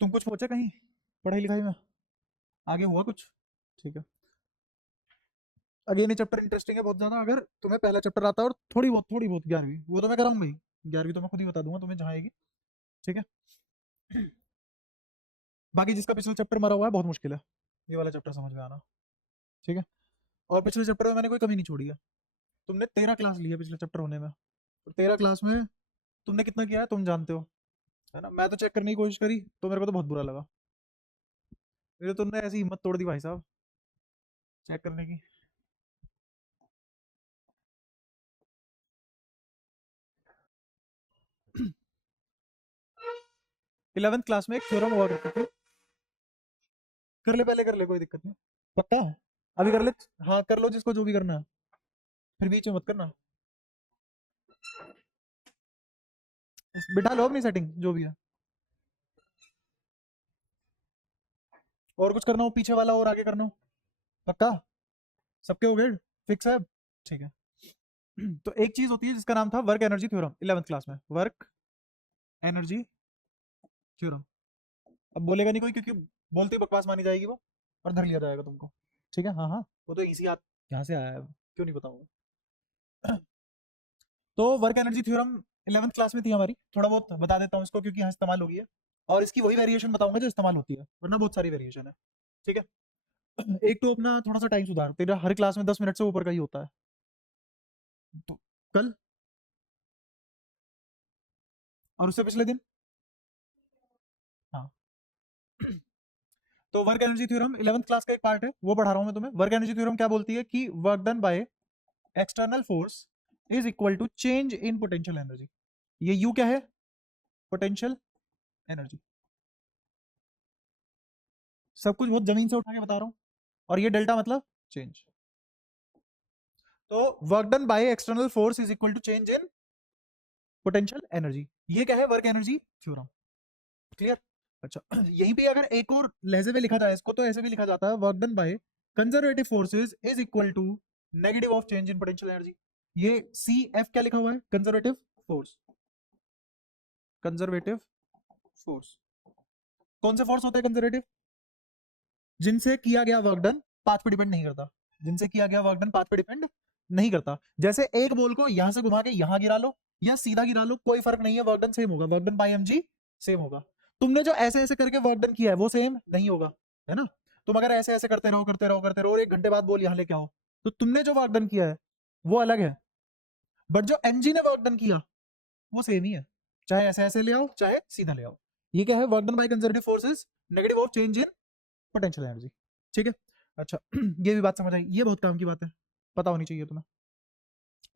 तुम कुछ सोचा कहीं पढ़ाई लिखाई में, आगे हुआ कुछ? ठीक है। अगेन ये चैप्टर इंटरेस्टिंग है बहुत ज्यादा। अगर तुम्हें पहला चैप्टर आता है और थोड़ी बहुत 11वीं, वो तो मैं कराऊंगा ही। 11वीं तो मैं खुद ही बता दूंगा तुम्हें जहाँ आएगी। ठीक है। बाकी जिसका पिछला चैप्टर मरा हुआ है बहुत मुश्किल है ये वाला चैप्टर समझ में आना। ठीक है। और पिछले चैप्टर में मैंने कोई कमी नहीं छोड़ी है। तुमने 13 क्लास ली है पिछले चैप्टर होने में, तो 13 क्लास में तुमने कितना किया है तुम जानते हो, है ना। मैं तो चेक करने की कोशिश करी तो मेरे को तो बहुत बुरा लगा। मेरे तो तुमने ऐसी हिम्मत तोड़ दी भाई साहब चेक करने की। 11th क्लास में एक थ्योरम हुआ करती थी। कर ले पहले, कर ले, कोई दिक्कत नहीं। पक्का है? अभी कर ले। हाँ कर लो जिसको जो भी करना है, फिर बीच में मत करना। बिठा लो अपनी सेटिंग जो भी है। और कुछ करना हो पीछे वाला और आगे करना हो? पक्का? सबके हो गए? फिक्स है? ठीक है। तो एक चीज होती है जिसका नाम था work energy theorem 11th class में, वर्क एनर्जी थ्योरम। अब बोलेगा नहीं कोई क्योंकि बोलते ही बकवास मानी जाएगी वो, और धर लिया जाएगा तुमको। ठीक है, हाँ हाँ, वो तो इसी हाथ यहाँ से आया है, क्यों नहीं बताऊंगा। तो work energy theorem 11th class में थी हमारी। थोड़ा बहुत बता देता हूँ इसको क्योंकि यहाँ इस्तेमाल होगी है, और इसकी वही वेरिएशन बताऊंगा जो इस्तेमाल होती है, वरना बहुत सारी वेरिएशन है। ठीक है। एक तो अपना थोड़ा सा टाइम सुधार, तेरा हर क्लास में 10 मिनट से ऊपर का ही होता है। तो कल और उससे पिछले दिन। हाँ। तो work energy theorem 11th class का एक पार्ट है, वो पढ़ा रहा हूँ मैं तुम्हें। वर्क एनर्जी थ्योरम क्या बोलती है कि work done by external force is equal to change in potential energy. ये यू क्या है? Potential energy. सब कुछ बहुत जमीन से उठा के बता रहा हूँ। और ये डेल्टा मतलब चेंज। तो work done by external force is equal to change in potential energy. ये क्या है? Work energy theorem. क्लियर? अच्छा। यहीं पे अगर एक और लहजे में लिखा जाए इसको तो ऐसे भी लिखा जाता है, work done by conservative forces is equal to negative of change in potential energy. ये सी एफ क्या लिखा हुआ है? Conservative force. Conservative force. कौन से फोर्स होते हैं कंजर्वेटिव? जिनसे किया गया वर्क डन पाथ पे डिपेंड नहीं करता। जिनसे किया गया वर्क डन पाथ पे डिपेंड नहीं करता। जैसे एक बॉल को यहां से घुमा के यहां गिरा लो या सीधा गिरा लो, कोई फर्क नहीं है, वर्क डन सेम होगा, work done bye MG same होगा। तुमने जो ऐसे ऐसे करके वर्क डन किया है वो सेम नहीं होगा, है ना। तुम अगर ऐसे ऐसे करते रहो करते रहो करते रहो और 1 घंटे बाद बॉल यहां लेके आओ, तो तुमने जो वर्क डन किया है वो अलग है, बट जो एमजी ने वर्क डन किया वो सेम ही है, चाहे ऐसे ऐसे ले आओ चाहे सीधा ले आओ। ये क्या है? Work done by conservative forces negative of change in potential energy. ठीक है। अच्छा। ये भी बात समझ आई, ये बहुत काम की बात है, पता होनी चाहिए तुम्हें।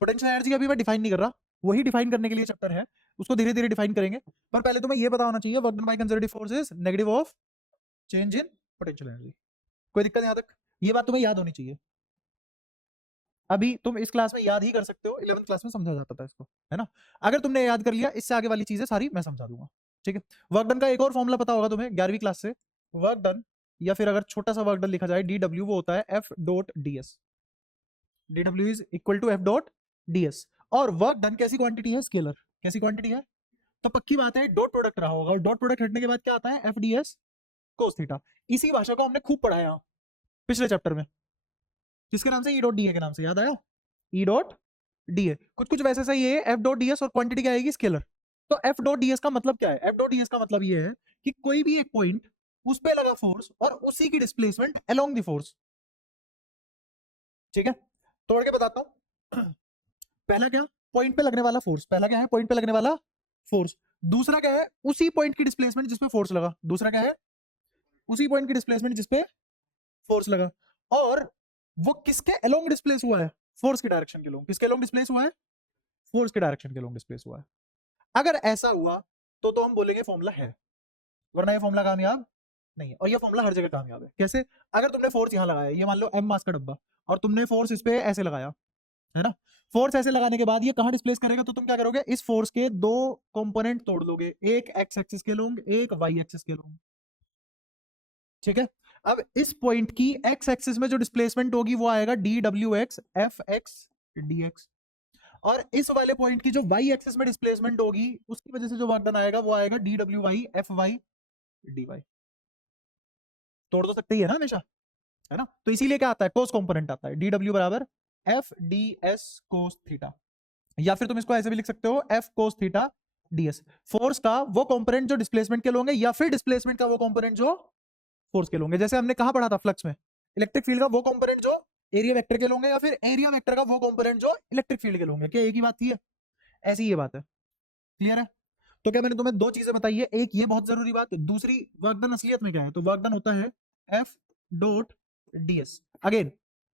पोटेंशियल एनर्जी अभी मैं डिफाइन नहीं कर रहा, वही डिफाइन करने के लिए चैप्टर है, उसको धीरे धीरे डिफाइन करेंगे। पर पहले तुम्हें ये पता होना चाहिए work done by conservative forces negative of change in potential energy. कोई दिक्कत यहाँ तक? ये बात तुम्हें याद होनी चाहिए। अभी तुम इस क्लास में याद ही कर सकते हो, 11th क्लास में समझा जाता था इसको, है ना। अगर तुमने याद कर लिया, इससे आगे वाली चीजें सारी मैं समझा दूंगा। ठीक है। वर्क डन का एक और फॉर्मूला पता होगा तुम्हें 11वीं क्लास से। वर्क डन, या फिर अगर छोटा सा वर्क डन लिखा जाए डी डब्ल्यू, वो होता है F dot D S. D W is equal to F dot D S. और वर्क डन कैसी क्वांटिटी है? स्केलर। कैसी क्वांटिटी है? तो पक्की बात है डॉट प्रोडक्ट रहा होगा, और डॉट प्रोडक्ट हटने के बाद क्या आता है? F D S cos theta. इसी भाषा को हमने खूब पढ़ाया पिछले चैप्टर में, किसके नाम से? ई डॉट डी ए के नाम से, याद आया? ई डॉट डी ए कुछ कुछ वैसे सही है, एफ डॉट डी एस, और क्वांटिटी क्या आएगी? स्केलर। तो एफ डॉट डी एस का मतलब क्या है? एफ डॉट डी एस का मतलब ये है कि कोई भी एक पॉइंट, उस पे लगा फोर्स और उसी की डिस्प्लेसमेंट अलोंग द फोर्स। ठीक है। तोड़ के बताता हूं। पहला क्या? पॉइंट पे लगने वाला फोर्स। पहला क्या है? पॉइंट पे लगने वाला फोर्स। दूसरा क्या है? उसी पॉइंट की डिस्प्लेसमेंट जिसपे फोर्स लगा। दूसरा क्या है? उसी पॉइंट की डिस्प्लेसमेंट जिसपे फोर्स लगा। और वो किसके अलोंग डिस्प्लेस हुआ है? फोर्स की डायरेक्शन के लोग। किसके अलोंग डिस्प्लेस हुआ है? फोर्स के डायरेक्शन के लोग डिस्प्लेस हुआ है। अगर ऐसा हुआ तो हम बोलेंगे फॉर्मूला है, वरना ये फॉर्मूला कामयाब नहीं है। और ये फॉर्मूला हर जगह कामयाब है। कैसे? अगर तुमने फोर्स यहां लगाया, ये मान लो एम मास का डब्बा, और तुमने फोर्स इस पे ऐसे लगाया, है ना। फोर्स ऐसे लगाने के बाद ये कहां डिस्प्लेस करेगा, तो तुम क्या करोगे? इस फोर्स के दो कंपोनेंट तोड़ लोगे, एक एक्स एक्सिस के लोग, एक वाई एक्सिस के लोग। ठीक है। अब इस पॉइंट की एक्स एक्सिस में जो डिस्प्लेसमेंट होगी वो आएगा D W x F x D x. और इस वाले पॉइंट की जो वाई एक्सिस में डिस्प्लेसमेंट होगी उसकी वजह से जो वर्क डन आएगा वो आएगा D W Y F Y dy। तोड़ तो सकते ही है ना हमेशा, है ना? तो इसीलिए क्या आता है, कोस कंपोनेंट आता है, dw बराबर F D S cos theta, या फिर तुम इसको ऐसे भी लिख सकते हो F cos theta ds। Force का वो कंपोनेंट जो डिस्प्लेसमेंट के लोगे, या फिर डिस्प्लेसमेंट का वो कंपोनेंट जो फोर्स के लोगे। जैसे हमने कहा पढ़ा था फ्लक्स में, इलेक्ट्रिक फील्ड का वो कंपोनेंट जो एरिया वेक्टर के लोगे, या फिर एरिया वेक्टर का वो कंपोनेंट जो इलेक्ट्रिक फील्ड के लोगे। क्या एक ही बात थी? ऐसी ये बात है, क्लियर है? तो क्या मैंने तुम्हें दो चीजें बताई है, एक ये बहुत जरूरी बात, दूसरी वर्क डन असलियत में क्या है। तो वर्क डन होता है एफ डॉट ds। अगेन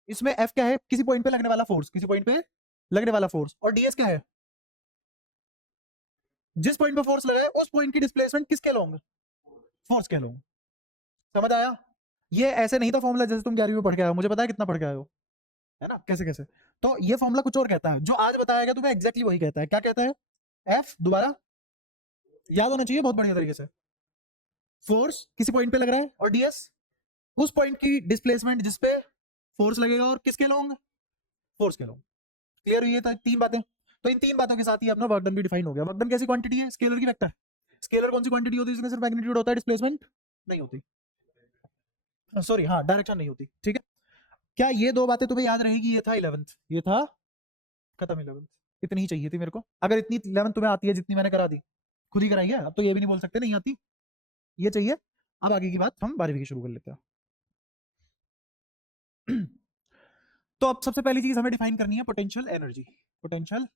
इसमें एफ क्या है, किसी पॉइंट पे लगने वाला फोर्स, किसी पॉइंट पे लगने वाला फोर्स, और ds क्या है, जिस पॉइंट पे फोर्स लगा है उस पॉइंट की डिस्प्लेसमेंट किसके लोगे, फोर्स के लोगे। समझ आया? ये ऐसे नहीं था फॉर्मूला जैसे तुम 11वीं में पढ़ के आए हो, मुझे पता है कितना पढ़ के आए हो, है ना, कैसे कैसे। तो ये फॉर्मूला कुछ और कहता है, जो आज बताया गया तुम्हें एग्जैक्टली वही कहता है। क्या कहता है? एफ, दोबारा याद होना चाहिए बहुत बढ़िया तरीके से, फोर्स किसी पॉइंट पे लग रहा है, और ds उस पॉइंट की डिस्प्लेसमेंट जिसपे फोर्स लगेगा, और किसके लोग, फोर्स के लोग। क्लियर हुई है? तो तीन बातें। तो इन तीन बातों के साथ ही अपना वर्क डन भी डिफाइन हो गया। वर्क डन कैसी क्वांटिटी है, स्केलर की वेक्टर। स्केलर कौन सी क्वांटिटी होती है जिसमें सिर्फ मैग्नीट्यूड होता है, डिस्प्लेसमेंट नहीं होती, सॉरी हाँ डायरेक्शन नहीं होती, ठीक है। क्या ये दो बातें तुम्हें याद रहेगी? ये था 11th, ये था खत्म 11th। इतनी ही चाहिए थी मेरे को, अगर इतनी 11th तुम्हें आती है जितनी मैंने करा दी, खुद ही कराई है, अब तो ये भी नहीं बोल सकते नहीं आती, ये चाहिए। अब आगे की बात हम 12वीं की शुरू कर लेते हैं। तो अब सबसे पहली चीज हमें डिफाइन करनी है पोटेंशियल एनर्जी। पोटेंशियल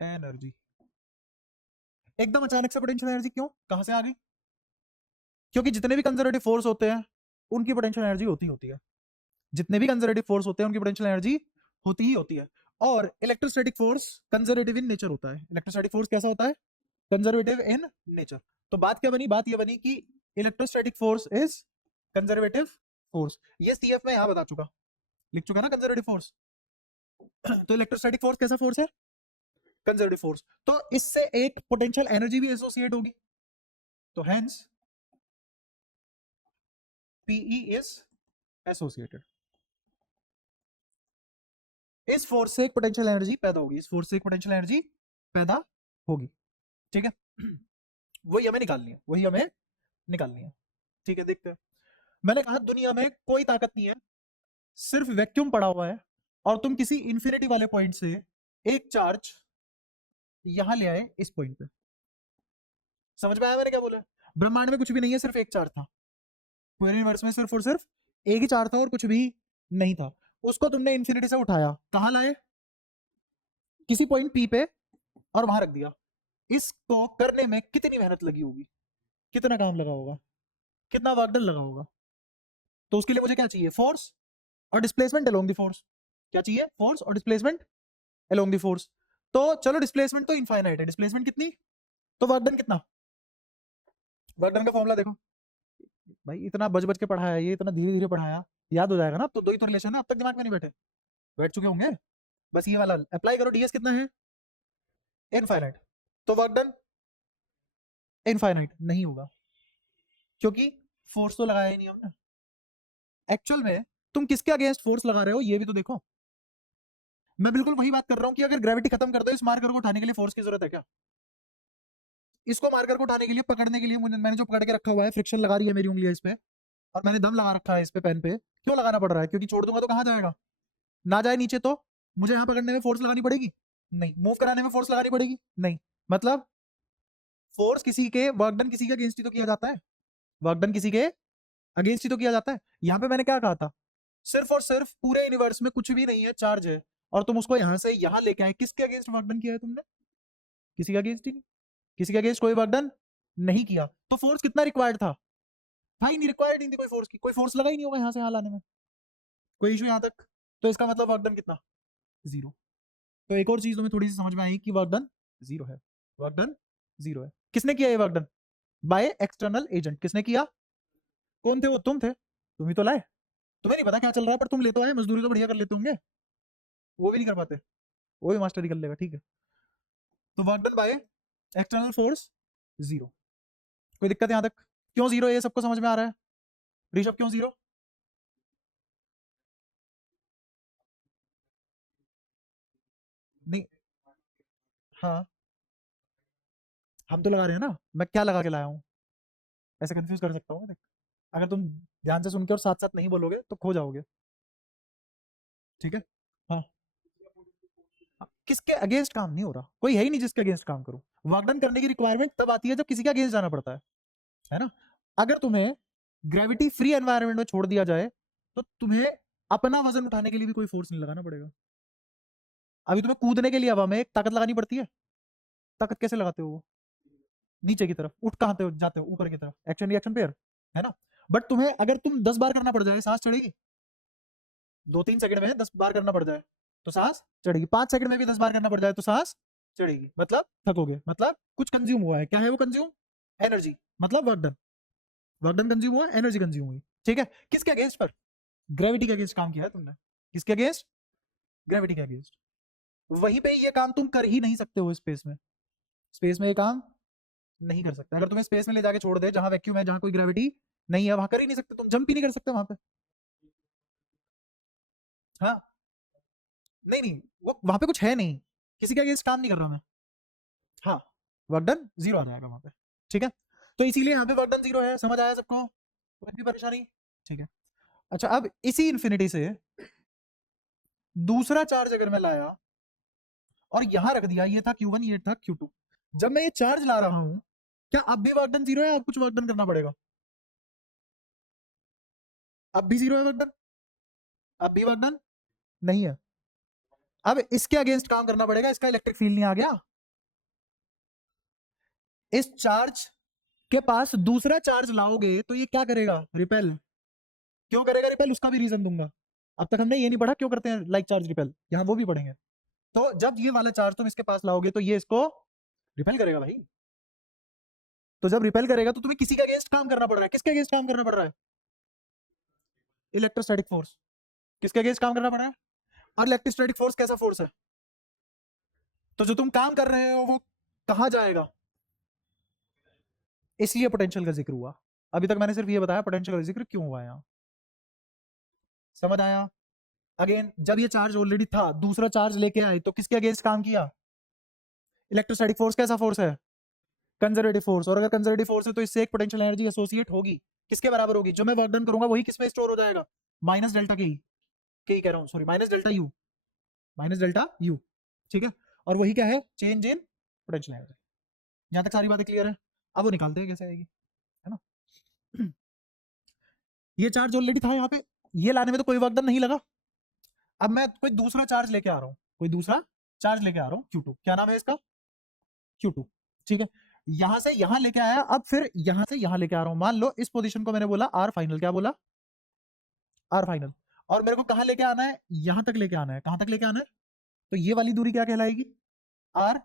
एनर्जी, एकदम अचानक से पोटेंशियल एनर्जी क्यों, कहां से आ गई? क्योंकि जितने भी कंजर्वेटिव फोर्स होते हैं उनकी पोटेंशियल एनर्जी होती है। जितने भी कंजर्वेटिव फोर्स होते हैं उनकी पोटेंशियल एनर्जी होती ही होती है। और electrostatic force conservative in nature होता है। इलेक्ट्रोस्टैटिक फोर्स कैसा होता है? Conservative in nature. तो बात क्या बनी? बात ये बनी कि electrostatic force is conservative force. ये सीएफ में यहां बता चुका, लिख चुका ना कंजर्वेटिव फोर्स। तो इलेक्ट्रोस्टैटिक फोर्स कैसा फोर्स है? Conservative force. तो इससे एक पोटेंशियल एनर्जी भी एसोसिएट होगी, तो हेंस पीई इज एसोसिएटेड। इस फोर्स से एक पोटेंशियल एनर्जी पैदा होगी, इस फोर्स से एक पोटेंशियल एनर्जी पैदा होगी, ठीक है। वही हमें निकालनी है, वही हमें निकालनी है, ठीक है। देखते हैं, मैंने कहा दुनिया में कोई ताकत नहीं है, सिर्फ वैक्यूम पड़ा हुआ है, और तुम किसी इंफिनिटी वाले पॉइंट से एक चार्ज यहां ले आए इस पॉइंट पे। समझ में आया मैंने क्या बोला? ब्रह्मांड में कुछ भी नहीं है, सिर्फ एक चार्ज था। पूरे यूनिवर्स में सिर्फ और सिर्फ एक ही चार्ज था और कुछ भी नहीं था। उसको तुमने इंफिनिटी से उठाया, कहां लाए? किसी पॉइंट पी पे, और वहां रख दिया। इसको करने में कितनी मेहनत लगी होगी, कितना काम लगा होगा, कितना वर्क डन लगा होगा? तो उसके लिए मुझे क्या चाहिए? फोर्स और डिस्प्लेसमेंट अलोंग द फोर्स। क्या चाहिए? फोर्स और डिस्प्लेसमेंट अलोंग द फोर्स। तो चलो डिस्प्लेसमेंट तो इनफाइनाइट है, डिस्प्लेसमेंट कितनी, तो वर्क डन कितना? वर्क डन का फॉर्मूला देखो भाई, इतना बज बज के पढ़ाया, ये इतना धीरे धीरे पढ़ाया, याद हो जाएगा ना। तो दो ही तो रिलेशन है, अब तक दिमाग में नहीं बैठे, बैठ चुके होंगे। बस ये वाला अप्लाई करो। ds कितना है? इनफाइनाइट। तो वर्क डन इनफाइनाइट नहीं होगा, क्योंकि फोर्स तो लगाया ही नहीं हमने। एक्चुअल में तुम किसके अगेंस्ट फोर्स लगा रहे हो ये भी तो देखो। मैं बिल्कुल वही बात कर रहा हूँ कि अगर ग्रेविटी खत्म कर दो, इस मार्कर को उठाने के लिए फोर्स की जरूरत है क्या? इसको मार्कर को उठाने के लिए, पकड़ने के लिए, मैंने जो पकड़ के रखा हुआ है, फ्रिक्शन लगा रही है मेरी उंगलियां इस पे, और मैंने दम लगा रखा है इस पे, पेन पे, क्यों लगाना पड़ रहा है? क्योंकि छोड़ दूंगा तो कहाँ जाएगा? ना जाए नीचे, तो मुझे यहाँ पकड़ने में फोर्स लगानी पड़ेगी? नहीं। मूव कराने में फोर्स लगानी पड़ेगी? नहीं। मतलब फोर्स किसी के, वर्क डन किसी के अगेंस्ट ही तो किया जाता है, वर्क डन किसी के अगेंस्ट ही तो किया जाता है। यहाँ पे मैंने क्या कहा था? सिर्फ और सिर्फ पूरे यूनिवर्स में कुछ भी नहीं है, चार्ज है, और तुम उसको यहाँ से यहाँ लेके आए, किसके अगेंस्ट वर्क डन किया है तुमने? किसी के अगेंस्ट ही नहीं, किसी के अगेंस्ट कोई वर्क डन नहीं किया। तो फोर्स कितना रिक्वायर्ड था भाई? नहीं रिक्वायर्ड नहीं थी कोई फोर्स की, कोई फोर्स लगा ही नहीं होगा यहाँ से यहाँ लाने में, कोई इशू यहाँ तक। तो इसका मतलब वर्क डन कितना? जीरो। तो एक और चीज तुम्हें थोड़ी सी समझ में आई कि वर्क डन जीरो है, वर्क डन जीरो है। किसने किया ये work done? By external agent. किसने किया? कौन थे वो? तुम थे, तुम ही तो लाए। तुम्हें नहीं पता क्या चल रहा है, पर तुम ले तो आए, मजदूरी तो बढ़िया कर लेते होंगे, वो भी नहीं कर पाते, वो भी मास्टरी कर लेगा, ठीक है। तो work done by external force zero. कोई दिक्कत यहां तक? क्यों जीरो, ये सबको समझ में आ रहा है? ऋषभ क्यों जीरो? नहीं, हाँ हम तो लगा रहे हैं ना, मैं क्या लगा के लाया हूँ? ऐसे कंफ्यूज कर सकता हूँ मैं। अगर तुम ध्यान से सुन के और साथ साथ नहीं बोलोगे तो खो जाओगे। ठीक है। हाँ। किसके अगेंस्ट काम नहीं हो रहा, कोई है ही नहीं जिसके अगेंस्ट काम करो। वर्क डन करने की रिक्वायरमेंट तब आती है जब किसी के अगेंस्ट जाना पड़ता है ना। अगर तुम्हें ग्रेविटी फ्री एनवायरनमेंट में छोड़ दिया जाए तो तुम्हें अपना वजन उठाने के लिए भी कोई फोर्स नहीं लगाना पड़ेगा। अभी तुम्हें कूदने के लिए हवा में एक ताकत लगानी पड़ती है, ताकत कैसे लगाते हो वो? नीचे की तरफ उठ कहां जाते हो, ऊपर की तरफ, एक्शन रिएक्शन पेयर, है ना। बट तुम्हें अगर तुम 10 बार करना पड़ जाए सांस चढ़ेगी? 2-3 सेकंड में 10 बार करना पड़ जाए तो सांस चढ़ेगी, 5 सेकंड में भी 10 बार करना पड़ जाए तो सांस चढ़ेगी, मतलब थकोगे, मतलब कुछ कंज्यूम हुआ है। क्या है वो कंज्यूम? एनर्जी, मतलब work done. Work done consume हुआ, एनर्जी कंज्यूम हुई। ठीक है। किसके अगेंस्ट पर? ग्रेविटी के अगेंस्ट काम किया है तुमने। किसके अगेंस्ट? ग्रेविटी के अगेंस्ट। वहीं पे ये काम तुम कर ही नहीं सकते हो स्पेस में। स्पेस में ये काम नहीं कर सकते। अगर तुम्हें स्पेस में ले जाके छोड़ दे जहां वैक्यूम है, जहां कोई ग्रेविटी नहीं है, वहां कर ही नहीं सकते, तुम जंप ही नहीं कर सकते वहां पे। हाँ। नहीं नहीं, वो वहां पे कुछ है नहीं, किसी के अगेंस्ट काम नहीं कर रहा मैं। हाँ, वर्क डन जीरो आ जाएगा वहां पे। ठीक है। तो इसीलिए यहाँ पे वर्क डन जीरो है। समझ आया सबको? कोई भी परेशानी? ठीक है। अच्छा, अब इसी इंफिनिटी से दूसरा चार्ज अगर मैं लाया और यहां रख दिया, ये था Q1, ये था Q2, जब मैं ये चार्ज ला रहा हूं, क्या अब भी वर्क डन जीरो है? अब कुछ वर्क डन करना पड़ेगा? अब भी जीरो है वर्क डन, अब भी वर्क डन नहीं है। अब इसके अगेंस्ट काम करना पड़ेगा, इसका इलेक्ट्रिक फील्ड नहीं आ गया। इस चार्ज के पास दूसरा चार्ज लाओगे तो ये क्या करेगा? रिपेल। क्यों करेगा रिपेल? उसका भी रीजन दूंगा। अब तक हमने ये नहीं पढ़ा क्यों करते हैं लाइक चार्ज रिपेल, यहां वो भी पढ़ेंगे। तो जब ये वाला चार्ज तुम इसके पास लाओगे तो ये इसको रिपेल करेगा भाई। तो जब रिपेल करेगा तो तुम्हें किसी के अगेंस्ट काम करना पड़ रहा है। किसके अगेंस्ट काम करना पड़ रहा है? Electrostatic force. किसके अगेंस्ट काम करना पड़ रहा है? और इलेक्ट्रोस्टैटिक फोर्स कैसा फोर्स है? तो जो तुम काम कर रहे हो वो कहां जाएगा? इसलिए पोटेंशियल का जिक्र हुआ। अभी तक मैंने सिर्फ ये बताया पोटेंशियल का जिक्र क्यों हुआ यहां। समझ आया? अगेन, जब ये चार्ज ऑलरेडी था, दूसरा चार्ज लेके आए तो किसके अगेंस्ट काम किया? इलेक्ट्रोस्टैटिक फोर्स कैसा फोर्स है? Conservative force. और अगर कंजर्वेटिव फोर्स है तो इससे एक पोटेंशियल एनर्जी एसोसिएट होगी। किसके बराबर होगी? जो मैं वर्क डन करूंगा वही किसमें स्टोर हो जाएगा? माइनस डेल्टा के कह रहा हूं, sorry, minus delta U, minus delta U. ठीक है। और वही क्या है? Change in potential energy. यहां तक सारी बातें क्लियर है? अब वो निकालते हैं कैसे आएगी, है ना। ये चार्ज ऑलरेडी था यहाँ पे, ये लाने में तो कोई वर्क डन नहीं लगा। अब मैं कोई दूसरा चार्ज लेके आ रहा हूँ, कोई दूसरा चार्ज लेके आ रहा हूँ, Q2, क्या नाम है इसका? Q2। ठीक है। यहां से यहां लेके आया, अब फिर यहां से यहां लेके आ रहा हूं। मान लो इस पोजीशन को मैंने बोला आर फाइनल। क्या बोला? R final. और मेरे को कहां लेके आना है? यहां तक लेके आना है। कहां तक लेके आना है? तो ये वाली दूरी क्या कहलाएगी? आर।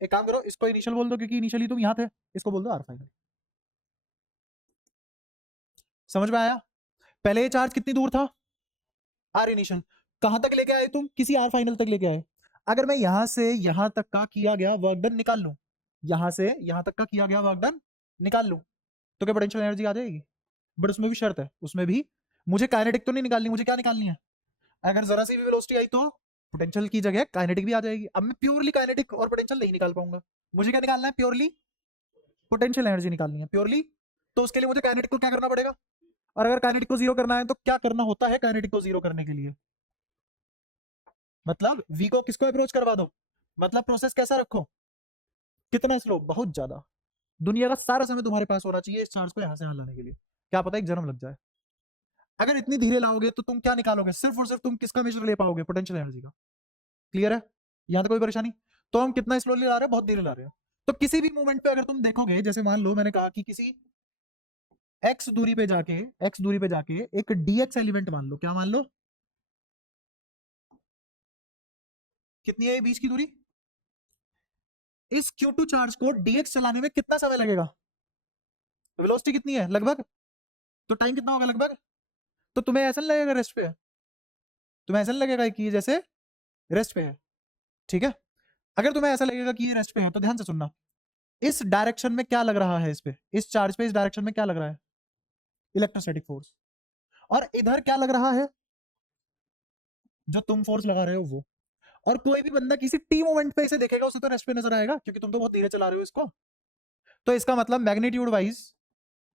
एक काम करो, इसको इनिशियल बोल दो क्योंकि इनिशियली तुम यहां थे, इसको बोल दो आर फाइनल। समझ में आया? पहले ये चार्ज कितनी दूर था? R initial. कहां तक लेके आए तुम? किसी आर फाइनल तक लेके आए। अगर मैं यहां से यहां तक का किया गया वर्क डन निकाल लूं, यहां से यहां तक का किया गया वर्क डन निकाल लूं, तो क्या पोटेंशियल एनर्जी आ जाएगी? बट उसमें भी शर्त है, उसमें भी मुझे काइनेटिक तो नहीं निकालनी, मुझे क्या निकालनी है? अगर जरा सी भी वेलोसिटी आई तो पोटेंशियल की जगह काइनेटिक भी आ जाएगी। अब मैं प्योरली काइनेटिक और पोटेंशियल नहीं निकाल पाऊंगा। मुझे क्या निकालना है? प्योरली पोटेंशियल एनर्जी निकालनी है, प्योरली। तो उसके लिए मुझे काइनेटिक को क्या करना पड़ेगा? और अगर काइनेटिक को जीरो करना है तो क्या करना होता है काइनेटिक को जीरो करने के लिए? मतलब वी को किसको अप्रोच करवा दो, मतलब प्रोसेस कैसा रखो? कितना स्लो? बहुत ज्यादा। दुनिया का सारा समय तुम्हारे पास होना चाहिए इस चार्ज को यहां से यहां लाने के लिए। क्या पता एक जन्म लग जाए। अगर इतनी धीरे लाओगे तो तुम क्या निकालोगे? सिर्फ और सिर्फ तुम किसका मेजर ले पाओगे? पोटेंशियल एनर्जी का। क्लियर है? यहां तक कोई परेशानी? तो हम कितना स्लोली ला रहे हैं? बहुत धीरे ला रहे हैं। तो किसी भी मोमेंट पे अगर तुम देखोगे, जैसे मान लो मैंने कहा कि किसी एक्स दूरी पे जाके, एक्स दूरी पे जाके एक डीएक्स एलिमेंट मान लो। क्या मान लो? कितनी है ये बीच की दूरी? इस Q2 चार्ज को डीएक्स चलाने में कितना समय लगेगा? वेलोसिटी कितनी है लगभग? तो टाइम कितना होगा लगभग? तो तुम्हें ऐसा नहीं लगेगा रेस्ट पे है? तुम्हें ऐसा नहीं लगेगा कि ये जैसे रेस्ट पे है? ठीक है। अगर तुम्हें ऐसा लगेगा कि ये रेस्ट पे है तो ध्यान से सुनना, इस डायरेक्शन में क्या लग रहा है? इस पे, इस चार्ज पे, इस डायरेक्शन में क्या लग रहा है? Electrostatic force. और इधर क्या लग रहा है? जो तुम फोर्स लगा रहे हो वो। और कोई भी बंदा किसी टी मोमेंट पे इसे देखेगा, उसे तो रेस्ट पे नजर आएगा क्योंकि तुम तो बहुत धीरे चला रहे हो इसको। तो इसका मतलब मैग्नीट्यूड वाइज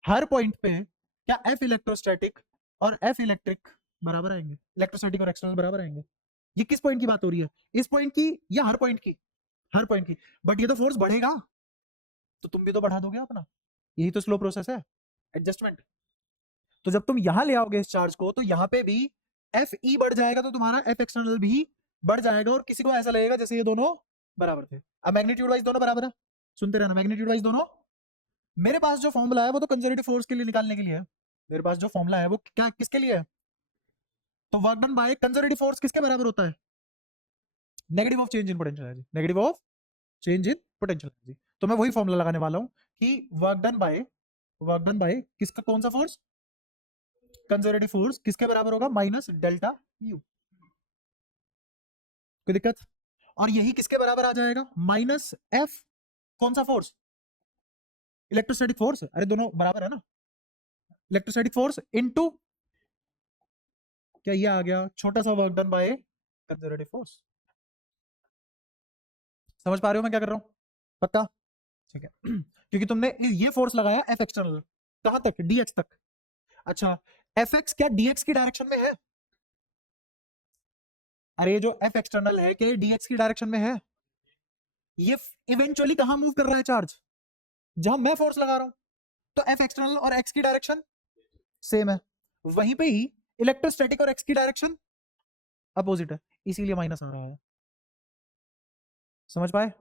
हर पॉइंट पे क्या एफ इलेक्ट्रोस्टैटिक और एफ इलेक्ट्रिक बराबर आएंगे, इलेक्ट्रोस्टैटिक और एक्सटर्नल बराबर आएंगे। ये किस पॉइंट की बात हो रही है, इस पॉइंट की या हर पॉइंट की? हर पॉइंट की। बट ये तो फोर्स बढ़ेगा, तो तुम भी तो बढ़ा दोगे अपना, यही तो स्लो प्रोसेस है, एडजस्टमेंट। तो जब तुम यहां ले आओगे इस चार्ज को, तो यहां पे भी एफ ई बढ़ जाएगा, तो तुम्हारा एफ एक्सटर्नल भी बढ़ जाएगा, और किसी को ऐसा लगेगा जैसे ये दोनों बराबर थे। अब मैग्नीट्यूड वाइज दोनों बराबर है, सुनते रहना, मैग्नीट्यूड वाइज दोनों। मेरे पास जो फॉर्मूला है वो तो कंजर्वेटिव फोर्स के लिए निकालने के लिए है, मेरे पास जो फॉर्मूला है वो क्या किसके लिए है? तो work done by conservative force किसके बराबर होता है? Negative of change in potential energy, negative of change in potential energy. तो मैं वही फॉर्मूला लगाने वाला हूं कि वर्क डन बाय किसका, कौन सा फोर्स? कंजर्वेटिव फोर्स किसके बराबर होगा? Minus delta U. कोई दिक्कत? और यही किसके बराबर आ जाएगा? माइनस एफ, कौन सा फोर्स? Electrostatic force. अरे दोनों बराबर है ना, इलेक्ट्रोस्टैटिक फोर्स इनटू क्या, ये आ गया छोटा सा work done by conservative force. समझ पा रहे हो मैं क्या कर रहा हूं? पक्का? ठीक है। क्योंकि तुमने ये फोर्स लगाया एफ एक्सटर्नल, कहां तक? डीएक्स तक। अच्छा, एफ एक्स क्या डीएक्स की डायरेक्शन में है? अरे जो एफ एक्सटर्नल है क्या डीएक्स की डायरेक्शन में है? ये इवेंचुअली कहां मूव कर रहा है चार्ज? जहां मैं फोर्स लगा रहा हूं। तो एफ एक्सटर्नल और एक्स की डायरेक्शन सेम है, वहीं पे ही इलेक्ट्रोस्टैटिक और एक्स की डायरेक्शन अपोजिट है, इसीलिए माइनस आ रहा है। समझ पाए?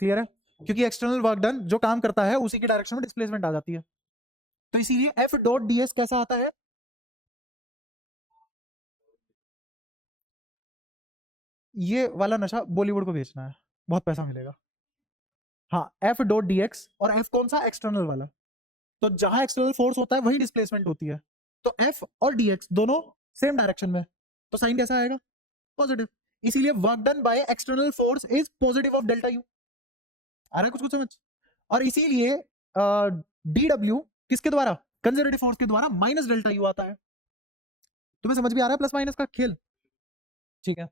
क्लियर है? क्योंकि एक्सटर्नल वर्क डन जो काम करता है उसी की डायरेक्शन में डिस्प्लेसमेंट आ जाती है, तो इसीलिए एफ डॉट डीएस कैसा आता है? ये वाला नशा बॉलीवुड को बेचना है, बहुत पैसा मिलेगा। हाँ, एफ डॉट डीएक्स, और एफ कौन सा? एक्सटर्नल वाला। तो जहां एक्सटर्नल फोर्स होता है वही डिस्प्लेसमेंट होती है, तो एफ और डीएक्स दोनों सेम डायरेक्शन में, तो साइन कैसा आएगा? पॉजिटिव। इसीलिए work done by external force is positive of delta U. आ रहा है कुछ कुछ समझ? और इसीलिए डी डब्ल्यू किसके द्वारा? कंजर्वेटिव फोर्स के द्वारा माइनस डेल्टा यू आता है। तुम्हें समझ भी आ रहा है प्लस माइनस का खेल? ठीक है।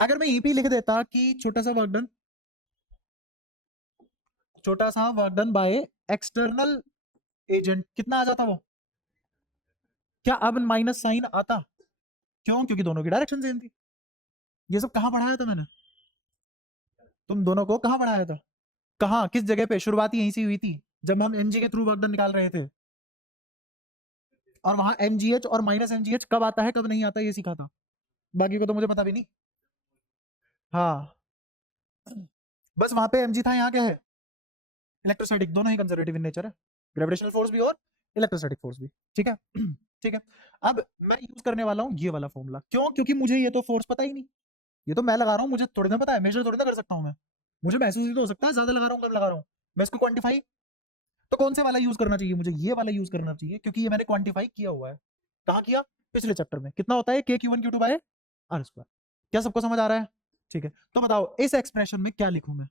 अगर मैं ईपी लिख देता कि छोटा सा work done by external agent, कितना आ जाता वो? क्या अब माइनस साइन आता? क्यों? क्योंकि दोनों की डायरेक्शन सेम थी। ये सब कहां पढ़ाया था मैंने? तुम दोनों को कहां पढ़ाया था? कहां, किस जगह पे? शुरुआत यहीं से हुई थी, जब हम एमजी के थ्रू वर्क डन निकाल रहे थे, और वहां एमजीएच और माइनस एमजीएच कब आता है कब नहीं आता ये सीखा था, बाकी को तो मुझे पता भी नहीं। हाँ, बस वहां पे एमजी था, यहाँ क्या है? इलेक्ट्रोस्टैटिक, दोनों ही कंजर्वेटिव इन नेचर है, ग्रेविटेशनल फोर्स भी और इलेक्ट्रोस्टैटिक फोर्स भी। ठीक है। ठीक है। अब मैं यूज करने वाला हूँ ये वाला फॉर्मूला, क्यों? क्योंकि मुझे ये तो फोर्स पता ही नहीं, ये तो मैं लगा रहा हूँ, मुझे थोड़ी ना पता है, मेजर थोड़ी ना कर सकता हूँ मैं, मुझे महसूस ही तो हो सकता है ज्यादा लगा रहा हूँ कम लगा रहा हूँ, मैं इसको क्वांटिफाई, तो कौन से वाला यूज करना चाहिए मुझे? ये वाला यूज करना चाहिए, क्योंकि ये मैंने क्वांटिफाई किया हुआ है। कहाँ किया? पिछले चैप्टर में। कितना होता है K Q one Q two by R square? क्या सबको समझ आ रहा है? ठीक है, तो बताओ इस एक्सप्रेशन में क्या लिखूं मैं?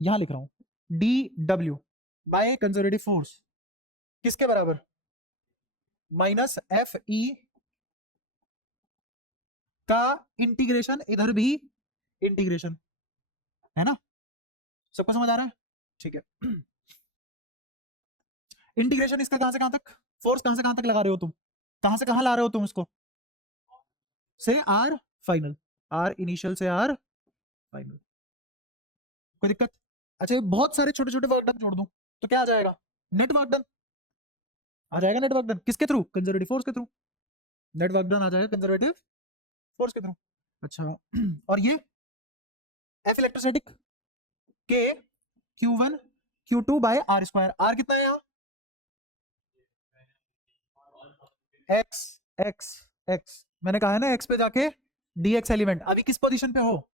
यहां लिख रहा हूं D W by conservative force किसके बराबर? माइनस एफ ई का इंटीग्रेशन, इधर भी इंटीग्रेशन, है ना? सबको समझ आ रहा है? ठीक है। इंटीग्रेशन इसका कहां से कहां तक, फोर्स कहां से कहां तक लगा रहे हो तुम, कहां से कहां ला रहे हो तुम इसको? से आर फाइनल, आर इनिशियल से आर फाइनल। कोई दिक्कत? अच्छा, बहुत सारे छोटे छोटे वर्क डन जोड़ दूं तो क्या आ जाएगा? नेट वर्क डन आ जाएगा, नेट वर्क डन किसके थ्रू? कंजर्वेटिव फोर्स के थ्रू। नेट वर्क डन आ जाएगा कंजर्वेटिव फोर्स के थ्रू। अच्छा, और ये F electrostatic K Q one Q two by R square, R कितना है यहाँ? एक्स, एक्स, एक्स, मैंने कहा है ना एक्स पे जाके डीएक्स एलिमेंट, अभी किस पोजीशन पे हो?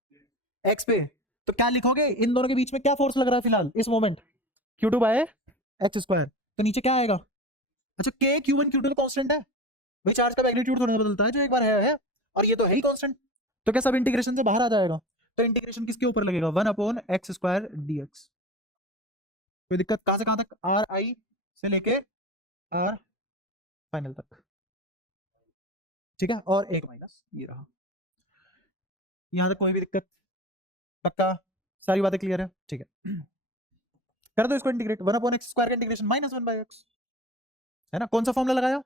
एक्स पे। तो क्या लिखोगे? इन दोनों के बीच में क्या फोर्स लग रहा है फिलहाल इस moment? Q two by H square. तो नीचे क्या आएगा? अच्छा, K Q one Q two constant है, भाई चार्ज का मैग्नीट्यूड थोड़ा बदलता है जो एक बार है, और ये तो है ही कांस्टेंट, तो क्या सब इंटीग्रेशन से बाहर आ जाएगा? तो इंटीग्रेशन किसके ऊपर लगेगा? One upon X square DX. कोई दिक्कत? कहां से कहां तक? आर आई से लेके आर फाइनल तक। ठीक है, और एक माइनस ये रहा, यहां तक कोई भी दिक्कत? पक्का? सारी बातें क्लियर है? ठीक है। कर दो इसको इंटीग्रेट, 1/x² का इंटीग्रेशन -1/x, है ना। कौन सा फॉर्मूला लगाया,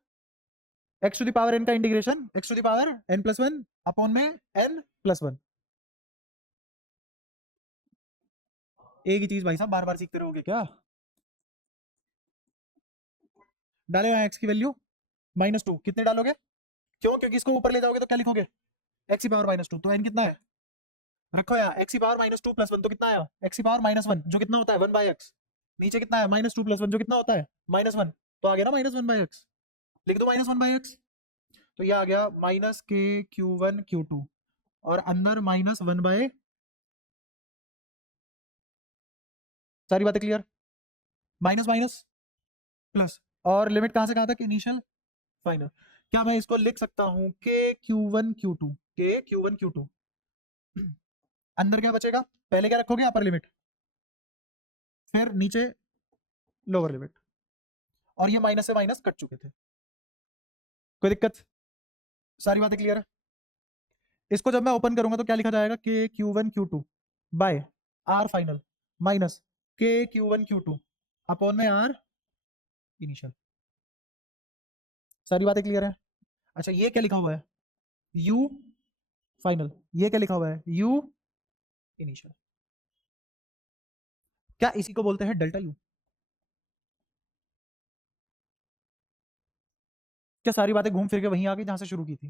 x to the power n का integration x to the power n+1 upon में n+1। एक ही चीज भाई साहब बार बार सीखते रहोगे क्या। डाले यहाँ x की वैल्यू -2, कितने डालोगे, क्यों, क्योंकि इसको ऊपर ले जाओगे तो क्या लिखोगे, x की पावर -2, तो n कितना है, रखो यहाँ x की पावर -2 + 1 तो कितना आया, x की पावर -1 जो कितना होता है 1/x, नीचे कितना है -2 + 1 जो कितना होता है -1, तो आ गया ना -1/x, लिख दो -1/x, तो ये आ गया -k(q1q2) और अंदर -1/, सारी बातें क्लियर, माइनस माइनस प्लस, और लिमिट कहां से कहां तक, इनिशियल फाइनल। क्या मैं इसको लिख सकता हूं k(q1q2) अंदर क्या बचेगा, पहले क्या रखोगे अपर लिमिट, फिर नीचे लोअर लिमिट, और ये माइनस से माइनस कट चुके थे, कोई दिक्कत, सारी बातें क्लियर है। इसको जब मैं ओपन करूंगा तो क्या लिखा जाएगा, k(q1q2) by r final minus k(q1q2) upon में r इनिशियल, सारी बातें क्लियर है। अच्छा ये क्या लिखा हुआ है, u फाइनल, ये क्या लिखा हुआ है, u इनिशियल, क्या इसी को बोलते हैं डेल्टा यू। क्या सारी बातें घूम फिर के वहीं आ गई जहां से शुरू की थी,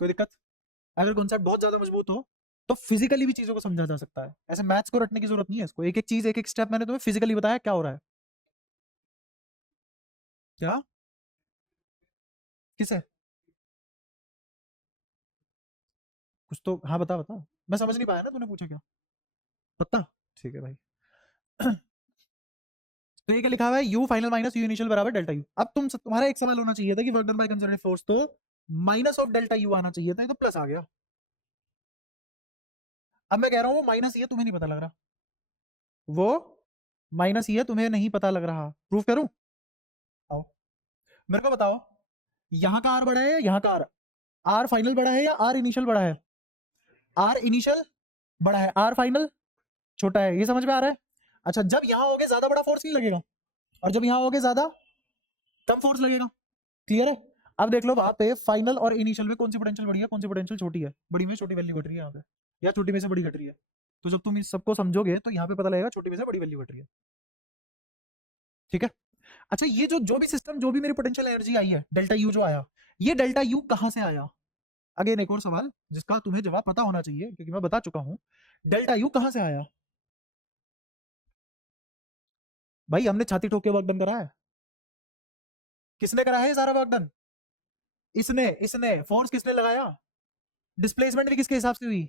कोई दिक्कत। अगर कॉन्सेप्ट बहुत ज्यादा मजबूत हो तो फिजिकली भी चीजों को समझा जा सकता है, ऐसे मैथ्स को रटने की जरूरत नहीं है, इसको एक एक चीज एक एक स्टेप मैंने तुम्हें फिजिकली बताया क्या हो रहा है, क्या किसे, कुछ तो, हाँ बता बता, मैं समझ नहीं पाया ना, तूने पूछा क्या, पता, ठीक है भाई। तो ये क्या लिखा हुआ है, u final minus u initial बराबर डेल्टा यू। अब तुम्हारा एक सवाल होना चाहिए था कि work done by conservative force तो माइनस ऑफ डेल्टा यू आना चाहिए था, ये तो प्लस आ गया। अब मैं कह रहा हूँ वो माइनस ये तुम्हें नहीं पता लग रहा, वो माइनस ये तुम्हें नहीं पता लग रहा, प्रूफ करूं, आओ मेरे को बताओ, यहाँ का आर बड़ा है या यहाँ का आर, आर फाइनल बड़ा है या आर इनिशियल बड़ा है, आर इनिशियल बड़ा है, आर फाइनल छोटा है, ये समझ में आ रहा है। अच्छा जब यहाँ होगे ज्यादा बड़ा फोर्स नहीं लगेगा, और जब यहाँ होगे ज्यादा कम फोर्स लगेगा, क्लियर है। अब देख लो वहां पे फाइनल और इनिशियल में कौन सी पोटेंशियल बड़ी है, कौन सी पोटेंशियल छोटी है, बड़ी में छोटी वैल्यू घट रही है यहाँ पे, या छोटी में से बड़ी घट रही है, तो जब तुम इस सबको समझोगे तो यहाँ पे पता लगेगा छोटी में से बड़ी वैल्यू घट रही है, ठीक है। अच्छा ये जो भी सिस्टम, जो भी मेरी पोटेंशियल एनर्जी आई है, डेल्टा यू जो आया, ये डेल्टा यू कहां से आया, अगेन एक और सवाल जिसका तुम्हें जवाब पता होना चाहिए क्योंकि मैं बता चुका हूं, डेल्टा यू कहां से आया, भाई हमने छाती ठोक के वर्क डन करा है, किसने करा है ये सारा वर्क डन, इसने इसने फोर्स किसने लगाया, डिस्प्लेसमेंट भी किसके हिसाब से हुई,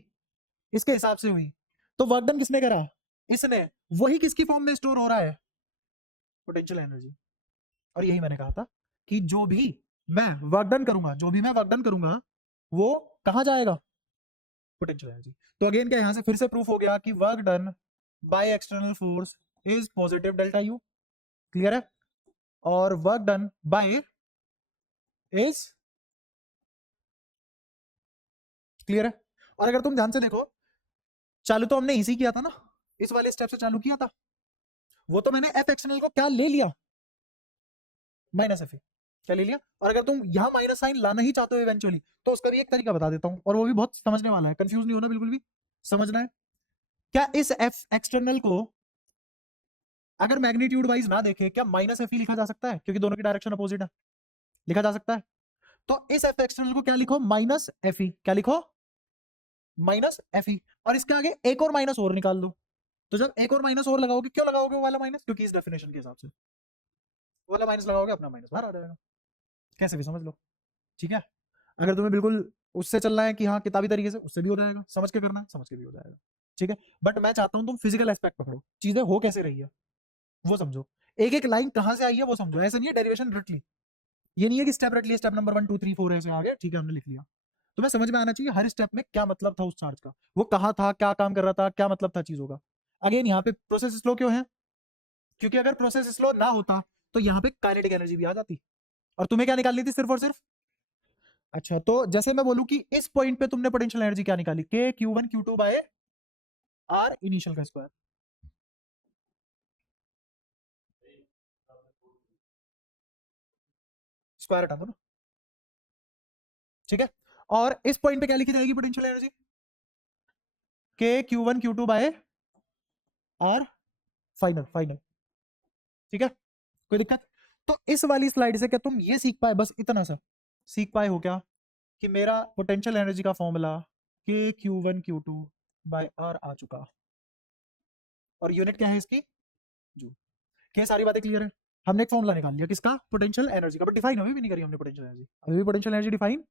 इसके हिसाब से हुई, तो वर्क डन किसने करा, इसने, वही किसकी फॉर्म में स्टोर हो रहा है, पोटेंशियल एनर्जी। और यही मैंने कहा था कि जो भी मैं वर्क डन करूंगा, जो भी मैं वर्क डन करूंगा वो कहां जाएगा, पोटेंशियल एनर्जी। तो अगेन क्या यहां से फिर से प्रूफ हो गया कि work done by external force is positive delta U, clear है, और work done bye is, clear है। और अगर तुम ध्यान से देखो, चालू तो हमने इसी किया था ना, इस वाले स्टेप से चालू किया था, वो तो मैंने एफ एक्सटर्नल को क्या ले लिया, माइनस एफ, क्या ले लिया। और अगर तुम यहां माइनस साइन लाना ही चाहते हो इवेंचुअली, तो उसका भी एक तरीका बता देता हूं, और वो भी बहुत समझने वाला है, कंफ्यूज नहीं होना बिल्कुल भी, समझना है। क्या इस एफ एक्सटर्नल को अगर मैग्नीट्यूड वाइज ना देखे, क्या माइनस एफ ही लिखा जा सकता है, क्योंकि दोनों की डायरेक्शन अपोजिट है, लिखा जा सकता है। तो इस एफ एक्सटर्नल को क्या लिखो, माइनस एफ ई, क्या लिखो, माइनस एफ ई, और इसके आगे एक और माइनस और निकाल दो। तो जब एक और माइनस और लगाओगे, क्यों लगाओगे वो वाला माइनस, क्योंकि इस डेफिनेशन के हिसाब से वो वाला माइनस लगाओगे अपना माइनस बाहर आ जाएगा, कैसे भी समझ लो, ठीक है। अगर तुम्हें बिल्कुल उससे चलना है कि हाँ किताबी तरीके से, उससे भी हो जाएगा, समझ के करना है समझ के भी हो जाएगा, ठीक है। बट मैं चाहता हूं तुम फिजिकल एस्पेक्ट पकड़ो, चीजें हो कैसे रही है वो समझो, एक एक लाइन कहां से आई है वो समझो, ऐसा नहीं है डेरिवेशन रट ली, ये नहीं है कि स्टेप रट लिया, स्टेप नंबर 1 2 3 4 ऐसे आ गया, ठीक है हमने लिख लिया। तुम्हें समझ में आना चाहिए हर स्टेप में क्या मतलब था उस चार्ज का, वो कहाँ था, क्या काम कर रहा था, क्या मतलब था चीजों का। अगेन यहाँ पे प्रोसेस स्लो क्यों है, क्योंकि अगर प्रोसेस स्लो ना होता तो यहाँ पे काइनेटिक एनर्जी भी आ जाती, और तुम्हें क्या निकालनी थी सिर्फ और सिर्फ। अच्छा तो जैसे मैं बोलूं कि इस पॉइंट पे तुमने पोटेंशियल एनर्जी क्या निकाली, k(q1 q2 by r initial का स्क्वायर, स्क्वायर हटा दो ना, ठीक है। और इस पॉइंट पे क्या लिखी जाएगी पोटेंशियल एनर्जी, के Q1 Q2 bye are final, final, ठीक है, कोई दिक्कत। तो इस वाली स्लाइड से क्या तुम ये सीख पाए, बस इतना सा सीख पाए हो क्या, कि मेरा पोटेंशियल एनर्जी का फॉर्मूला के Q1 Q2 बाय आर आ चुका, और यूनिट क्या है इसकी, जूल। क्या सारी बातें क्लियर है। हमने एक फॉर्मूला निकाल लिया किसका, पोटेंशियल एनर्जी का, बट डिफाइन अभी भी नहीं करी हमने पोटेंशियल एनर्जी, अभी भी पोटेंशियल एनर्जी डिफाइन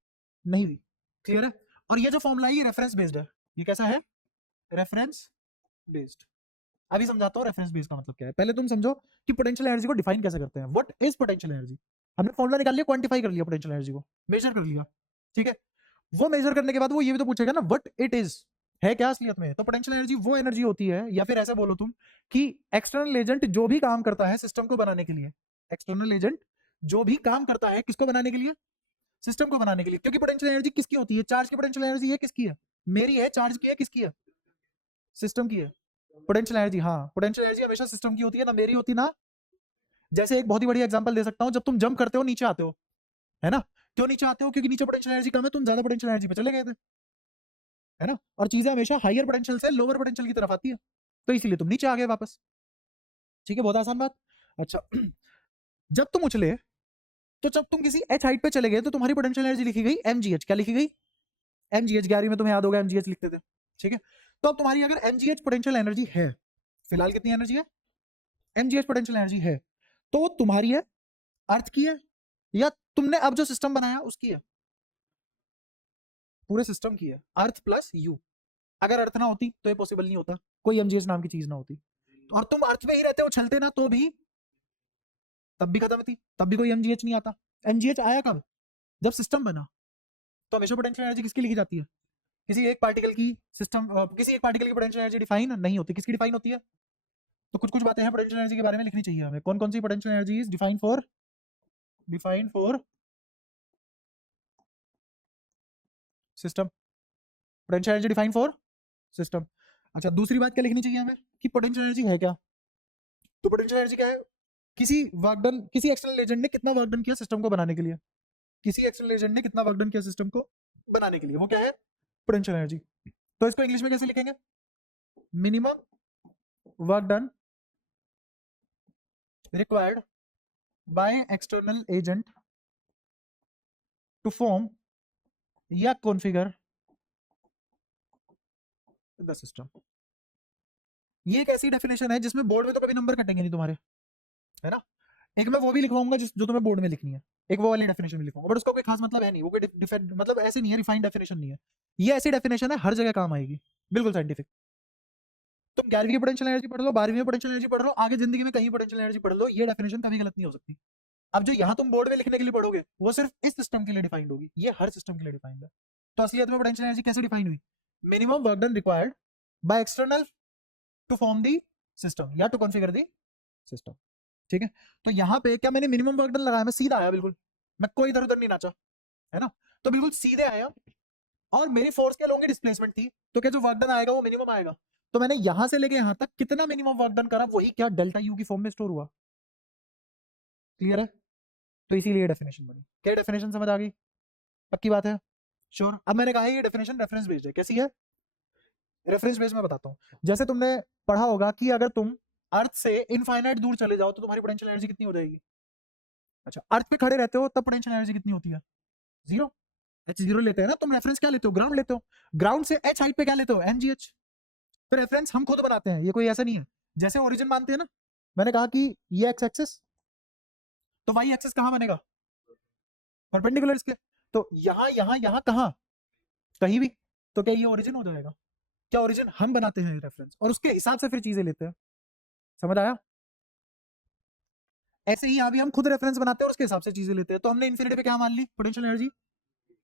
नहीं हुई, क्लियर है। और ये जो फॉर्मूला है ये रेफरेंस बेस्ड है, ये कैसा है, रेफरेंस बेस्ड। अभी समझाता हूँ रेफरेंस बेस का मतलब क्या है। पहले तुम समझो कि पोटेंशियल एनर्जी को डिफाइन कैसे करते हैं, व्हाट इज पोटेंशियल एनर्जी। हमने फॉर्मूला निकाल लिया, क्वांटिफाई कर लिया पोटेंशियल एनर्जी को, मेजर कर लिया, ठीक है। वो मेजर करने के बाद वो ये भी तो पूछेगा ना व्हाट इट इज, है क्या असलियत में। तो पोटेंशियल एनर्जी वो एनर्जी होती है, या फिर ऐसा बोलो तुम कि एक्सटर्नल एजेंट जो भी काम करता है सिस्टम को बनाने के लिए, एक्सटर्नल एजेंट जो भी काम करता है किसको बनाने के लिए, सिस्टम को बनाने के लिए। क्योंकि पोटेंशियल एनर्जी किसकी होती है, चार्ज की पोटेंशियल एनर्जी है किसकी है, मेरी है, चार्ज की है किसकी है, सिस्टम की है। पोटेंशियल एनर्जी, हाँ पोटेंशियल एनर्जी हमेशा सिस्टम की होती है, ना मेरी होती ना। जैसे एक बहुत ही बढ़िया एग्जांपल दे सकता हूं, जब तुम जंप करते हो नीचे आते हो, है ना, क्यों नीचे आते हो, क्योंकि नीचे पोटेंशियल एनर्जी कम है, तुम ज्यादा पोटेंशियल एनर्जी पे चले गए थे, है ना। और चीजें हमेशा हायर पोटेंशियल से लोअर पोटेंशियल की तरफ आती है, तो इसीलिए तुम नीचे आ गए वापस, ठीक है, बहुत आसान बात। अच्छा जब तुम उछले, तो जब तुम किसी एच हाइट पे चले गए तो तुम्हारी पोटेंशियल एनर्जी लिखी गई mgh, क्या लिखी गई, mgh, 11वीं में तुम्हें याद होगा mgh लिखते थे, ठीक है। तो अब तुम्हारी अगर mgh पोटेंशियल एनर्जी है, फिलहाल कितनी एनर्जी है, mgh पोटेंशियल एनर्जी है, तो वो तुम्हारी है, अर्थ की है, या तुमने अब जो सिस्टम बनाया उसकी है, पूरे सिस्टम की है, अर्थ प्लस यू। अगर अर्थ ना होती तो ये पॉसिबल नहीं होता, कोई mgh नाम की चीज ना होती, और तुम अर्थ में ही रहते हो, चलते ना तो भी, तब भी खत्म थी, तब भी कोई mgh नहीं आता। mgh आया कब, जब सिस्टम बना। तो हमेशा पोटेंशियल एनर्जी किसकी लिखी जाती है, किसी एक पार्टिकल की, सिस्टम किसी एक पार्टिकल की पोटेंशियल एनर्जी डिफाइन नहीं होती, किसकी डिफाइन होती है। तो कुछ कुछ बातें हैं पोटेंशियल एनर्जी के बारे में लिखनी चाहिए हमें, कौन कौन सी potential energy is define for system, potential energy define for system. अच्छा दूसरी बात क्या लिखनी चाहिए हमें, कि पोटेंशियल एनर्जी है क्या। तो पोटेंशियल एनर्जी क्या है, किसी वर्क डन, किसी एक्सटर्नल एजेंट ने कितना वर्क डन किया सिस्टम को बनाने के लिए, किसी एक्सटर्नल एजेंट ने कितना वर्क डन किया सिस्टम को बनाने के लिए, वो क्या है, पोटेंशियल एनर्जी। तो इसको इंग्लिश में कैसे लिखेंगे, minimum work done required by external agent to form या configure the system। ये एक ऐसी डेफिनेशन है जिसमें बोर्ड में तो कभी नंबर कटेंगे नहीं तुम्हारे, है ना। एक मैं वो भी लिखवाऊंगा जो तुम्हें बोर्ड में लिखनी है, एक वो वाली डेफिनेशन भी लिखूंगा, बट उसका कोई खास मतलब है नहीं, वो कोई मतलब ऐसे नहीं है, रिफाइंड डेफिनेशन नहीं है। ये ऐसी डेफिनेशन है हर जगह काम आएगी, बिल्कुल साइंटिफिक। तुम 11वीं की पोटेंशियल एनर्जी पढ़ लो, 12वीं में पोटेंशियल एनर्जी पढ़ लो, आगे जिंदगी में कहीं पोटेंशियल एनर्जी पढ़ लो, ये डेफिनेशन कभी गलत नहीं हो सकती। अब जो यहाँ तुम बोर्ड में लिखने के लिए पढ़ोगे वो सिर्फ इस सिस्टम के लिए डिफाइंड होगी, ये हर सिस्टम के लिए डिफाइंड है। तो असलियत में पोटेंशियल एनर्जी कैसे डिफाइन हुई, minimum work done required by external to form the system या टू कॉन्फ़िगर दी सिस्टम, ठीक है। तो यहाँ पे क्या मैंने मिनिमम वर्क डन लगाया, मैं सीधा आया बिल्कुल, मैं कोई इधर उधर नहीं नाचा, है ना। तो बिल्कुल सीधे आया, और मेरी फोर्स क्या लोगे, डिस्प्लेसमेंट थी, तो क्या जो वर्क डन आएगा वो मिनिमम आएगा। तो मैंने यहां से लेके यहां तक कितना मिनिमम वर्क डन करा, वही क्या डेल्टा यू की फॉर्म में स्टोर हुआ, क्लियर है। तो इसीलिए डेफिनेशन बनी, क्या डेफिनेशन समझ आ गई, पक्की बात है, श्योर। अब मैंने कहा है ये डेफिनेशन रेफरेंस बेस्ड है, कैसी है, रेफरेंस बेस्ड में बताता हूँ। जैसे तुमने पढ़ा होगा कि अगर तुम अर्थ से इनफाइनाइट दूर चले जाओ तो तुम्हारी पोटेंशियल एनर्जी कितनी हो जाएगी। अच्छा अर्थ पे खड़े रहते हो तब पोटेंशियल एनर्जी कितनी होती है, जीरो, h0 लेते हैं ना तुम, रेफरेंस क्या लेते हो, ग्राउंड लेते हो, ग्राउंड से h हाइट पे क्या लेते हो, mgh। तो रेफरेंस हम खुद बनाते हैं, ये कोई ऐसा नहीं है। जैसे ओरिजिन मानते हैं ना, मैंने कहा कि ये एक्स एक्सिस, तो वाई एक्सिस कहां बनेगा, परपेंडिकुलर इसके, तो यहां यहां यहां कहां, कहीं भी, तो क्या ये ओरिजिन हो जाएगा, क्या ओरिजिन हम बनाते हैं रेफरेंस, और उसके हिसाब से फिर चीजें लेते हैं, समझ आया। ऐसे ही यहाँ भी हम खुद रेफरेंस बनाते हैं और उसके हिसाब से चीजें लेते हैं। तो हमने इन्फिनिटी पे क्या मान ली, पोटेंशियल एनर्जी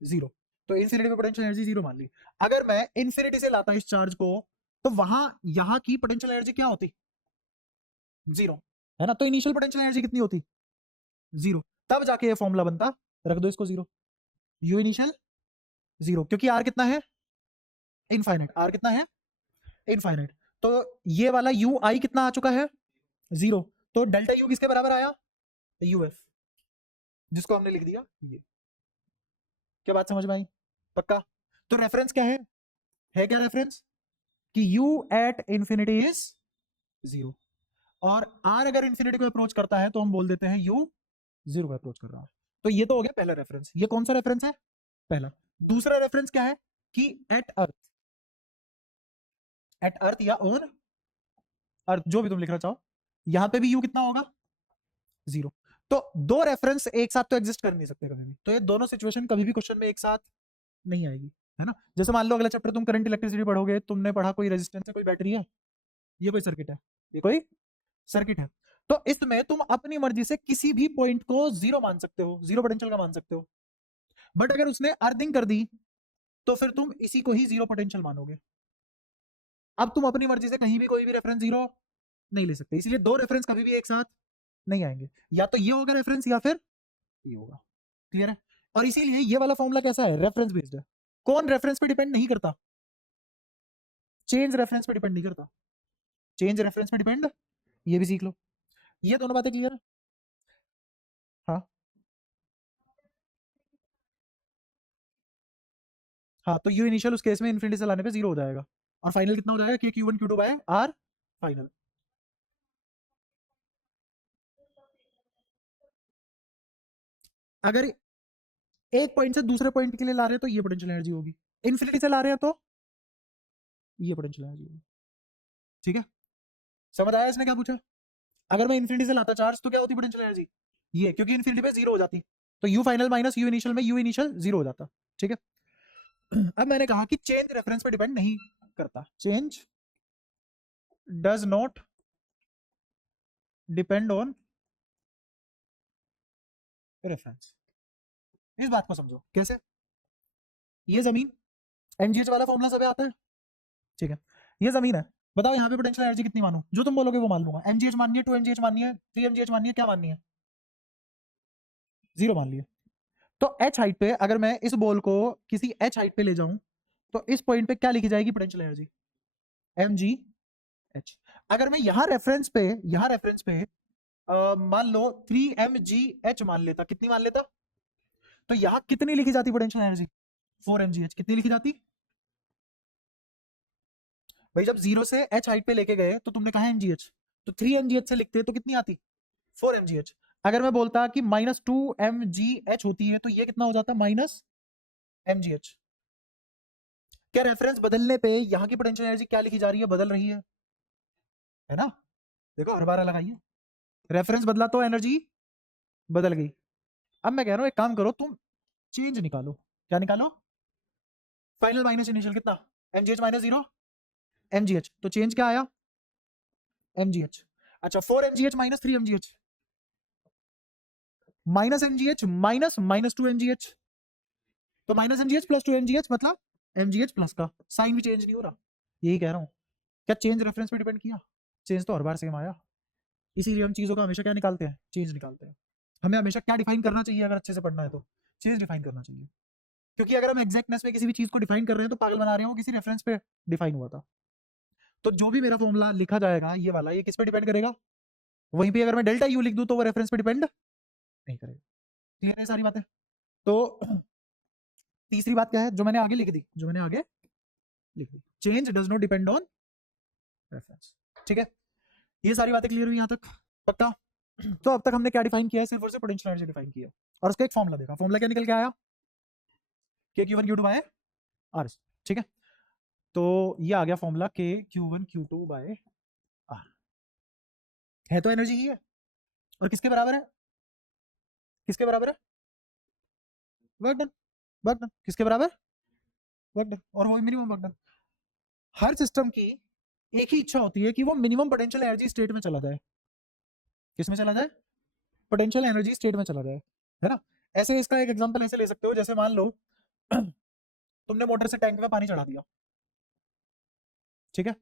जीरो, तो इन्फिनिटी पे पोटेंशियल एनर्जी जीरो मान ली। अगर मैं इन्फिनिटी से लाता इस चार्ज को, तो वहां यहाँ की पोटेंशियल एनर्जी क्या होती, जीरो, है ना। तो इनिशियल पोटेंशियल एनर्जी कितनी होती, जीरो, तब जाके ये फॉर्मूला बनता, रख दो इसको जीरो, यू इनिशियल जीरो, क्योंकि आर कितना है, इनफाइनाइट, आर कितना है, इनफाइनाइट। तो ये वाला यू आई कितना आ चुका है, जीरो, तो डेल्टा यू किसके बराबर आया, यूएफ, जिसको हमने लिख दिया ये। क्या बात समझ में आई? पक्का? तो रेफरेंस क्या है क्या रेफरेंस? कि u एट इंफिनिटी इज 0, और r अगर इंफिनिटी को अप्रोच करता है तो हम बोल देते हैं u 0 को अप्रोच कर रहा है। तो ये तो हो गया पहला रेफरेंस। ये कौन सा रेफरेंस है? पहला। दूसरा रेफरेंस क्या है? कि एट अर्थ या ऑन अर्थ, जो भी तुम लिखना चाहो, यहां पे भी u कितना होगा? 0। तो दो रेफरेंस एक साथ तो एग्जिस्ट कर नहीं सकते कभी भी, तो ये दोनों सिचुएशन कभी भी क्वेश्चन में एक साथ नहीं आएगी, है ना? जैसे मान लो अगला चैप्टर तुम करंट इलेक्ट्रिसिटी पढ़ोगे, तुमने पढ़ा कोई रेजिस्टेंस है, कोई बैटरी है, ये कोई सर्किट है, ये कोई सर्किट है, तो इसमें तुम अपनी मर्जी से किसी भी पॉइंट को 0 मान सकते हो, 0 पोटेंशियल का मान सकते हो। बट अगर उसने अर्थिंग कर दी तो फिर तुम इसी को ही 0 पोटेंशियल मानोगे। अब तुम अपनी मर्जी से कहीं भी कोई भी रेफरेंस 0 नहीं ले सकते, इसलिए दो रेफरेंस कभी भी एक साथ नहीं आएंगे, या तो ये होगा रेफरेंस या फिर ये होगा। क्लियर है? और इसीलिए ये वाला फॉर्मूला कैसा है? रेफरेंस बेस्ड है। कौन रेफरेंस पे डिपेंड नहीं करता? चेंज रेफरेंस पे डिपेंड नहीं करता। चेंज रेफरेंस पे डिपेंड, ये भी सीख लो। ये दोनों बातें क्लियर है? हाँ हाँ, तो यू इनिशियल उस केस में इन्फिनिटी से लाने पे 0 हो जाएगा, और फाइनल कितना हो जाएगा? के Q1 Q2 bye are final. अगर एक पॉइंट से दूसरे पॉइंट के लिए ला रहे हैं तो ये पोटेंशियल एनर्जी होगी, इन्फिनिटी से ला रहे हैं तो ये पोटेंशियल एनर्जी होगी। ठीक है? समझ आया इसने क्या पूछा? अगर मैं इन्फिनिटी से लाता चार्ज तो क्या होती पोटेंशियल एनर्जी? ये, क्योंकि इन्फिनिटी पे 0 हो जाती, तो you final minus you initial में यू इनिशियल 0 हो जाता। ठीक है? अब मैंने कहा कि चेंज रेफरेंस पे डिपेंड नहीं करता, change does not depend on reference. इस बात को समझो कैसे? ये जमीन, एमजीएच वाला फॉर्मूला सब आता है, ठीक है? ये जमीन है, बताओ यहाँ पे पोटेंशियल एनर्जी कितनी मानूं? जो तुम बोलोगे वो मान लूंगा। एमजीएच माननी है, 2 एमजीएच माननी है, 3 एमजीएच माननी है, क्या माननी है? 0 मान लिया। तो एच हाइट पे अगर मैं इस बॉल को किसी एच हाइट पे ले जाऊं तो इस पॉइंट पे क्या लिखी जाएगी potential energy? M G H. अगर मैं यहां रेफरेंस पे मान लो 3 mgh मान लेता, कितनी मान लेता? तो यहां कितनी लिखी जाती पोटेंशियल एनर्जी? 4 mgh। कितनी लिखी जाती भाई? जब 0 से h हाइट पे लेके गए तो तुमने कहा mgh, तो 3 mgh से लिखते तो कितनी आती? 4 mgh। अगर मैं बोलता कि -2 mgh होती है तो ये कितना हो जाता? -mgh। क्या रेफरेंस बदलने पे यहाँ की पोटेंशियल एनर्जी क्या लिखी जा रही है? बदल रही है ना? देखो हर बार लगाइए, रेफरेंस बदला तो एनर्जी बदल गई। अब मैं कह रहा हूँ एक काम करो, तुम चेंज निकालो। क्या निकालो? फाइनल माइनस इनिशियल कितना? mgh माइनस 0 mgh, तो चेंज क्या आया? mgh। अच्छा, 4 mgh minus 3 mgh, minus mgh minus -2 mgh, तो माइनस mgh प्लस 2 mgh मतलब mgh प्लस का साइन भी चेंज नहीं हो रहा। यही कह रहा हूँ, क्या चेंज रेफरेंस पे डिपेंड किया? चेंज तो हर बार सेम आया। इसीलिए हम चीजों का हमेशा क्या निकालते हैं? चेंज निकालते हैं। हमें हमेशा क्या डिफाइन करना चाहिए? अगर अच्छे से पढ़ना है तो चेंज डिफाइन करना चाहिए, क्योंकि अगर हम एग्जैक्टनेस में किसी भी चीज को डिफाइन कर रहे हैं तो पागल बना रहे हो, किसी रेफरेंस पे डिफाइन हुआ था। तो जो भी मेरा फॉर्मूला लिखा जाएगा ये वाला, ये किस पे डिपेंड करेगा? वहीं पे अगर मैं डेल्टा यू लिख दूं तो वो रेफरेंस पे डिपेंड नहीं करेगा। क्लियर है सारी बातें? तो तीसरी बात क्या है जो मैंने आगे लिख दी? Change does not depend on reference. ठीक है? ये सारी बातें क्लियर हुई यहाँ तक? पक्का? तो अब तक हमने क्या डिफाइन किया है? सिर्फ और सिर्फ पोटेंशियल एनर्जी डिफाइन किया, और उसका एक फॉर्मूला देखा। फॉर्मूला क्या निकल के आया? के Q1 Q2 बाय आर। ठीक है? तो ये आ गया फॉर्मूला के Q1 Q2 बाय आर। है तो एनर्जी ही है, और किसके बराबर है? किसके बराबर है? Work done. वर्क डन किसके बराबर? वर्क डन, और वो मिनिमम वर्क डन। हर सिस्टम की एक ही इच्छा होती है कि वो मिनिमम पोटेंशियल एनर्जी स्टेट में चला जाए। किस में चला जाए? पोटेंशियल एनर्जी स्टेट में चला जाए, है ना? ऐसे इसका एक एग्जांपल ऐसे ले सकते हो, जैसे मान लो तुमने मोटर से टैंक में पानी चढ़ा दिया। ठीक है?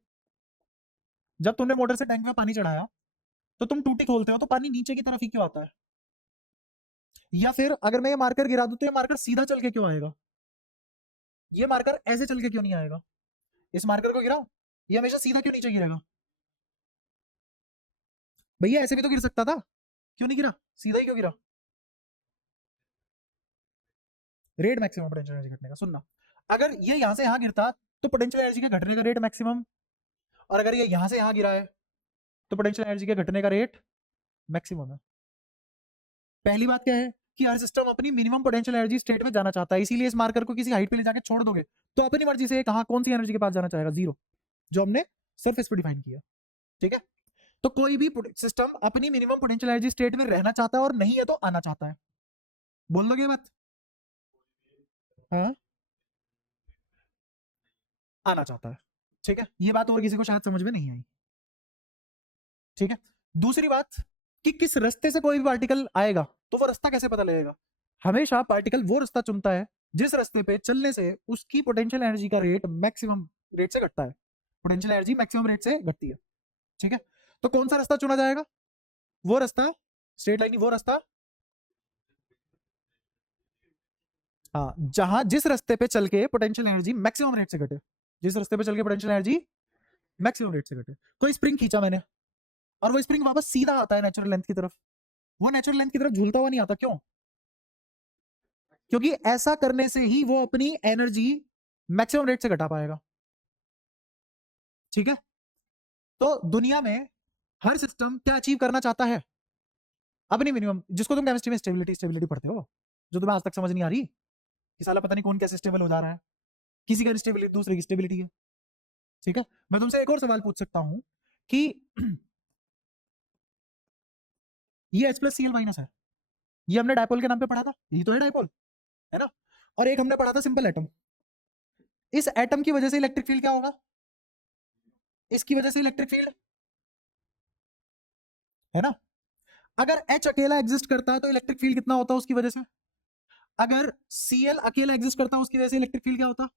जब तुमने मोटर से टैंक में पानी चढ़ाया तो तुम टूटी खोलते हो तो पानी नीचे की तरफ ही क्यों आता है? या फिर अगर मैं ये मार्कर गिरा दूं तो ये मार्कर सीधा चल के क्यों आएगा? ये मार्कर ऐसे चल के क्यों नहीं आएगा? इस मार्कर को गिराओ, ये हमेशा सीधा क्यों नीचे गिरेगा? भैया ऐसे भी तो गिर सकता था, क्यों नहीं गिरा? सीधा ही क्यों गिरा? रेट मैक्सिमम पोटेंशियल एनर्जी घटने का। सुनना, अगर ये यहां से यहां गिरता तो पोटेंशियल एनर्जी के घटने का रेट मैक्सिमम, और अगर ये यहां से यहां गिरा है तो पोटेंशियल एनर्जी के घटने का रेट मैक्सिमम है। पहली बात क्या है कि हर सिस्टम अपनी मिनिमम पोटेंशियल एनर्जी स्टेट में जाना चाहता है, इसीलिए इस मार्कर को किसी हाइट पे ले जाके छोड़ दोगे तो अपनी मर्जी से कहां कौन सी एनर्जी के पास जाना चाहेगा, जीरो, जो हमने सरफेस पे डिफाइन किया। ठीक है, तो कोई भी सिस्टम अपनी मिनिमम पोटेंशियल एनर्जी स्टेट में रहना चाहता है और नहीं है तो आना चाहता है। बोल दोगे बात? हाँ, आना चाहता है। ठीक है, ये बात और किसी को शायद समझ में नहीं आई। ठीक है, दूसरी बात कि किस रास्ते से कोई भी पार्टिकल आएगा तो वो रास्ता कैसे पता लगेगा। हमेशा पार्टिकल वो रास्ता चुनता है जिस रास्ते पे चलने से उसकी पोटेंशियल एनर्जी का रेट मैक्सिमम रेट से घटता है, पोटेंशियल एनर्जी मैक्सिमम रेट से घटती है। ठीक है, तो कौन सा रास्ता चुना जाएगा? वो रास्ता, स्ट्रेट लाइन, वो रास्ता, हाँ, जहां जिस रास्ते पे चल के पोटेंशियल एनर्जी मैक्सिमम रेट से घटे, जिस रास्ते पे चल के पोटेंशियल एनर्जी मैक्सिमम रेट से घटे। कोई स्प्रिंग खींचा मैंने और वो स्प्रिंग वापस सीधा आता है नेचुरल लेंथ की तरफ, वो नेचुरल लेंथ की तरफ झूलता हुआ नहीं आता, क्यों? क्योंकि ऐसा करने से ही वो अपनी एनर्जी मैक्सिमम रेट से घटा पाएगा। ठीक है, तो दुनिया में हर सिस्टम क्या अचीव करना चाहता है? अपनी मिनिमम, जिसको तुम केमिस्ट्री में स्टेबिलिटी स्टेबिलिटी पढ़ते हो, जो तुम्हें आज तक समझ नहीं आ रही कि साला पता नहीं कौन कैसे स्टेबल हो जा रहा है, किसी का स्टेबिलिटी दूसरे की स्टेबिलिटी है। ठीक है, मैं तुमसे एक और सवाल पूछ सकता हूं कि ये H प्लस Cl माइनस है, ये हमने डायपोल के नाम पे पढ़ा था, यही तो है डायपोल, है ना? और एक हमने पढ़ा था सिंपल एटम। इस एटम की वजह से इलेक्ट्रिक फील्ड क्या होगा? इसकी वजह से इलेक्ट्रिक फील्ड, है ना? अगर H अकेला एग्जिस्ट करता है तो इलेक्ट्रिक फील्ड कितना होता है उसकी वजह से? अगर Cl अकेला एग्जिस्ट करता है उसकी वजह से इलेक्ट्रिक फील्ड क्या होता?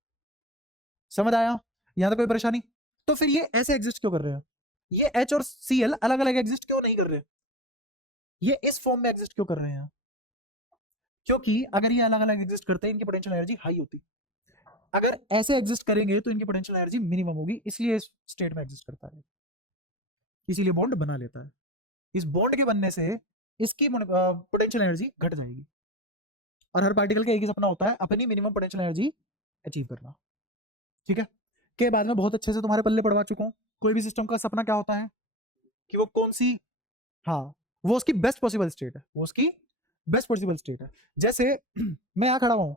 समझ आया? यहां तक कोई परेशानी? तो फिर ये ऐसे एग्जिस्ट क्यों कर रहे हैं? ये H और Cl अलग अलग एग्जिस्ट क्यों नहीं कर रहे? ये इस फॉर्म में एग्जिस्ट क्यों कर रहे हैं? क्योंकि अगर ये अलग अलग एग्जिस्ट करते हैं इनकी पोटेंशियल एनर्जी हाई होती, अगर ऐसे एग्जिस्ट करेंगे तो इनकी पोटेंशियल एनर्जी मिनिमम होगी, इसलिए इस स्टेट में एग्जिस्ट करता है, इसीलिए बॉन्ड बना लेता है। इस बॉन्ड के बनने से इसकी पोटेंशियल एनर्जी घट जाएगी। और हर पार्टिकल का एक ही सपना होता है, अपनी मिनिमम पोटेंशियल एनर्जी अचीव करना। ठीक है, के बाद में बहुत अच्छे से तुम्हारे पल्ले पड़वा चुका हूँ। कोई भी सिस्टम का सपना क्या होता है कि वो कौन सी, हाँ, वो उसकी बेस्ट पॉसिबल स्टेट है, वो उसकी बेस्ट पॉसिबल स्टेट है। जैसे मैं यहाँ खड़ा हूँ,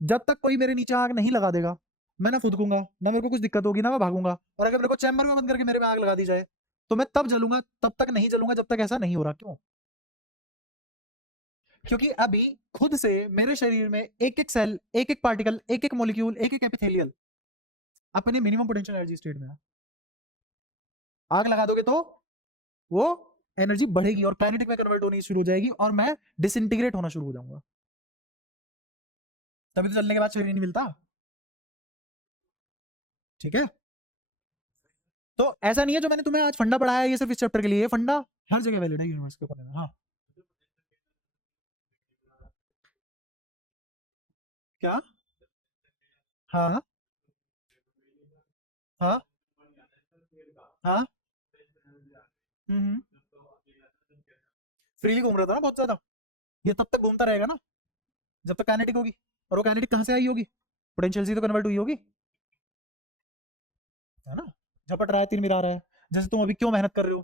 जब तक कोई मेरे नीचे आग नहीं लगा देगा मैं ना फुदकूंगा, ना मेरे को कुछ दिक्कत होगी, ना मैं भागूंगा। और अगर मेरे को चैम्बर में बंद करके मेरे में आग लगा दी जाए तो मैं तब जलूंगा, तब तक नहीं जलूंगा जब तक ऐसा नहीं हो रहा। क्यों? क्योंकि अभी खुद से मेरे शरीर में एक एक सेल, एक एक पार्टिकल, एक एक मॉलिक्यूल, एक एक एपिथेलियल अपने मिनिमम पोटेंशियल एनर्जी स्टेट में है। आग लगा दोगे तो वो एनर्जी बढ़ेगी और काइनेटिक में कन्वर्ट होनी शुरू हो जाएगी और मैं डिसइंटीग्रेट होना शुरू हो जाऊंगा। तभी तो जलने के बाद शरीर नहीं मिलता। ठीक है, तो ऐसा नहीं है जो मैंने तुम्हें आज फंडा पढ़ाया ये सिर्फ इस चैप्टर के लिए, ये फंडा हर जगह वैलिड है यूनिवर्स के बारे में। हाँ, क्या? हाँ, हाँ, हाँ, फ्रीली घूम रहा था ना बहुत ज्यादा, ये तब तक घूमता रहेगा ना जब तक काइनेटिक होगी। और वो काइनेटिक कहाँ से आई होगी? पोटेंशियल से तो कन्वर्ट हुई होगी, है ना? झपट रहा है, तीर मिला रहा है। जैसे तुम अभी क्यों मेहनत कर रहे हो?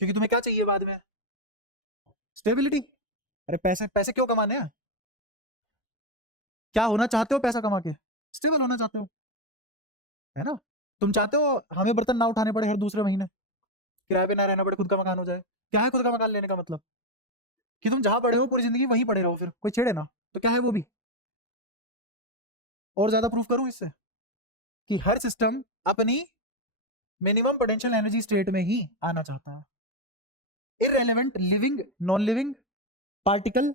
क्योंकि तुम्हें क्या चाहिए बाद में? स्टेबिलिटी। अरे पैसे, पैसे क्यों कमाने हैं? क्या होना चाहते हो पैसा कमा के? स्टेबल होना चाहते हो, है ना? तुम चाहते हो हमें बर्तन ना उठाने पड़े हर दूसरे महीने, किराए पे ना रहना पड़े, खुद का मकान हो जाए। क्या है खुद का मकान लेने का मतलब? कि तुम जहां पड़े हो पूरी जिंदगी वहीं पड़े रहो, फिर कोई छेड़े ना। तो क्या है वो भी? और ज्यादा प्रूफ करूं इससे कि हर सिस्टम अपनी मिनिमम पोटेंशियल एनर्जी स्टेट में ही आना चाहता है, irrelevant, living, non living, particle,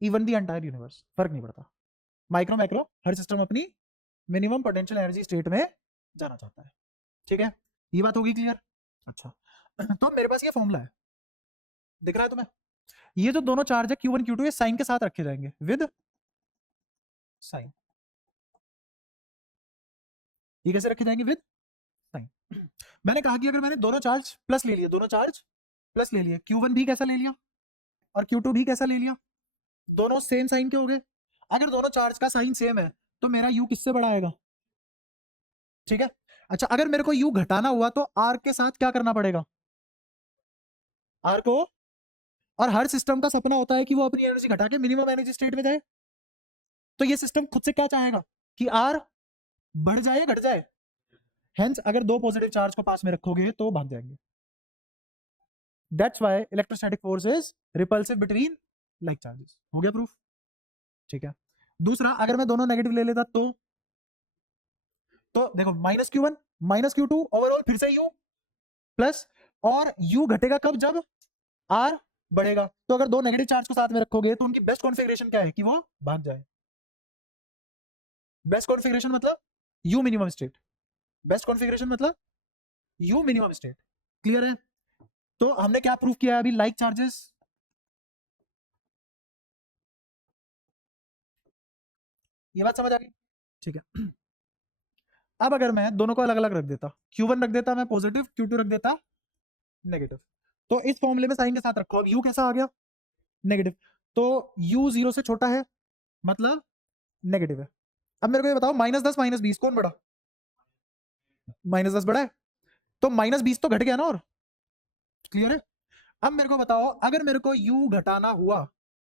even the entire universe, फर्क नहीं पड़ता। माइक्रो मैक्रो, हर सिस्टम अपनी मिनिमम पोटेंशियल एनर्जी स्टेट में जाना चाहता है। ठीक है, ये बात होगी क्लियर? अच्छा, तो मेरे पास ये फॉर्मूला है, दिख रहा है तुम्हें? ये जो दोनों चार्ज है Q1 Q2 ये साइन के साथ रखे जाएंगे, विद साइन। ये कैसे रखे जाएंगे? With sign. मैंने कहा कि अगर मैंने दोनों चार्ज प्लस ले लिए, दोनों चार्ज प्लस ले लिए, Q1 भी कैसा ले लिया और Q2 भी कैसा ले लिया? दोनों सेम साइन के हो गए। अगर दोनों चार्ज का साइन सेम है तो मेरा यू किससे बड़ा आएगा? ठीक है। अच्छा, अगर मेरे को यू घटाना हुआ तो आर के साथ क्या करना पड़ेगा? आर को, और हर सिस्टम का सपना होता है कि वो अपनी एनर्जी घटा के मिनिमम एनर्जी स्टेट में जाए। तो ये सिस्टम खुद से क्या चाहेगा कि आर बढ़ जाए या घट जाए। हेंस अगर दो पॉजिटिव चार्ज को पास में रखोगे तो भाग जाएंगे। That's why electrostatic force is repulsive between like charges. हो गया प्रूफ? ठीक है। दूसरा, अगर मैं दोनों नेगेटिव ले लेता तो देखो minus Q one minus Q two overall फिर से यू प्लस, और यू घटेगा कब? जब आर बढ़ेगा। तो अगर दो नेगेटिव चार्ज को साथ में रखोगे तो उनकी बेस्ट कॉन्फ़िगरेशन क्या है कि वो भाग जाए। बेस्ट कॉन्फ़िगरेशन मतलब you minimum state. Best configuration मतलब यू मिनिमम स्टेट। क्लियर है? तो हमने क्या प्रूफ किया है अभी? Like charges. ये बात समझ आ गई? ठीक है। अब अगर मैं दोनों को अलग अलग रख देता, Q1 रख देता मैं पॉजिटिव, Q2 रख देता नेगेटिव, तो इस फॉर्मूले में साइन के साथ रखो। अब U कैसा आ गया? नेगेटिव। तो U 0 से छोटा है मतलब नेगेटिव है। अब मेरे को ये बताओ, -10 -20 कौन बड़ा? -10 बड़ा है। तो -20 तो घट गया ना, और क्लियर है? अब मेरे को बताओ, अगर मेरे को U घटाना हुआ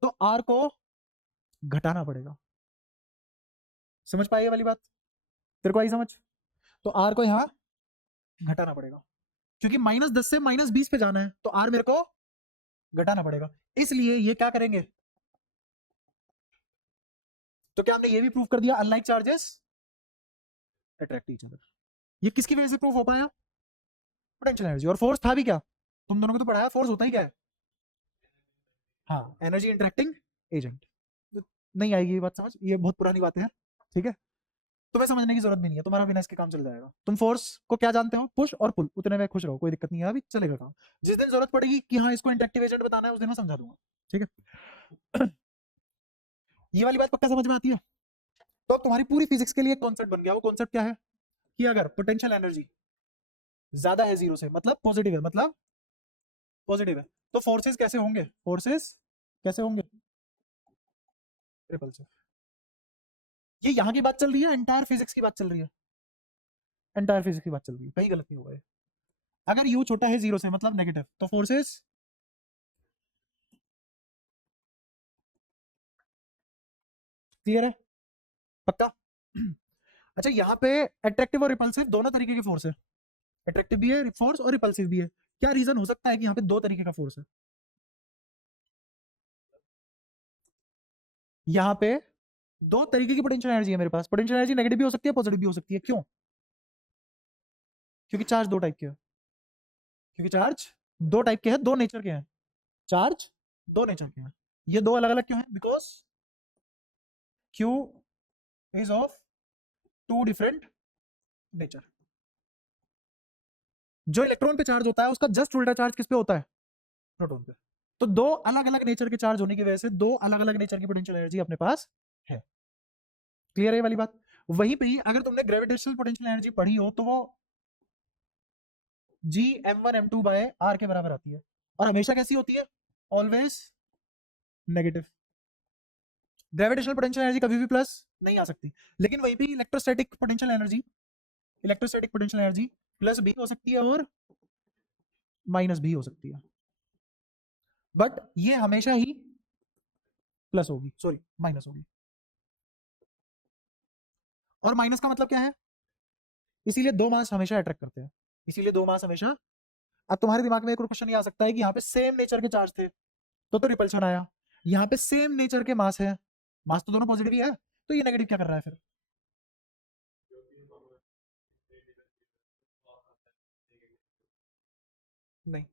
तो R को घटाना पड़ेगा। समझ पाए ये वाली बात? तेरे को आई समझ? तो R को यहां घटाना पड़ेगा, क्योंकि -10 से -20 पे जाना है, तो R मेरे को घटाना पड़ेगा। इसलिए ये क्या करेंगे? तो क्या हमने ये भी प्रूव कर दिया unlike charges attract each other. ये किसकी वजह से प्रूफ हो पाया? Potential energy. और फोर्स था भी क्या? तुम दोनों को तो पढ़ाया, फोर्स होता ही क्या है? हाँ, एनर्जी इंटरेक्टिंग एजेंट। नहीं आएगी ये बात समझ, ये बहुत पुरानी बात है। ठीक है, तुम्हें समझने की जरूरत भी नहीं है, तुम्हारा बिना इसके काम चल जाएगा। तुम फोर्स को क्या जानते हो? पुश और पुल। उतने में खुश रहो, कोई दिक्कत नहीं है, अभी चलेगा काम। जिस दिन जरूरत पड़ेगी कि हाँ इसको इंटरेक्टिव एजेंट बताना है, उस दिन मैं समझा दूंगा। ठीक है। ये वाली बात पक्का समझ में आती है? तो अब तुम्हारी पूरी फिजिक्स के लिए कॉन्सेप्ट बन गया। वो कॉन्सेप्ट क्या है कि अगर पोटेंशियल एनर्जी ज्यादा है जीरो से, मतलब पॉजिटिव है, मतलब पॉजिटिव है, तो फोर्सेस कैसे होंगे? फोर्सेस कैसे होंगे? रिपल्सिव। ये यहाँ की बात चल रही है, एंटायर फिजिक्स की बात चल रही है। एंटायर फिजिक्स की बात चल रही है, कहीं गलत नहीं हुआ है। अगर यू छोटा है जीरो से मतलब नेगेटिव, तो फोर्सेस क्लियर है? पक्का? अच्छा, यहाँ पे अट्रैक्टिव और रिपल्सिव दोनों तरीके की फोर्स है। अट्रैक्टिव भी है फोर्स और रिपल्सिव भी है। क्या रीजन हो सकता है कि यहाँ पे दो तरीके का फोर्स है? यहाँ पे दो तरीके की पोटेंशियल एनर्जी है मेरे पास। पोटेंशियल एनर्जी नेगेटिव भी हो सकती है, पॉजिटिव भी हो सकती है। क्यों? क्योंकि चार्ज दो टाइप के हैं। क्योंकि चार्ज दो टाइप के हैं, दो नेचर के हैं। चार्ज दो नेचर के हैं। ये दो अलग अलग क्यों हैं? Because Q is of two different nature। जो इलेक्ट्रॉन पे चार्ज होता है उसका जस्ट उल्टा चार्ज किस पे होता है? प्रोटॉन पे। तो दो अलग अलग नेचर के चार्ज होने की वजह से दो अलग अलग नेचर की पोटेंशियल एनर्जी अपने पास है। क्लियर है ये वाली बात? वहीं पे ही अगर तुमने ग्रेविटेशनल पोटेंशियल एनर्जी पढ़ी हो तो वो G m1 m2 bye R के बराबर आती है, और हमेशा कैसी होती है? Always negative. Gravitational potential energy कभी भी प्लस नहीं आ सकती। लेकिन वहीं पे electrostatic potential energy, electrostatic potential energy plus भी हो सकती है और माइनस भी हो सकती है, बट ये हमेशा ही प्लस होगी, सॉरी माइनस होगी। और माइनस का मतलब क्या है? इसीलिए दो मास हमेशा अट्रैक्ट करते हैं। इसीलिए दो मास हमेशा। अब तुम्हारे दिमाग में एक और क्वेश्चन ये आ सकता है कि यहाँ पे सेम नेचर के चार्ज थे तो रिपल्शन आया। यहाँ पे सेम नेचर के मास है, मास तो दोनों पॉजिटिव ही है, तो ये नेगेटिव क्या कर रहा है फिर? नहीं,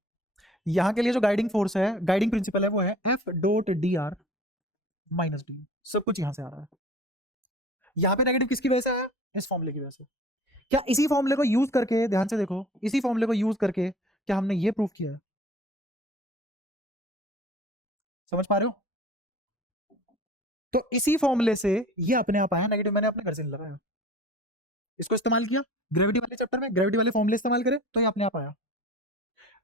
यहाँ के लिए जो गाइडिंग फोर्स है, गाइडिंग प्रिंसिपल है, वो है F dot D R minus D. सब कुछ यहाँ से आ रहा है। यहाँ पे नेगेटिव किसकी वजह से आया? इस फॉर्मूले की वजह से। क्या इसी फॉर्मूले को यूज करके, ध्यान से देखो, इसी फॉर्मूले को यूज करके क्या हमने ये प्रूफ किया है? समझ पा रहे हो? तो इसी फॉर्मूले से ये अपने आप आया नेगेटिव, मैंने अपने घर से नहीं लगाया, इसको इस्तेमाल किया ग्रेविटी वाले चैप्टर में, ग्रेविटी वाले फॉर्मूले इस्तेमाल करे तो ये अपने आप आया।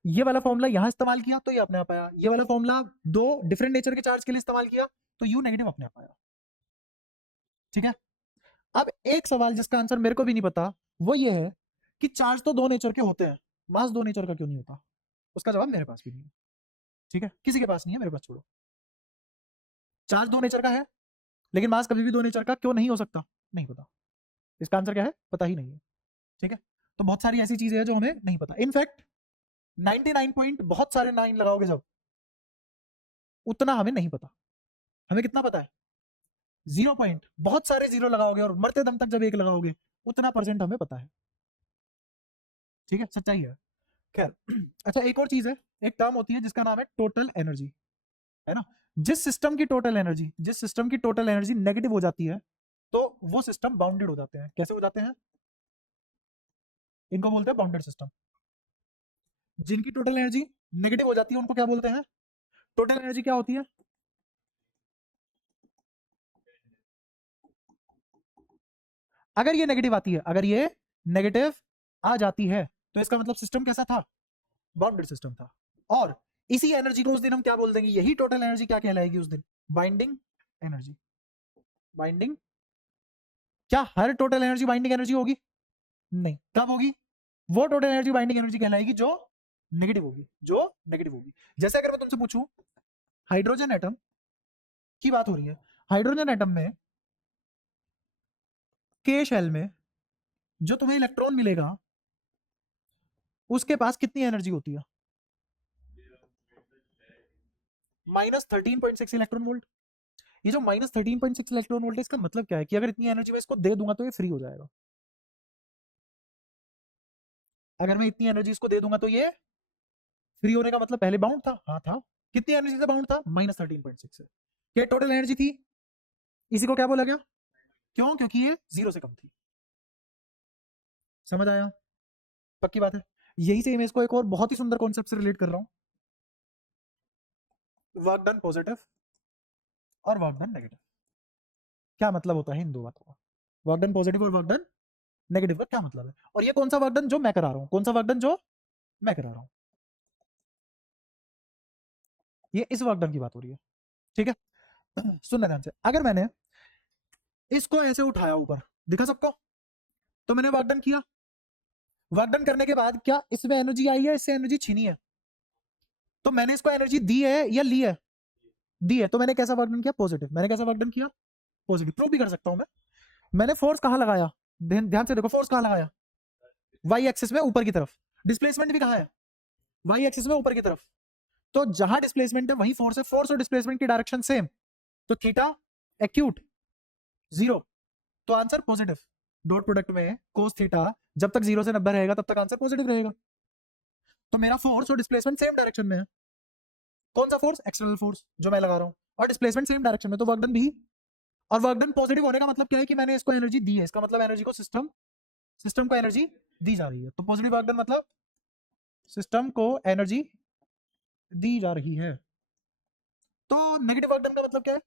ये वाला फॉर्मूला यहां इस्तेमाल किया तो ये अपने आप आया, ये वाला फॉर्मूला दो डिफरेंट नेचर के चार्ज के लिए इस्तेमाल किया तो यू नेगेटिव अपने आप आया। ठीक है, अब एक सवाल जिसका आंसर मेरे को भी नहीं पता वो ये है कि चार्ज तो दो नेचर के होते हैं, मास दो नेचर का क्यों नहीं होता? उसका जवाब मेरे पास भी नहीं है। ठीक है, किसी के पास नहीं है, मेरे पास छोड़ो। चार्ज दो नेचर का है लेकिन मास कभी भी दो नेचर का क्यों नहीं हो सकता? नहीं पता। इसका आंसर क्या है? पता ही नहीं है। ठीक है, तो बहुत सारी ऐसी चीजें हैं जो हमें नहीं पता। इनफैक्ट 99 पॉइंट बहुत सारे 9 लगाओगे जब, उतना हमें नहीं पता। हमें कितना पता है? 0 पॉइंट बहुत सारे 0 लगाओगे और मरते दम तक जब 1 लगाओगे उतना परसेंट हमें पता है। ठीक है, सच्चाई है। खैर अच्छा, एक और चीज है, एक टर्म होती है जिसका नाम है टोटल एनर्जी, है ना? जिस सिस्टम की टोटल एनर्जी नेगेटिव हो जाती है तो वो सिस्टम बाउंडेड हो जाते हैं। कैसे हो जाते हैं? इनको बोलते हैं बाउंडेड सिस्टम। जिनकी टोटल एनर्जी नेगेटिव हो जाती है उनको क्या बोलते हैं? टोटल एनर्जी क्या होती है? अगर ये नेगेटिव आती है, अगर ये नेगेटिव आ जाती है तो इसका मतलब सिस्टम कैसा था? बाउंडेड सिस्टम था। और इसी एनर्जी को उस दिन हम क्या बोल देंगे? यही टोटल एनर्जी क्या कहलाएगी उस दिन? Binding energy. बाइंडिंग। क्या हर टोटल एनर्जी बाइंडिंग एनर्जी होगी? नहीं। कब होगी? वो टोटल एनर्जी बाइंडिंग एनर्जी कहलाएगी जो नेगेटिव होगी, जो नेगेटिव होगी। जैसे अगर मैं तुमसे पूछूं हाइड्रोजन एटम की बात हो रही है, हाइड्रोजन एटम में के शेल में जो तुम्हें इलेक्ट्रॉन मिलेगा उसके पास कितनी एनर्जी होती है? -13.6 इलेक्ट्रॉन वोल्ट। ये जो -13.6 इलेक्ट्रॉन वोल्ट है इसका मतलब क्या है कि अगर इतनी एनर्जी मैं इसको दे दूंगा तो ये फ्री हो जाएगा। अगर मैं इतनी एनर्जी इसको दे दूंगा तो ये फ्री होने का मतलब पहले बाउंड था? हाँ था। कितनी एनर्जी से बाउंड था? -13.6 से। क्या टोटल एनर्जी थी? इसी को क्या बोला गया? क्यों? क्योंकि ये 0 से कम थी। समझ आया? पक्की बात है। यही से मैं इसको एक और बहुत ही सुंदर कॉन्सेप्ट से रिलेट कर रहा हूं, वर्क डन पॉजिटिव और वर्क डन नेगेटिव। क्या मतलब होता है इन दो बातों का? वर्क डन पॉजिटिव और वर्क डन नेगेटिव का क्या मतलब है? और ये कौन सा वर्क डन जो मैं करा रहा हूं? कौन सा वर्क डन जो मैं करा रहा हूं? ये इस वर्क डन की बात हो रही है। ठीक है, सुनना ध्यान से। अगर मैंने इसको ऐसे उठाया ऊपर, दिखा सबको? तो मैंने वर्क डन किया। वर्क डन करने के बाद क्या इसमें एनर्जी आई है? इससे एनर्जी छीनी है। तो मैंने इसको एनर्जी दी है या ली है? दी है। तो मैंने कैसा वर्क डन किया? पॉजिटिव। मैंने कैसा वर्क डन किया? पॉजिटिव। प्रूव भी कर सकता हूं मैं। मैंने फोर्स कहां लगाया? ध्यान से देखो, फोर्स कहां लगाया? वाई एक्सिस में ऊपर की तरफ। डिस्प्लेसमेंट भी कहां है? वाई एक्सिस में ऊपर की तरफ। तो जहां डिस्प्लेसमेंट है वही फोर्स है। फोर्स और डिस्प्लेसमेंट की डायरेक्शन सेम, तो थीटा एक्यूट 0। तो आंसर पॉजिटिव। डॉट प्रोडक्ट में कोस थीटा जब तक 0 से 90 रहेगा तब तक आंसर पॉजिटिव रहेगा। तो मेरा फोर्स और डिस्प्लेसमेंट सेम डायरेक्शन में है। कौन सा फोर्स? एक्सटर्नल फोर्स जो मैं लगा रहा हूं, और डिस्प्लेसमेंट सेम डायरेक्शन में, तो वर्क डन भी। और वर्क डन पॉजिटिव होने का मतलब क्या है? कि मैंने इसको एनर्जी दी है। इसका मतलब एनर्जी को सिस्टम को एनर्जी दी जा रही है। तो पॉजिटिव वर्क डन मतलब सिस्टम को एनर्जी दी जा रही है। तो नेगेटिव वर्क डन का मतलब क्या है?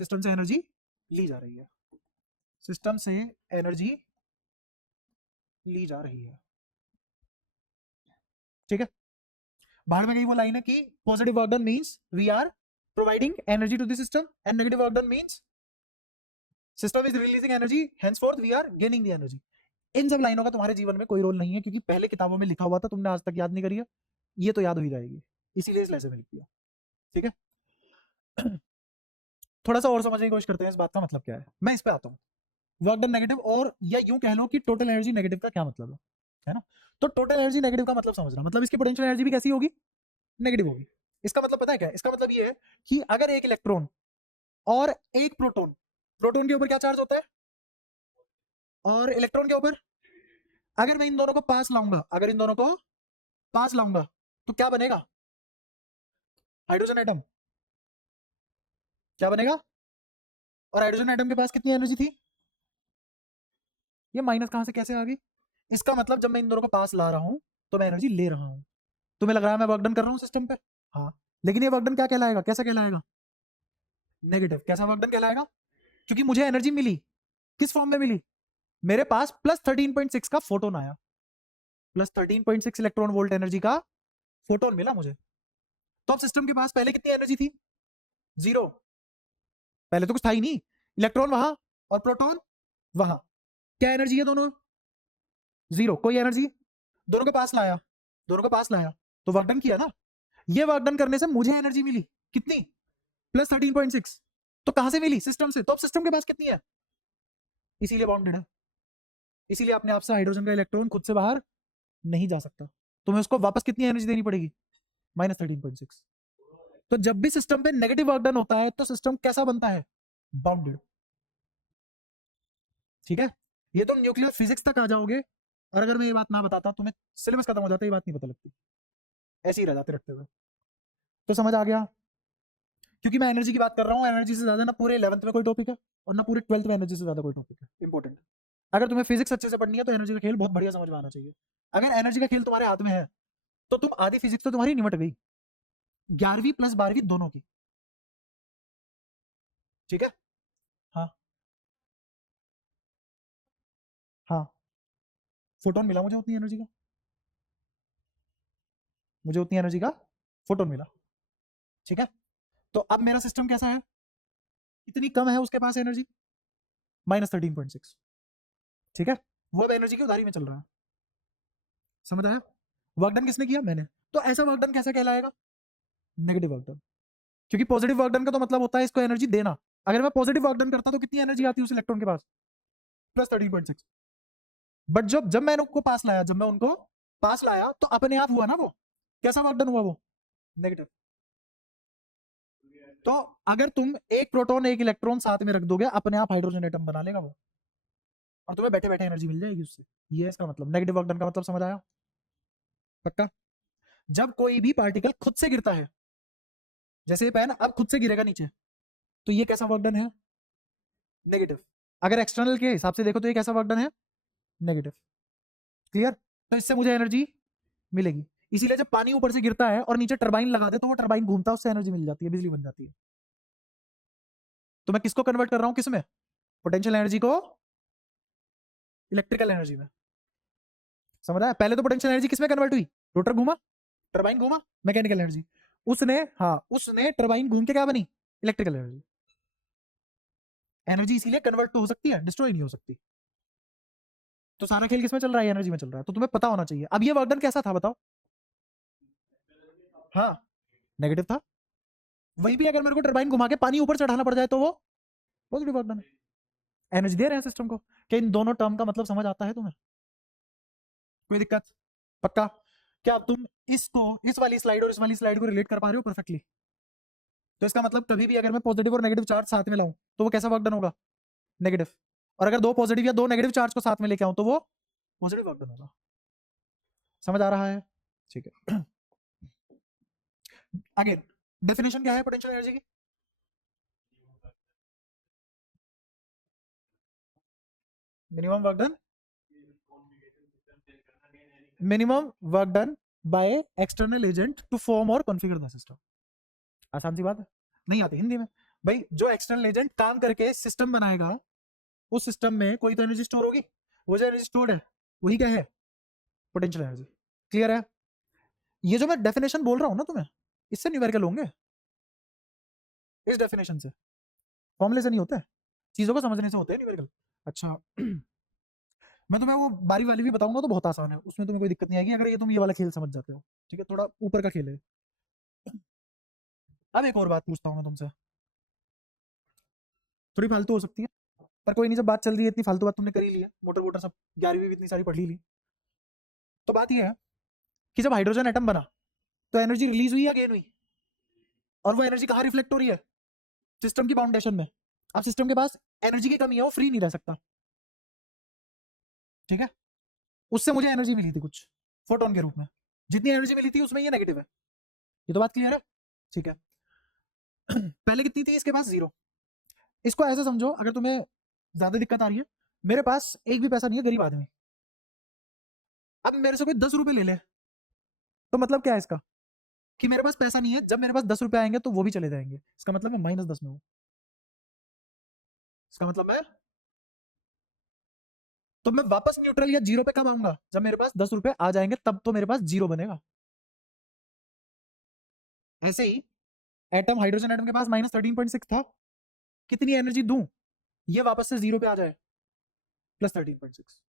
सिस्टम से एनर्जी ली जा रही है। सिस्टम से एनर्जी ली जा रही है। ठीक है, बाहर में कहीं वो लाइन है कि positive work done means we are providing energy to the system and negative work done means system is releasing energy, henceforth we are gaining the energy. इन सब लाइनों का तुम्हारे जीवन में कोई रोल नहीं है क्योंकि पहले किताबों में लिखा हुआ था, तुमने आज तक याद नहीं करी है। ये तो याद हो ही जाएगी, इसीलिए इस लेसन में लिख दिया। ठीक है, थोड़ा सा और समझने की कोशिश करते हैं इस बात का मतलब क्या है। मैं इस पे आता हूँ, वर्क डन नेगेटिव, और या यूं कह लो कि टोटल एनर्जी नेगेटिव का क्या मतलब है ना? तो टोटल एनर्जी नेगेटिव का मतलब समझना, मतलब इसकी पोटेंशियल एनर्जी भी कैसी होगी? नेगेटिव होगी। इसका मतलब पता है क्या? इसका मतलब ये है कि अगर एक इलेक्ट्रॉन और एक प्रोटॉन, प्रोटॉन के ऊपर क्या चार्ज होता है और इलेक्ट्रॉन के ऊपर, अगर मैं इन दोनों को पास लाऊंगा, अगर इन दोनों को पास लाऊंगा तो क्या बनेगा? Hydrogen atom. क्या बनेगा? और हाइड्रोजन एटम के पास कितनी एनर्जी थी? ये माइनस कहां से कैसे आ गई? इसका मतलब जब मैं इन दोनों को पास ला रहा हूं तो मैं एनर्जी ले रहा हूं। तुम्हें लग रहा है मैं वर्क डन कर रहा हूं सिस्टम पे? हाँ, लेकिन ये वर्क डन क्या कहलाएगा? कैसा कहलाएगा? नेगेटिव। कैसा वर्क डन कहलाएगा? क्योंकि मुझे एनर्जी मिली। किस फॉर्म में मिली? मेरे पास +13.6 का फोटोन आया। प्लस 13.6 इलेक्ट्रॉन वोल्ट एनर्जी का फोटोन मिला मुझे। तो अब सिस्टम के पास पहले कितनी एनर्जी थी? 0। पहले तो कुछ था ही नहीं, इलेक्ट्रॉन वहां और प्रोटॉन वहां, क्या एनर्जी है दोनों? 0, कोई एनर्जी। दोनों के पास लाया, दोनों के पास लाया तो वर्क डन किया ना। ये वर्क डन करने से मुझे एनर्जी मिली कितनी? प्लस 13.6। तो कहां से मिली? सिस्टम से। तो अब सिस्टम के पास कितनी है? इसीलिए बाउंडेड है, इसीलिए अपने आप से हाइड्रोजन का इलेक्ट्रॉन खुद से बाहर नहीं जा सकता। तुम्हें उसको वापस कितनी एनर्जी देनी पड़ेगी? -13.6। तो जब भी सिस्टम पे नेगेटिव वर्क डन होता है तो सिस्टम कैसा बनता है? बाउंडेड। ठीक है, ये तुम न्यूक्लियर फिजिक्स तक आ जाओगे, और अगर मैं ये बात ना बताता तुम्हें सिलेबस खत्म हो जाता, ये बात नहीं पता लगती, ऐसे ही रह जाते रखते हुए। तो समझ आ गया? क्योंकि मैं एनर्जी की बात कर रहा हूँ, एनर्जी से ज्यादा ना पूरे 11th में कोई टॉपिक है और ना पूरे 12th में एनर्जी से ज्यादा कोई टॉपिक है इंपॉर्टेंट। अगर तुम्हें फिजिक्स अच्छे से पढ़नी है तो एनर्जी का खेल बहुत बढ़िया समझ में आना चाहिए। अगर एनर्जी का खेल तुम्हारे हाथ में है तो तुम आधी फिजिक्स तो तुम्हारी निमट गई, 11वीं प्लस 12वीं दोनों की। ठीक है, हाँ हाँ, फोटोन मिला मुझे उतनी एनर्जी का, मुझे उतनी एनर्जी का फोटोन मिला। ठीक है, तो अब मेरा सिस्टम कैसा है? इतनी कम है उसके पास एनर्जी, -13.6। ठीक है, वो अब एनर्जी की उधारी में चल रहा है। समझ आया? वर्क डन किसने किया? मैंने। तो ऐसा वर्क डन कैसा कहलाएगा? Negative work done. क्योंकि पॉजिटिव वर्क डन का तो मतलब होता है इसको एनर्जी देना। अगर मैं पॉजिटिव वर्क डन करता तो कितनी एनर्जी आती है उस इलेक्ट्रॉन के पास? +13.6। बट जब मैंने उनको पास लाया, जब मैं उनको पास लाया तो अपने आप हुआ ना वो। कैसा वर्क डन हुआ वो? नेगेटिव। तो अगर तुम एक प्रोटॉन एक इलेक्ट्रॉन साथ में रख दोगे, अपने आप हाइड्रोजन एटम बना लेगा वो, और तुम्हें बैठे बैठे एनर्जी मिल जाएगी उससे। ये इसका मतलब, नेगेटिव वर्क डन का मतलब समझ आया? पक्का? जब कोई भी पार्टिकल खुद से गिरता है, जैसे ये पेन अब खुद से गिरेगा नीचे, तो ये कैसा वर्क डन है? नेगेटिव। अगर एक्सटर्नल के हिसाब से देखो तो ये कैसा वर्क डन है? नेगेटिव। क्लियर? तो इससे मुझे एनर्जी मिलेगी। इसीलिए जब पानी ऊपर से गिरता है और नीचे टरबाइन लगा दे तो वो टरबाइन घूमता है, उससे एनर्जी मिल जाती है, बिजली बन जाती है। तो मैं किसको कन्वर्ट कर रहा हूं? किसमें? पोटेंशियल एनर्जी को इलेक्ट्रिकल एनर्जी में। समझ आया? पहले तो पोटेंशियल एनर्जी किसमें कन्वर्ट हुई? रोटर घूमा, टरबाइन घूमा, मैकेनिकल एनर्जी। उसने, हाँ, उसने टरबाइन घूम के क्या बनी? Electrical energy. एनर्जी इसीलिए कन्वर्ट तो हो सकती है, डिस्ट्रॉय नहीं हो सकती। तो सारा खेल किसमें चल रहा है? एनर्जी में चल रहा है। तो तुम्हें पता होना चाहिए। अब ये वर्क डन कैसा था बताओ? हाँ, नेगेटिव था। वहीं भी अगर मेरे को टरबाइन घुमा के पानी ऊपर चढ़ाना पड़ जाए तो वो पॉजिटिव वर्क डन है। एनर्जी दे रहे हैं सिस्टम को। क्या इन दोनों टर्म का मतलब समझ आता है तुम्हें? कोई दिक्कत? पक्का? क्या अब तुम इसको, इस वाली स्लाइड और इस वाली स्लाइड को रिलेट कर पा रहे हो परफेक्टली? तो इसका मतलब कभी भी अगर मैं पॉजिटिव और नेगेटिव चार्ज साथ में लाऊं तो वो कैसा वर्क डन होगा? नेगेटिव। और अगर दो पॉजिटिव या दो नेगेटिव चार्ज को साथ में लेके आऊं तो वो पॉजिटिव वर्क डन होगा। समझ आ रहा है? ठीक है। आगे डेफिनेशन क्या है पोटेंशियल एनर्जी की? Minimum work done, minimum work done by external agent to form और कॉन्फ़िगर द सिस्टम। आसान सी बात है, नहीं आती हिंदी में। भाई जो एक्सटर्नल एजेंट काम करके सिस्टम बनाएगा, उस सिस्टम में कोई तो एनर्जी स्टोर होगी। वो जो एनर्जी स्टोर्ड है वही क्या है? Potential energy. क्लियर है? ये जो मैं डेफिनेशन बोल रहा हूं ना तुम्हें, इससे न्यूमेरिकल होंगे। इस डेफिनेशन से, फॉर्मूले से नहीं होते, चीजों को समझने से होते हैं न्यूमेरिकल। अच्छा, मैं तुम्हें वो बारी वाली भी बताऊंगा तो बहुत आसान है, उसमें तुम्हें कोई दिक्कत नहीं आएगी अगर ये तुम ये वाला खेल समझ जाते हो। ठीक है, थोड़ा ऊपर का खेल है। अब एक और बात पूछता हूँ मैं तुमसे, थोड़ी फालतू हो सकती है, पर कोई नहीं, जब बात चल रही है इतनी फालतू बात तुमने कर ही ली है, मोटर वोटर सब 11वीं भी इतनी सारी पढ़ ही ली। तो बात ये है कि जब हाइड्रोजन एटम बना तो एनर्जी रिलीज हुई या गेन हुई? और वो एनर्जी कहाँ रिफ्लेक्ट हो रही है? सिस्टम की बाउंडेशन में। अब सिस्टम के पास एनर्जी की कमी है, वो फ्री नहीं रह सकता। ठीक है, उससे मुझे एनर्जी मिली थी कुछ फोटोन के रूप में, जितनी एनर्जी मिली थी उसमें ये नेगेटिव है। ये तो बात क्लियर है? ठीक है। पहले कितनी थी इसके पास? 0। इसको ऐसे समझो, अगर तुम्हें ज्यादा दिक्कत आ रही है, मेरे पास एक भी पैसा नहीं है, गरीब आदमी। अब मेरे से कोई 10 रुपए ले ले, तो मतलब क्या है इसका? कि मेरे पास पैसा नहीं है, जब मेरे पास 10 रुपए आएंगे तो वो भी चले जाएंगे। इसका मतलब मैं -10 में हूं। इसका मतलब मैं तो मैं वापस न्यूट्रल या जीरो पे कब आऊंगा? जब मेरे पास 10 रुपए आ जाएंगे तब तो मेरे पास जीरो बनेगा। ऐसे ही एटम, हाइड्रोजन एटम के पास -13.6 था, कितनी एनर्जी दूं ये वापस से जीरो पे आ जाए, +13.6।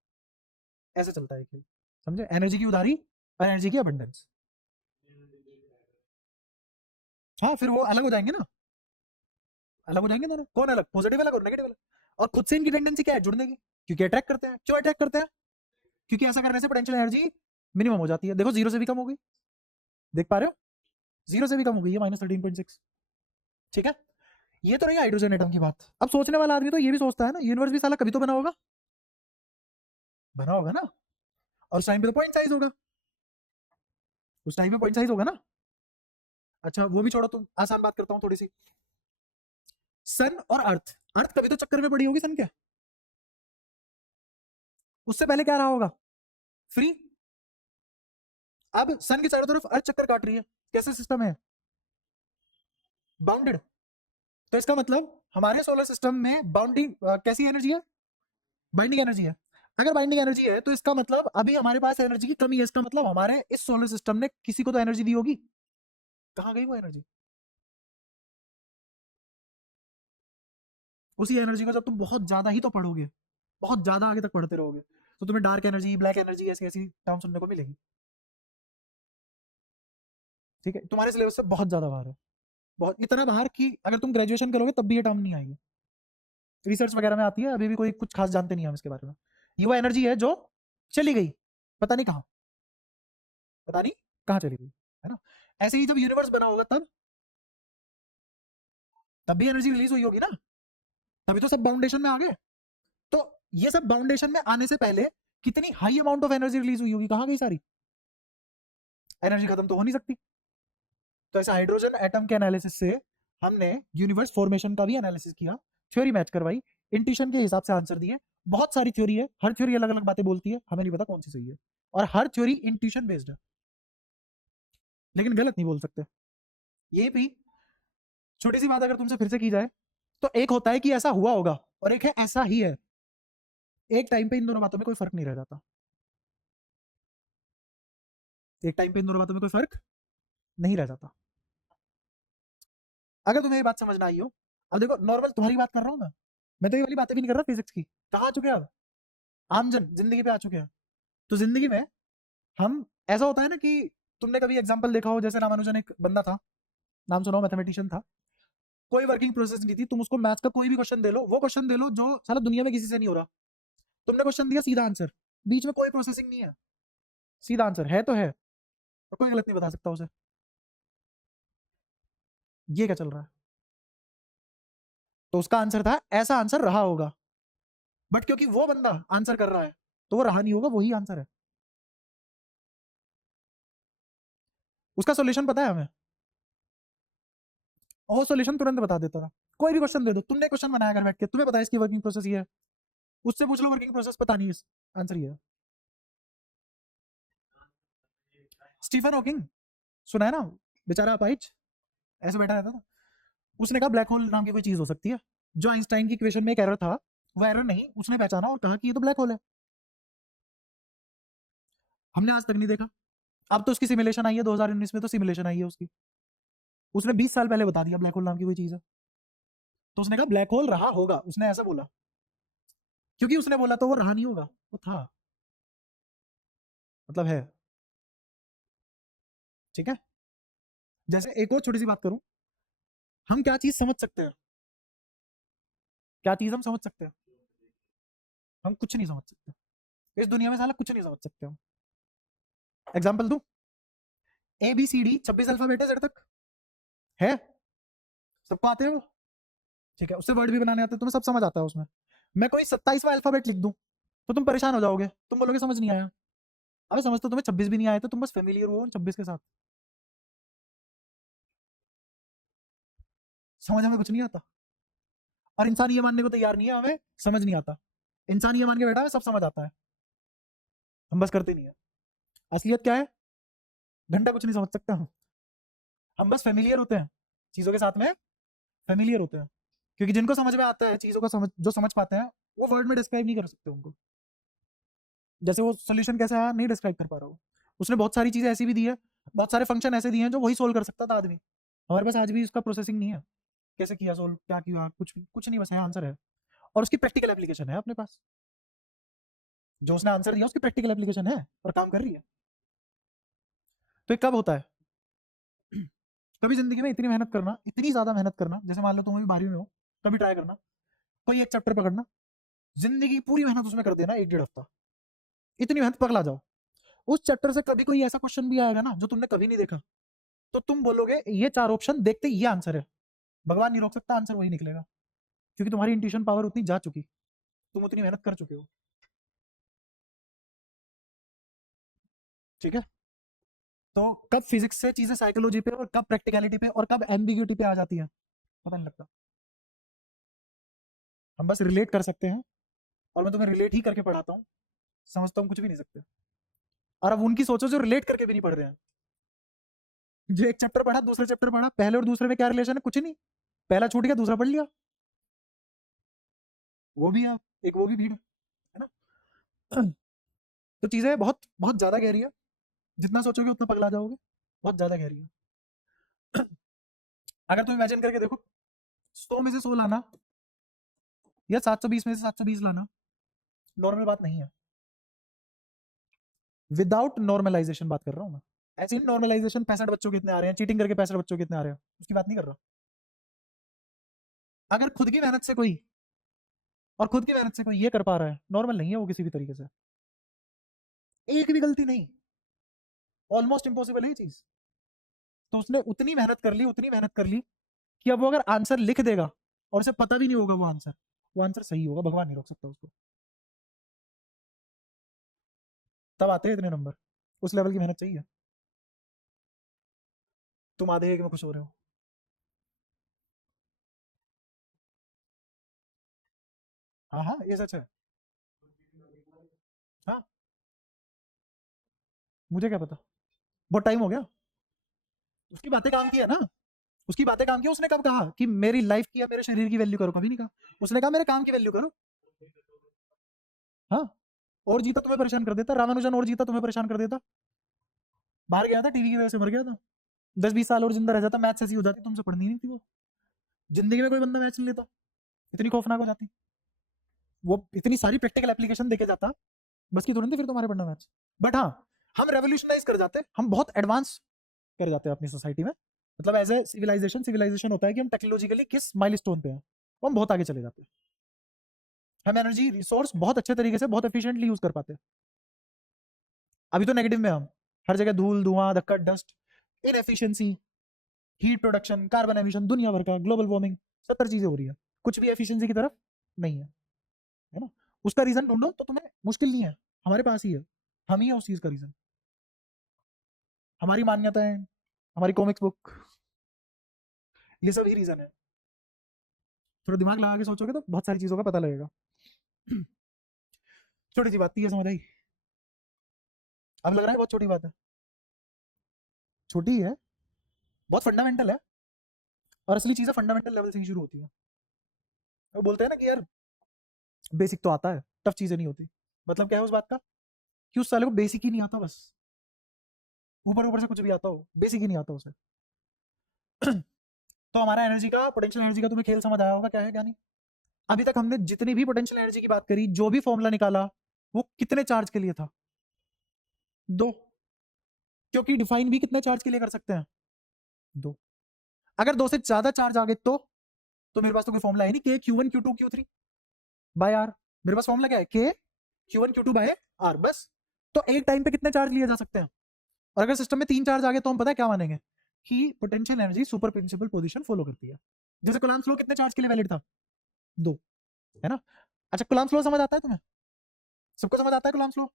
ऐसे चलता है खेल, समझे? एनर्जी की उधारी, एनर्जी की अबंडेंस। हाँ, फिर वो अलग हो जाएंगे ना, अलग हो जाएंगे दोनों। कौन अलग? पॉजिटिव अलग और नेगेटिव अलग। और खुद से इनकी टेंडेंसी क्या है? जुड़ने की, क्योंकि अट्रैक्ट करते हैं। क्यों अट्रैक्ट करते हैं? क्योंकि ऐसा करने से पोटेंशियल एनर्जी मिनिमम हो जाती है। देखो जीरो से भी कम हो गई, देख पा रहे हो? जीरो से भी कम हो गई है, -13.6। ठीक है, ये तो रही हाइड्रोजन एटम की बात। अब सोचने वाला आदमी तो ये भी सोचता है ना, यूनिवर्स भी साला कभी तो बना होगा, बना होगा ना। और उस टाइम पे तो पॉइंट साइज होगा, उस टाइम पे पॉइंट साइज होगा ना। अच्छा वो भी छोड़ो, तुम आसान बात करता हूँ थोड़ी सी। सन और अर्थ, अर्थ कभी तो चक्कर में पड़ी होगी सन के, उससे पहले क्या रहा होगा? फ्री। अब सन के चारों तरफ अर्थ चक्कर काट रही है, कैसे सिस्टम है? बाउंडेड। तो इसका मतलब हमारे सोलर सिस्टम में बाउंडिंग कैसी एनर्जी है? बाइंडिंग एनर्जी है। अगर बाइंडिंग एनर्जी है तो इसका मतलब अभी हमारे पास एनर्जी की कमी है। इसका मतलब हमारे इस सोलर सिस्टम ने किसी को तो एनर्जी दी होगी। कहां गई वो एनर्जी? उसी एनर्जी को जब तुम बहुत ज्यादा ही तो पढ़ोगे, बहुत ज्यादा आगे तक पढ़ते रहोगे, तो तुम्हें डार्क एनर्जी, ब्लैक एनर्जी, ऐसी ऐसी टर्म सुनने को मिलेगी। ठीक है, तुम्हारे सिलेबस से बहुत ज्यादा बाहर है, बहुत इतना बाहर कि अगर तुम ग्रेजुएशन करोगे तब भी ये टर्म नहीं आएगी। रिसर्च वगैरह में आती है, अभी भी कोई कुछ खास जानते नहीं हम इसके बारे में। ये वो एनर्जी है जो चली गई, पता नहीं कहाँ, पता नहीं कहाँ चली गई, है ना। ऐसे ही जब यूनिवर्स बना होगा तब भी एनर्जी रिलीज हुई होगी ना, तभी तो सब बाउंडेशन में आ गए। तो ये सब बाउंडेशन में आने से पहले कितनी high amount of energy release हुई होगी, कहाँ गई सारी एनर्जी? खत्म तो हो नहीं सकती। तो ऐसे हाइड्रोजन एटम के एनालिसिस से हमने यूनिवर्स फॉर्मेशन का भी एनालिसिस किया, थ्योरी मैच करवाई, इंट्यूशन के हिसाब से आंसर दिए। बहुत सारी थ्योरी है, हर थ्योरी अलग अलग बातें बोलती है, हमें नहीं पता कौन सी सही है, और हर थ्योरी इंट्यूशन बेस्ड है, लेकिन गलत नहीं बोल सकते। ये भी छोटी सी बात अगर तुमसे फिर से की जाए तो एक होता है कि ऐसा हुआ होगा, और एक है ऐसा ही है। एक टाइम पे इन दोनों बातों में कोई फर्क नहीं रह जाता, एक टाइम पे इन दोनों बातों में कोई फर्क नहीं रह जाता। अगर तुम्हें ये बात समझ ना आई हो, अब देखो नॉर्मल तुम्हारी बात कर रहा हूँ मैं तो ये वाली बातें भी नहीं कर रहा फिजिक्स की। कहाँ आ चुके हैं अब? आमजन जिंदगी पे आ चुके हैं। तो जिंदगी में हम, ऐसा होता है ना कि तुमने कभी एग्जाम्पल देखा हो, जैसे रामानुजन एक बंदा था, नाम सुना हो, मैथमेटिशियन था। कोई वर्किंग प्रोसेस नहीं थी, तुम उसको मैथ्स का कोई भी क्वेश्चन दे लो, वो क्वेश्चन दे लो जो साला दुनिया में किसी से नहीं हो रहा, तुमने क्वेश्चन दिया, सीधा आंसर, बीच में कोई प्रोसेसिंग नहीं है, सीधा आंसर है तो है, और कोई गलत नहीं बता सकता उसे। ये क्या चल रहा है? तो उसका आंसर था, ऐसा आंसर रहा होगा, बट क्योंकि वो बंदा आंसर कर रहा है तो वो रहा नहीं होगा, वही आंसर है। उसका सोल्यूशन पता है हमें, और वो सोल्यूशन तुरंत बता देता था। कोई भी क्वेश्चन दे दो, तुमने क्वेश्चन बनाया कर बैठ के, तुम्हें पता है इसकी वर्किंग प्रोसेस ये है, उससे पूछ लो वर्किंग प्रोसेस, पता नहीं, आंसर ये है। स्टीफन हॉकिंग, सुना है ना, बेचारा अपाहिज, ऐसे बैठा रहता था। उसने कहा ब्लैक होल नाम की कोई चीज हो सकती है। जो आइंस्टाइन की इक्वेशन में एक एरर था, वो एरर नहीं उसने पहचाना और कहा कि ये तो ब्लैक होल है। हमने आज तक नहीं देखा। अब तो उसकी सिमुलेशन आई है 2019 में, तो सिमुलेशन आई है उसकी, उसने 20 साल पहले बता दिया ब्लैक होल नाम की कोई चीज है। तो उसने कहा ब्लैक होल रहा होगा, उसने ऐसा बोला, क्योंकि उसने बोला तो वो रहा नहीं होगा, वो था, मतलब है। ठीक है, जैसे एक और छोटी सी बात करूं, हम क्या चीज समझ सकते हैं, क्या चीज हम समझ सकते हैं? हम कुछ नहीं समझ सकते इस दुनिया में, साला कुछ नहीं समझ सकते हम। एग्जाम्पल दूं, A B C D 26 alphabet है जेड तक, है, सबको आते हैं वो। ठीक है, उससे वर्ड भी बनाने आते हैं, तुम्हें सब समझ आता है उसमें। मैं कोई 27वां अल्फाबेट लिख दूं तो तुम परेशान हो जाओगे, तुम बोलोगे समझ नहीं आया। अबे समझ तो तुम्हें 26 भी नहीं आए, तो तुम बस फेमिलियर हो उन 26 के साथ, समझ हमें कुछ नहीं आता। और इंसान ये मानने को तैयार नहीं है हमें समझ नहीं आता। इंसान ये मान के बैठा है सब समझ आता है, हम बस करते नहीं है। असलियत क्या है? घंटा कुछ नहीं समझ सकते हम बस फेमिलियर होते हैं चीजों के साथ में, फेमिलियर होते हैं। क्योंकि जिनको समझ में आता है चीजों को, समझ जो समझ पाते हैं, वो वर्ड में डिस्क्राइब नहीं कर सकते उनको। जैसे वो सोल्यूशन कैसे आया नहीं डिस्क्राइब कर पा रहा हूँ। उसने बहुत सारी चीजें ऐसी भी दी है, बहुत सारे फंक्शन ऐसे दिए हैं जो वही सोल्व कर सकता था आदमी। हमारे पास आज भी उसका प्रोसेसिंग नहीं है, कैसे किया सोल्व, क्या किया, कुछ नहीं, बस है आंसर है। और उसकी प्रैक्टिकल एप्लीकेशन है अपने पास, जो उसने आंसर दिया उसकी प्रैक्टिकल एप्लीकेशन है और काम कर रही है। तो ये कब होता है? कभी जिंदगी में इतनी मेहनत करना, इतनी ज्यादा मेहनत करना, जैसे मान लो तुम अभी 12वीं में हो, कभी ट्राई करना, कोई एक चैप्टर पकड़ना, जिंदगी पूरी मेहनत उसमें कर देना 1 डेढ़ हफ्ता, इतनी मेहनत पगला जाओ, उस चैप्टर से कभी कोई ऐसा क्वेश्चन भी आएगा ना जो तुमने कभी नहीं देखा, तो तुम बोलोगे ये 4 ऑप्शन देखते ये आंसर है, भगवान नहीं रोक सकता, आंसर वही निकलेगा, क्योंकि तुम्हारी इंट्यूशन पावर उतनी जा चुकी, तुम उतनी मेहनत कर चुके हो। ठीक है, तो कब फिजिक्स से चीजें साइकोलॉजी पे और कब प्रैक्टिकलिटी पे और कब एम्बिग्यूटी पे आ जाती है पता नहीं लगता। हम बस रिलेट कर सकते हैं, और मैं तुम्हें रिलेट ही करके पढ़ाता हूँ, समझता हूँ कुछ भी नहीं सकते। और अब उनकी सोचो जो रिलेट करके भी नहीं पढ़ रहे हैं, जो एक चैप्टर पढ़ा दूसरे चैप्टर पढ़ा, पहले और दूसरे में क्या रिलेशन है, कुछ नहीं, पहला छूट गया दूसरा पढ़ लिया, वो भी है, एक वो भी भीड़ है ना। तो चीजें बहुत बहुत ज्यादा गहरी है, जितना सोचोगे उतना पगला जाओगे, बहुत ज्यादा गहरी है। अगर तुम इमेजिन करके देखो, 100 में से 100 लाना या 720 में से 720 लाना नॉर्मल बात नहीं है। विदाउट नॉर्मलाइजेशन बात कर रहा हूँ मैं, ऐसे ही नॉर्मलाइजेशन 65 बच्चों कितने आ रहे हैं, चीटिंग करके 65 बच्चों कितने आ रहे हैं, उसकी बात नहीं कर रहा। अगर खुद की मेहनत से कोई, और खुद की मेहनत से कोई ये कर पा रहा है, नॉर्मल नहीं है वो किसी भी तरीके से, एक भी गलती नहीं, ऑलमोस्ट इम्पॉसिबल है ये चीज। तो उसने उतनी मेहनत कर ली, उतनी मेहनत कर ली कि अब वो अगर आंसर लिख देगा और उसे पता भी नहीं होगा वो आंसर सही होगा, भगवान नहीं रोक सकता उसको, तब आते हैं इतने नंबर, उस लेवल की मेहनत चाहिए। तुम आधे एक में खुश हो रहे हो। हाँ हाँ ये सच है। हाँ, मुझे क्या पता, बहुत टाइम हो गया, उसकी बातें काम की है ना, उसकी बातें काम की। उसने कब कहा कि मेरी लाइफ की या मेरे शरीर की वैल्यू करो, कभी नहीं कहा। उसने कहा मेरे काम की वैल्यू करो। हाँ, और जीता तुम्हें परेशान कर देता, रामानुजन और जीता तुम्हें परेशान कर देता, बाहर गया था टीवी की वजह से मर गया था, 10-20 साल और जिंदा रह जाता, मैथ्स ऐसी हो जाती, तुमसे पढ़नी नहीं थी वो, जिंदगी में कोई बंदा मैथ्स नहीं लेता, इतनी खौफनाक हो जाती, वो इतनी सारी प्रैक्टिकल एप्लीकेशन देके जाता, बस की थोड़ी थी फिर तुम्हारे पढ़ना मैथ्स। बट हाँ, हम रेवोल्यूशनाइज कर जाते, हम बहुत एडवांस कर जाते हैं अपनी सोसाइटी में, मतलब एज ए सिविलाइजेशन होता है कि हम टेक्नोलॉजिकली किस माइलस्टोन पे हैं, वो हम बहुत आगे चले जाते हैं, हम एनर्जी रिसोर्स बहुत अच्छे तरीके से बहुत एफिशिएंटली यूज कर पाते हैं। अभी तो नेगेटिव में हम, हर जगह धूल धुआं धक्कड़ dust, inefficiency, heat production, carbon emission, दुनिया भर का ग्लोबल वार्मिंग, 70 चीजें हो रही है, कुछ भी एफिशिएंसी की तरफ नहीं है ना। उसका रीजन ढूंढो तो तुम्हें मुश्किल नहीं है, हमारे पास ही है, हम ही है उस चीज का रीजन, हमारी मान्यताएं, हमारी कॉमिक्स बुक, ये सब ही रीजन है। थोड़ा दिमाग लगा के सोचोगे तो बहुत सारी चीजों का पता लगेगा। छोटी सी बात थी, ये समझ आई? अब लग रहा है बहुत छोटी बात है, छोटी है, बहुत फंडामेंटल है, और असली चीजें फंडामेंटल लेवल से ही शुरू होती है। वो बोलते हैं ना कि यार बेसिक तो आता है, टफ चीजें नहीं होती, मतलब क्या है उस बात का, कि उस साले को बेसिक ही नहीं आता, बस ऊपर ऊपर से कुछ भी आता हो, बेसिक ही नहीं आता उसे। तो हमारा एनर्जी का, पोटेंशियल एनर्जी का तुम्हें खेल समझ आया होगा क्या है क्या नहीं। अभी तक हमने जितनी भी पोटेंशियल एनर्जी की बात करी, जो भी फॉर्मूला निकाला, वो कितने चार्ज के लिए था? 2, क्योंकि डिफाइन भी कितने चार्ज के लिए कर सकते हैं? 2। अगर 2 से ज्यादा चार्ज आ गए तो मेरे पास तो कोई फॉर्मूला है नहीं, के Q1 Q2 Q3 bye are, मेरे पास फॉर्मूला क्या है, के Q1 Q2 बाय आर, बस। तो एक टाइम पे कितने चार्ज लिए जा सकते हैं? और अगर सिस्टम में 3 चार्ज आ गए तो हम पता है क्या मानेंगे, कि potential energy super principle position follow करती है। जैसे कूलम्ब्स लॉ कितने चार्ज के लिए वैलिड था? 2, है ना। अच्छा, कूलम्ब्स लॉ समझ आता है तुम्हें? सबको समझ आता है कूलम्ब्स लॉ?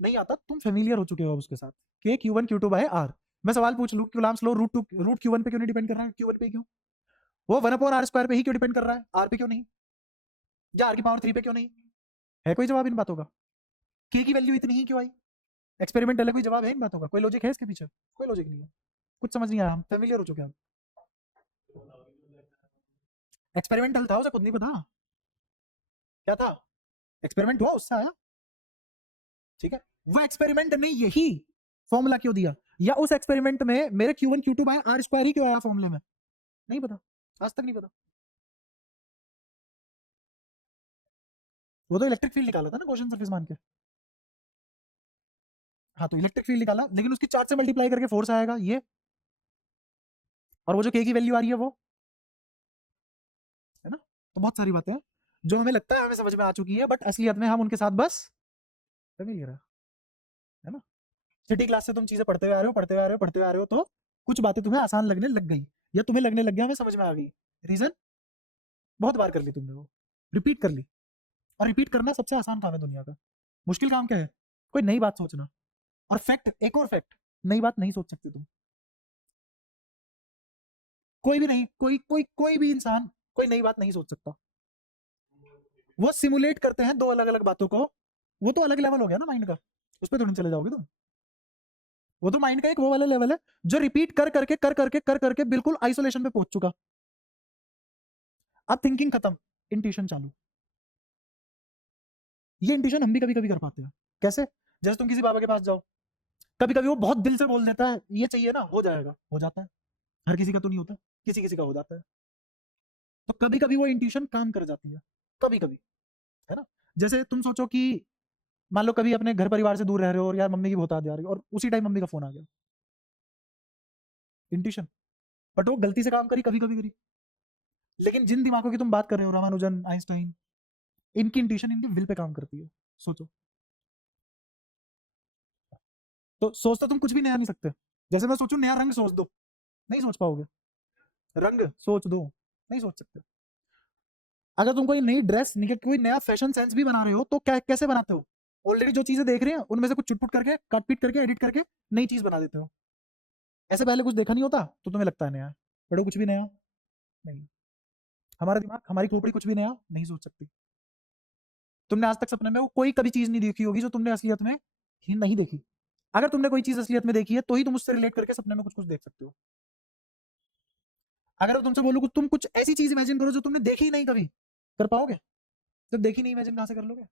नहीं आता, तुम फेमिलियर हो चुके हो उसके साथ, के Q1 Q2 बाय आर। मैं सवाल पूछ लूं, कूलम्ब्स लॉ रूट Q1 पे क्यों नहीं डिपेंड कर रहा है, Q1 पे क्यों? वो 1/r² पे ही क्यों डिपेंड कर रहा है, आर पे क्यों नहीं, या आर की पावर 3 पे क्यों नहीं? है कोई जवाब इन बातों का? के की वैल्यू इतनी ही क्यों आई? एक्सपेरिमेंटल है, कोई जवाब है इन बातों का, कोई लॉजिक है इसके पीछे? कोई लॉजिक नहीं है, कुछ समझ नहीं आया, हम फेमिलियर हो चुके हैं। एक्सपेरिमेंटल था, उसे खुद नहीं पता क्या था, एक्सपेरिमेंट हुआ उससे आया। ठीक है, वो एक्सपेरिमेंट ने यही फॉर्मूला क्यों दिया, या उस एक्सपेरिमेंट में मेरे Q1 Q2 bye R square ही क्यों आया फॉर्मूले में, नहीं पता, आज तक नहीं पता। वो तो इलेक्ट्रिक फील्ड निकाला था ना क्वेश्चन सरफेस मान के। हाँ तो इलेक्ट्रिक फील्ड निकाला, लेकिन उसकी चार्ज से मल्टीप्लाई करके फोर्स आएगा ये, और वो जो के की वैल्यू आ रही है वो, है ना। तो बहुत सारी बातें हैं जो हमें लगता है हमें समझ में आ चुकी है, बट असलियत में हम उनके साथ बस फेमिलियर है ना। सिटी क्लास से तुम चीजें पढ़ते हुए आ रहे हो, पढ़ते हुए आ रहे हो, पढ़ते हुए आ रहे हो, तो कुछ बातें तुम्हें आसान लगने लग गई, या तुम्हें लगने लग गया हमें समझ में आ गई। रीजन, बहुत बार कर ली तुमने वो, रिपीट कर ली, और रिपीट करना सबसे आसान काम है दुनिया का। मुश्किल काम क्या है, कोई नई बात सोचना। और फैक्ट, एक और फैक्ट, नई बात नहीं सोच सकते तुम, कोई भी नहीं, कोई भी इंसान कोई नई बात नहीं सोच सकता। वो सिमुलेट करते हैं दो अलग अलग बातों को, वो तो अलग लेवल हो गया ना माइंड का, उस पर थोड़ी चले जाओगे तुम। वो तो माइंड का एक वो वाला लेवल है जो रिपीट कर करके बिल्कुल आइसोलेशन पे पहुंच चुका। अब थिंकिंग खत्म, इंट्यूशन चालू। ये इंट्यूशन हम भी कभी कभी कर पाते हैं। कैसे, जैसे तुम किसी बाबा के पास जाओ, कभी कभी वो बहुत दिल से बोल देता है ये चाहिए ना, हो जाएगा, हो जाता है। हर किसी का तो नहीं होता, किसी किसी का हो जाता है। तो कभी कभी वो इंट्यूशन काम कर जाती है, कभी कभी, है ना। जैसे तुम सोचो कि मान लो कभी अपने घर परिवार से दूर रह रहे हो और यार मम्मी की बहुत याद आ रही है, और उसी टाइम मम्मी का फोन आ गया, इंट्यूशन। बट वो गलती से काम करी, कभी कभी करी। लेकिन जिन दिमागों की तुम बात कर रहे हो, रामानुजन, आइंस्टाइन, इनकी इंट्यूशन इनकी विल पे काम करती है। सोचो, तो सोच तो तुम कुछ भी नया नहीं सकते। जैसे मैं सोचूं नया रंग सोच दो, नहीं सोच पाओगे। रंग सोच दो, नहीं सोच सकते। अगर तुम कोई नई ड्रेस, कोई नया फैशन सेंस भी बना रहे हो, तो क्या कैसे बनाते हो, ऑलरेडी जो चीजें देख रहे हैं उनमें से कुछ चुटपुट करके, काट पीट करके, एडिट करके नई चीज बना देते हो। ऐसे पहले कुछ देखा नहीं होता तो तुम्हें लगता है नया, बट वो कुछ भी नया नहीं। हमारा दिमाग, हमारी खोपड़ी कुछ भी नया नहीं सोच सकती। तुमने आज तक सपने में वो कोई कभी चीज नहीं देखी होगी जो तुमने असलियत में ही नहीं देखी। अगर तुमने कोई चीज असलियत में देखी है तो ही तुम उससे रिलेट करके सपने में कुछ कुछ देख सकते हो। अगर तुमसे बोलूं कि तुम कुछ ऐसी चीज इमेजिन करो जो तुमने देखी ही नहीं कभी, कर पाओगे? जब देखी नहीं, इमेजिन कहां से कर लोगे?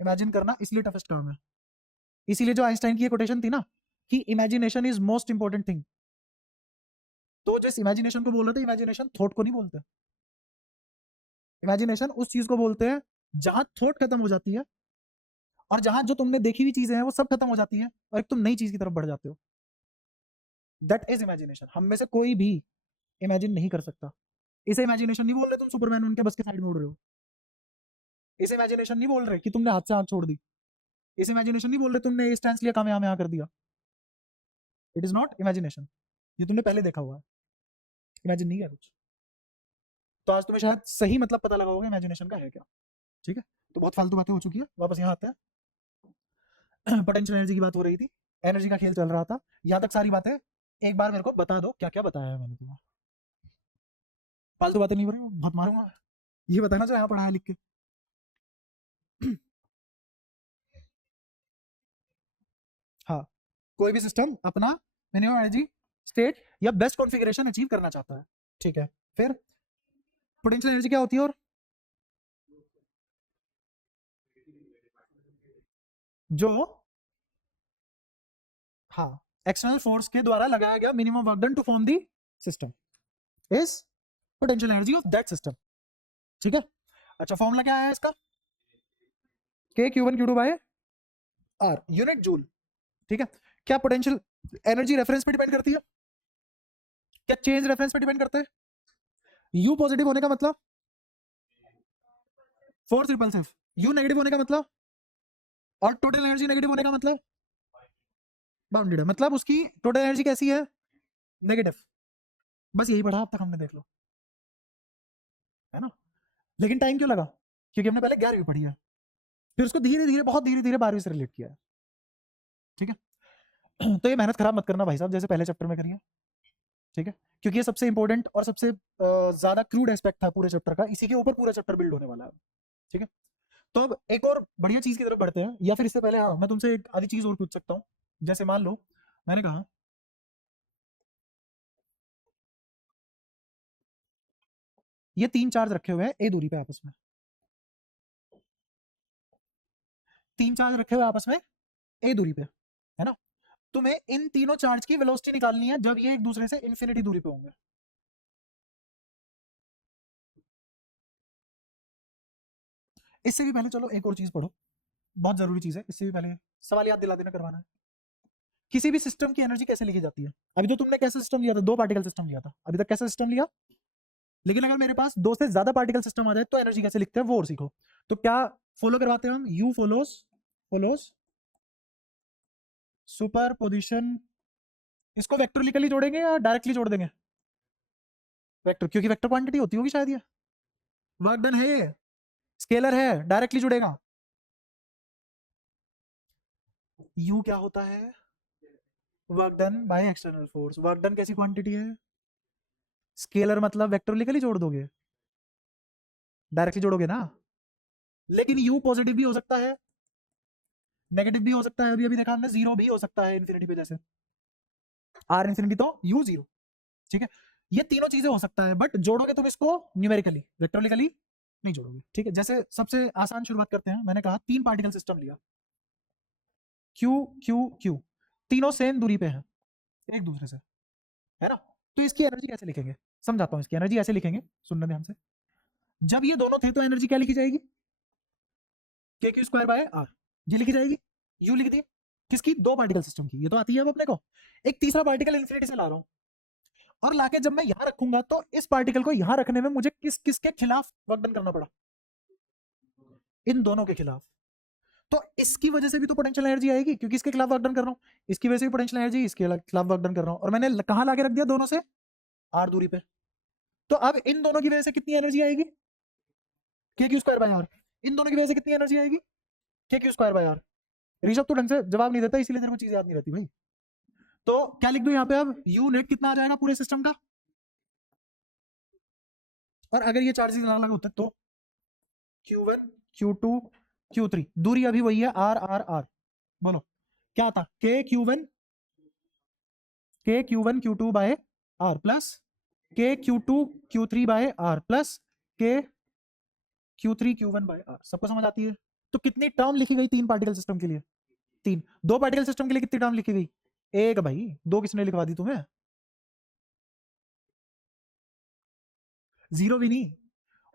इमेजिन करना इसलिए टफेस्ट काम है। इसीलिए जो आइंस्टाइन की ये कोटेशन थी ना, कि imagination is most important thing, तो जिस इमेजिनेशन को बोल रहे थे, इमेजिनेशन थॉट को नहीं बोलते। इमेजिनेशन उस चीज को बोलते हैं जहां थॉट खत्म हो जाती है, और जहां जो तुमने देखी हुई चीजें हैं वो सब खत्म हो जाती है, और एक तुम नई चीज की तरफ बढ़ जाते हो। That is imagination. हम में से कोई भी इमेजिन नहीं कर सकता। इसे इमेजिनेशन नहीं बोल रहे तुम सुपरमैन उनके बस के साइड में उड़ रहे हो। इसे इमेजिनेशन नहीं बोल रहे कि तुमने हाथ से आंख छोड़ दी। इस इमेजिनेशन नहीं बोल रहे तुमने स्टैंस लिया, काम यहाँ कर दिया। It is not imagination. ये तुमने पहले देखा हुआ है, इमेजिन नहीं है कुछ। तो आज तुम्हें शायद सही मतलब पता लगा होगा इमेजिनेशन का है क्या। ठीक है, तो बहुत फालतू बातें हो चुकी है, वापस यहाँ आते हैं। पोटेंशियल एनर्जी की बात हो रही थी, एनर्जी का खेल चल रहा था। यहाँ तक सारी बातें एक बार मेरे को बता दो, क्या क्या बताया है मैंने तुम्हें। फालतू बातें नहीं हो रही, बहुत मारूंगा। ये बताना जो यहाँ पढ़ा है लिख के। हाँ, कोई भी सिस्टम अपना मिनिमम एनर्जी स्टेट या बेस्ट कॉन्फ़िगरेशन अचीव करना चाहता है। ठीक है, फिर पोटेंशियल एनर्जी क्या होती है, और जो, हाँ, एक्सटर्नल फोर्स के द्वारा लगाया गया minimum work done to form the system is potential energy of that system. ठीक है, अच्छा फॉर्मूला क्या है इसका, K Q one Q two by R, unit joule. ठीक है, क्या पोटेंशियल एनर्जी रेफरेंस पे डिपेंड करती है, क्या चेंज रेफरेंस पे डिपेंड करता है? यू पॉजिटिव होने का मतलब फोर्स रिपल्सिव, यू नेगेटिव होने का मतलब, और टोटल एनर्जी नेगेटिव होने का मतलब बाउंडेड है, मतलब उसकी टोटल एनर्जी कैसी है, नेगेटिव। बस यही पढ़ा अब तक हमने, देख लो, है ना। लेकिन टाइम क्यों लगा, क्योंकि हमने पहले 11वीं पढ़ी है, फिर उसको धीरे धीरे, बहुत धीरे धीरे 12वीं से रिलेट किया है। ठीक है, तो ये मेहनत खराब मत करना भाई साहब, जैसे पहले चैप्टर में करिए। ठीक है, क्योंकि ये सबसे इंपॉर्टेंट और सबसे ज्यादा क्रूड एस्पेक्ट था पूरे चैप्टर का, इसी के ऊपर पूरा चैप्टर बिल्ड होने वाला है। ठीक है, तो अब एक और बढ़िया चीज की तरफ बढ़ते हैं, या फिर इससे पहले हाँ मैं तुमसे एक आधी चीज और पूछ सकता हूँ। जैसे मान लो मैंने कहा ये 3 चार्ज रखे हुए हैं ए दूरी पे आपस में, तीन चार्ज रखे हुए आपस में ए दूरी पे, है ना। तुम्हें इन तीनों चार्ज की वेलोसिटी निकालनी है जब ये एक दूसरे से इन्फिनिटी दूरी पे होंगे। इससे भी पहले चलो एक और चीज पढ़ो, बहुत जरूरी चीज है, इससे भी पहले सवाल याद दिला देना, करवाना है। किसी भी सिस्टम की एनर्जी कैसे लिखी जाती है? अभी तो तुमने कैसा सिस्टम लिया था, दो पार्टिकल सिस्टम लिया था, अभी तक कैसा सिस्टम लिया। लेकिन अगर मेरे पास दो से ज्यादा पार्टिकल सिस्टम आ जाए तो एनर्जी कैसे लिखते हैं वो और सीखो। तो क्या फॉलो करवाते हैं हम, यू फॉलोज सुपर पोजिशन। इसको वेक्टोरिकली जोड़ेंगे या डायरेक्टली जोड़ देंगे? वेक्टर, क्योंकि वेक्टर क्वांटिटी होती होगी शायद ये। वर्क डन है ये, स्केलर है, डायरेक्टली जुड़ेगा। यू क्या होता है? Work done by external force. Work done कैसी क्वांटिटी है? स्केलर मतलब वेक्टोरिकली जोड़ दोगे, डायरेक्टली जोड़ोगे ना। लेकिन यू पॉजिटिव भी हो सकता है, नेगेटिव भी हो सकता है, अभी अभी देखा हमने, जीरो भी हो सकता है इन्फिनिटी पे, जैसे आर इन्फिनिटी तो यू जीरो, ठीक है। ये तीनों चीजें हो सकता है, बट जोड़ोगे तुम इसको न्यूमेरिकली, वेक्टोरिकली नहीं जोड़ोगे, ठीक है। जैसे सबसे आसान शुरुआत करते हैं, मैंने कहा तीन पार्टिकल सिस्टम लिया, क्यू क्यू क्यू, तीनों सेम दूरी पे हैं एक दूसरे से, है ना। तो इसकी एनर्जी कैसे लिखेंगे, समझाता हूं। इसकी एनर्जी ऐसे लिखेंगे, सुनना ध्यान से। जब ये दोनों थे तो एनर्जी क्या लिखी जाएगी, के क्यू स्क्वायर बाय आर, ये लिखी जाएगी। यू लिख दी, किसकी, दो पार्टिकल सिस्टम की, ये तो आती है अब अपने को। एक तीसरा पार्टिकल इन्फिनिटी से ला रहा हूं, और लाके जब मैं यहां रखूंगा तो इस पार्टिकल को यहां रखने में मुझे किस किसके खिलाफ वर्क डन करना पड़ा, इन दोनों के खिलाफ। तो इसकी वजह से भी तो पोटेंशियल एनर्जी आएगी, क्योंकि इसके खिलाफ वर्क डन कर रहा हूं, इसकी वजह से भी पोटेंशियल एनर्जी, इसके खिलाफ वर्क डन कर रहा हूं, और मैंने कहां लाके रख दिया, दोनों से आर दूरी पे। तो अब इन दोनों की वजह से कितनी एनर्जी आएगी, K Q square by R. इन दोनों की वजह से कितनी एनर्जी आएगी, K Q square by R. Rishabh तो ढंग से जवाब नहीं देता, इसीलिए तेरे को चीज याद नहीं रहती भाई। तो क्या लिख दो यहाँ पे, अब यू नेट कितना आ जाएगा पूरे सिस्टम का, और अगर ये चार्जेस अलग अलग होते तो Q1 Q2 Q3, दूरी अभी वही है, आर आर आर। बोलो क्या था, के Q1 Q2 bye are plus के Q2 Q3 bye are plus के Q3 Q1 बाय आर। सबको समझ आती है। तो कितनी टर्म लिखी गई तीन पार्टिकल सिस्टम के लिए, तीन। दो पार्टिकल सिस्टम के लिए कितनी टर्म लिखी गई, एक भाई, दो किसने लिखवा दी तुम्हें, जीरो भी नहीं,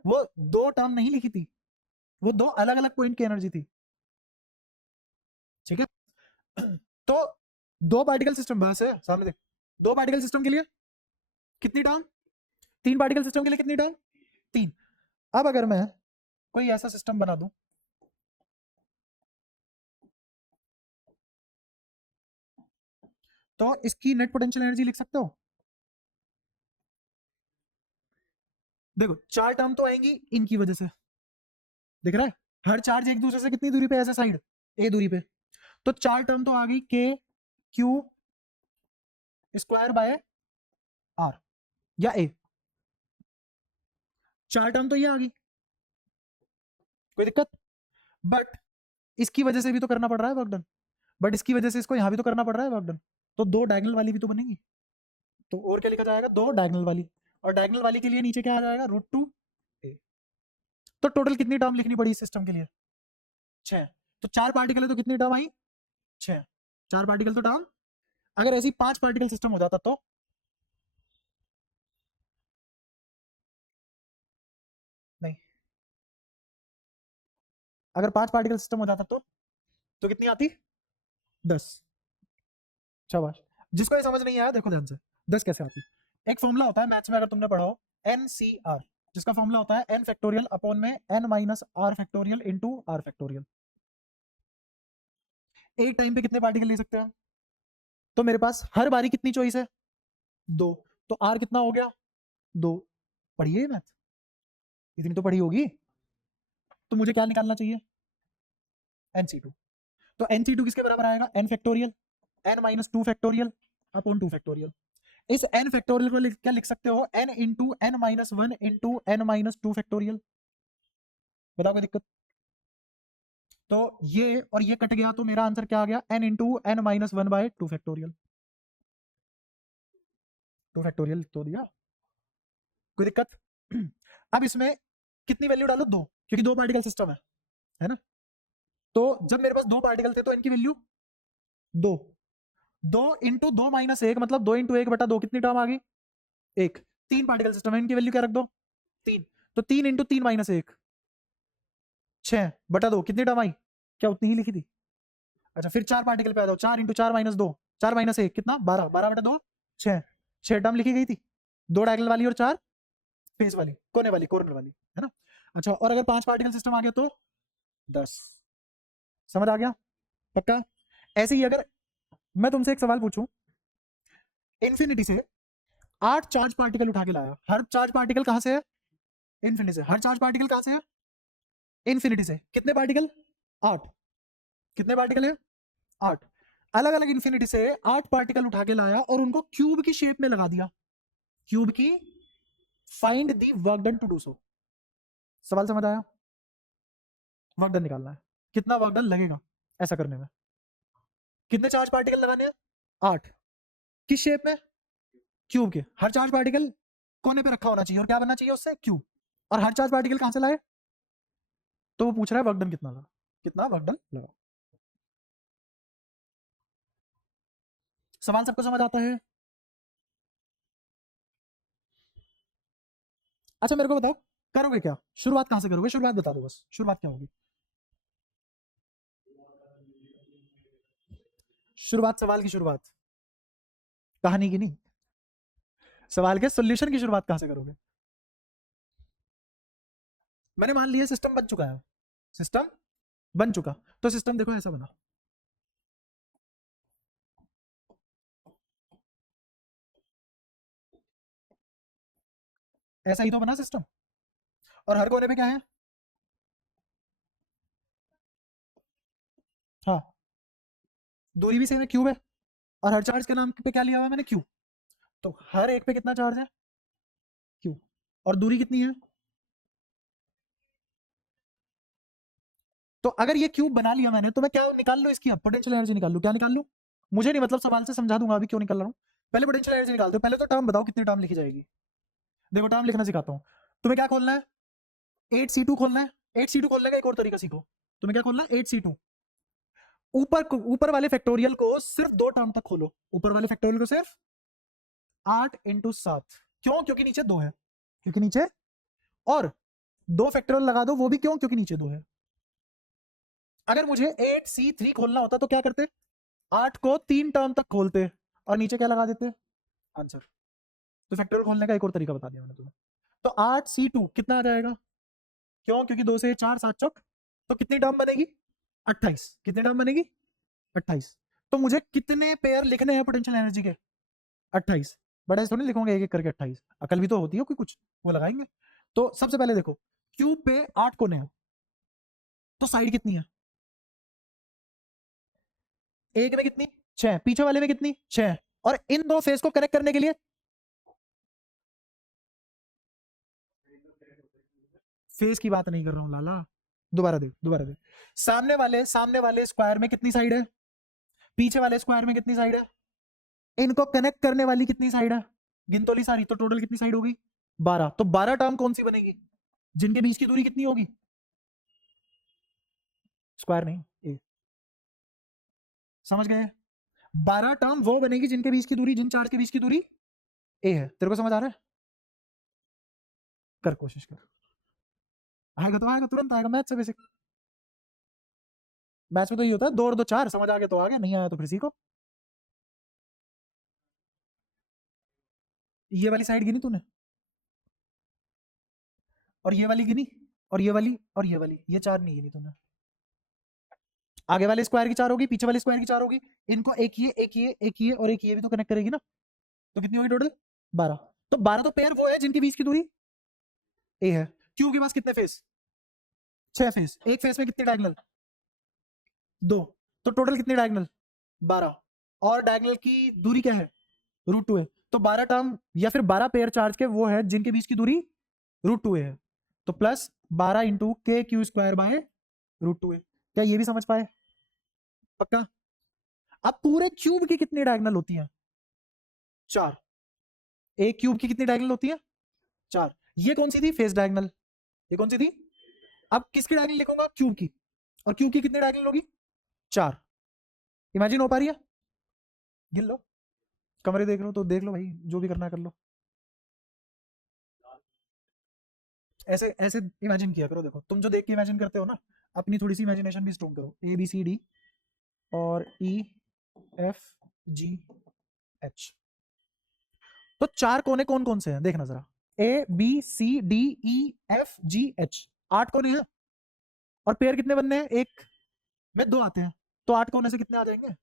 वो दो टर्म नहीं लिखी थी, वो दो अलग अलग पॉइंट की एनर्जी थी, ठीक है। तो दो पार्टिकल सिस्टम, बस है सामने देख, दो पार्टिकल सिस्टम के लिए कितनी टर्म, तीन पार्टिकल सिस्टम के लिए कितनी टर्म, तीन। अब अगर मैं कोई ऐसा सिस्टम बना दूं, तो इसकी नेट पोटेंशियल एनर्जी लिख सकते हो। देखो चार टर्म तो आएंगी इनकी वजह से, दिख रहा है, हर चार्ज एक दूसरे से कितनी दूरी पे, ऐसे साइड ए दूरी पे। तो चार टर्म तो आ गई, के क्यू स्क्वायर बाय आर या ए, चार टर्म तो ये आ गई, कोई दिक्कत। बट इसकी वजह से भी तो करना पड़ रहा है वर्क डन, बट इसकी वजह से इसको यहां भी तो करना पड़ रहा है वर्क डन, तो दो डायगोनल वाली भी तो बनेगी। तो और क्या लिखा जाएगा, दो डायगोनल वाली, और डायगोनल वाली के लिए नीचे क्या आ जाएगा, √2 ए। तो टोटल कितनी टर्म लिखनी पड़ी इस सिस्टम के लिए, छह। तो चार पार्टिकल है तो कितनी टर्म आई, छह। चार पार्टिकल तो टर्म, अगर ऐसी पांच पार्टिकल सिस्टम हो जाता तो, नहीं, अगर पांच पार्टिकल सिस्टम हो जाता तो कितनी आती, 10। शाबाश। जिसको ये समझ नहीं आया देखो ध्यान से, 10 कैसे आती। एक फॉर्मूला होता है मैथ्स में, अगर तुमने पढ़ा हो, NCR, जिसका फॉर्मूला होता है n फैक्टोरियल अपॉन में n minus r factorial into r factorial. एक टाइम पे कितने पार्टिकल ले सकते हैं हम, तो मेरे पास हर बारी कितनी चॉइस है, दो। तो r कितना हो गया, दो। पढ़िए मैथ, इतनी तो पढ़ी होगी। तो मुझे क्या निकालना चाहिए, NC2। तो NC2 किसके बराबर आएगा, n factorial, n minus 2 factorial upon 2 factorial. इस n फैक्टोरियल को क्या लिख सकते हो, n into n minus 1 into n minus 2 factorial. बताओ कोई दिक्कत। तो ये और ये कट गया तो मेरा आंसर क्या आ गया, n into n minus 1 by 2 factorial. 2 factorial तो दिया, कोई दिक्कत। अब इसमें कितनी वैल्यू डालो, दो, क्योंकि दो पार्टिकल सिस्टम है ना। तो जब मेरे पास 2 पार्टिकल थे तो इनकी वैल्यू 2, 2 इंटू 2 माइनस 1 मतलब 2 इंटू 1 बटा 2 कितनी टर्म आ गई? 1। 3 पार्टिकल सिस्टम है, इनकी वैल्यू क्या रख दो? 3। तो 3 इंटू 3 माइनस 1 6 बटा 2 कितनी टर्म आई? क्या उतनी ही लिखी थी? अच्छा फिर 4 पार्टिकल पे आ जाओ, 4 इंटू 4 माइनस 2 4 माइनस 1 कितना? 12, 12 बटा 2 6, 6 टर्म लिखी गई थी, 2 डायगोनल वाली और 4 फेस वाली, कोने वाली, कॉर्नर वाली, है ना? अच्छा और अगर 5 पार्टिकल सिस्टम आ गया तो 10। समझ आ गया? पक्का? ऐसे ही अगर मैं तुमसे एक सवाल पूछूं, इन्फिनिटी से 8 चार्ज पार्टिकल उठा के लाया, हर चार्ज पार्टिकल कहां से है? इन्फिनिटी से। हर चार्ज पार्टिकल कहां से है? इन्फिनिटी से। कितने पार्टिकल? 8। कितने पार्टिकल है? 8। अलग अलग इन्फिनिटी से 8 पार्टिकल उठा के लाया और उनको क्यूब की शेप में लगा दिया। क्यूब की find the work done to do so. सवाल समझ आया? वर्क डन निकालना है, कितना वर्क डन लगेगा ऐसा करने में। कितने चार्ज पार्टिकल लगाने हैं? 8। किस शेप में? क्यूब के। हर चार्ज पार्टिकल कोने पे रखा होना चाहिए और क्या बनना चाहिए उससे? क्यूब। और हर चार्ज पार्टिकल कहां से लाए? तो वो पूछ रहा है वर्क डन कितना लगा, कितना वर्क डन लगा। सवाल सबको समझ आता है? अच्छा मेरे को बताओ करोगे क्या? शुरुआत कहां से करोगे? शुरुआत बता दो बस, शुरुआत क्या होगी? शुरुआत, सवाल की शुरुआत, कहानी की नहीं, सवाल के सॉल्यूशन की शुरुआत कहां से करोगे? मैंने मान लिया सिस्टम बन चुका है, सिस्टम बन चुका, तो सिस्टम देखो ऐसा बना, ऐसा ही तो बना सिस्टम। और हर कोने पे क्या है? हाँ दूरी भी सेम है, क्यूब है। और हर चार्ज के नाम पे क्या लिया हुआ है मैंने? क्यू। तो हर एक पे कितना चार्ज है? क्यू। और दूरी कितनी है? तो अगर ये क्यूब बना लिया मैंने तो मैं क्या निकाल लूं इसकी? अब पोटेंशियल एनर्जी निकाल लूं। क्या निकाल लूं? मुझे नहीं मतलब, सवाल से समझा दूंगा, अभी क्यों निकाल रहा हूं। पहले पोटेंशियल एनर्जी निकालते हो, पहले तो टर्म बताओ कितनी टर्म लिखी जाएगी। देखो टर्म लिखना सिखाता हूं। तुम्हें क्या खोलना है? 8C2 खोलना है। 8C2 खोलने का एक और तरीका सीखो। तुम्हें क्या खोलना है? 8C2। ऊपर वाले फैक्टोरियल को सिर्फ 2 टर्म तक खोलो। ऊपर वाले फैक्टोरियल को सिर्फ 8 इंटू 7। क्यों? क्योंकि नीचे 2 है, क्योंकि नीचे, और 2 फैक्टोरियल लगा दो, वो भी क्यों? क्योंकि नीचे 2 है। अगर मुझे 8C3 खोलना होता तो क्या करते? 8 को 3 टर्म तक खोलते और नीचे क्या लगा देते? आंसर। तो फैक्टोरियल खोलने का एक और तरीका बता दिया मैंने तुम्हें। तो 8C2 कितना आ जाएगा? क्यों? क्योंकि 2 से 4 7 चौक, तो कितनी टर्म बनेगी? 28। कितनी टर्म बनेगी? 28। तो मुझे कितने पेयर लिखने हैं पोटेंशियल एनर्जी के? 28। बड़ा थोड़ी लिखोगे एक एक करके 28, अकल भी तो होती है कोई कुछ, वो लगाएंगे। तो सबसे पहले देखो क्यूब पे 8 कोने हैं, तो साइड कितनी है? एक में कितनी? 6। पीछे वाले में कितनी? 6। और इन दो फेस को कनेक्ट करने के लिए, फेस की बात नहीं कर रहा हूं लाला, दोबारा दे, दोबारा दे। सामने वाले स्क्वायर में कितनी साइड है? पीछे वाले स्क्वायर में कितनी साइड है? इनको कनेक्ट करने वाली कितनी साइड है? गिन तो ली सारी, तो टोटल कितनी साइड होगी? 12। तो 12 टर्म कौन सी बनेगी? जिनके बीच की दूरी कितनी होगी? स्क्वायर नहीं, ए। समझ गए? 12 टर्म वो बनेगी जिनके बीच की दूरी, जिन चार्ज के बीच की दूरी ए है। तेरे को समझ आ रहा है? कर कोशिश कर, आएगा तो आएगा, तुरंत आएगा। मैथ से बेसिक, मैथ्स में तो ये होता है 2 और 2 4, समझ आ गया तो आ गया, नहीं आया तो फिर सीखो। ये वाली साइड गिनी तूने, और ये वाली गिनी, और ये वाली, और ये 4 नहीं गिनी तूने। आगे वाले स्क्वायर की 4 होगी, पीछे वाले स्क्वायर की 4 होगी। इनको एक ये, एक ये, एक ये और एक ये भी तो कनेक्ट करेगी ना, तो कितनी होगी टोटल? 12। तो 12 तो पेयर वो है जिनके बीच की दूरी ए है। क्यू के पास कितने फेस? 6 फेस। एक फेस में कितने डायगोनल? 2। तो टोटल कितने डायगोनल? 12। और डायगोनल की दूरी क्या है? √2 है। तो 12 टर्म या फिर 12 पेयर चार्ज के वो है जिनके बीच की दूरी √2 है। तो प्लस 12 इंटू के क्यू स्क्वायर बाय √2 है। क्या ये भी समझ पाए? पक्का? अब पूरे क्यूब की कितनी डायगोनल होती है? 4। एक क्यूब की कितनी डायगोनल होती है? 4। ये कौन सी थी? Face diagonal. ये कौन सी थी? अब किसकी डायगोनल लिखूंगा? क्यूब की। और क्यू की कितनी डायगोनल होगी? 4। इमेजिन हो पा रही है? गिन लो, कमरे देख लो तो देख लो भाई, जो भी करना है कर लो। ऐसे ऐसे इमेजिन किया करो। देखो तुम जो देख के इमेजिन करते हो ना, अपनी थोड़ी सी इमेजिनेशन भी स्ट्रोंग करो। ए बी सी डी और ई एफ जी एच, तो 4 कोने कौन कौन से हैं देखना जरा। A B C D E F G H, 8 कोने हैं। और पेयर कितने बनने हैं? एक में 2 आते हैं, तो 8 कोने से कितने आ जाएंगे?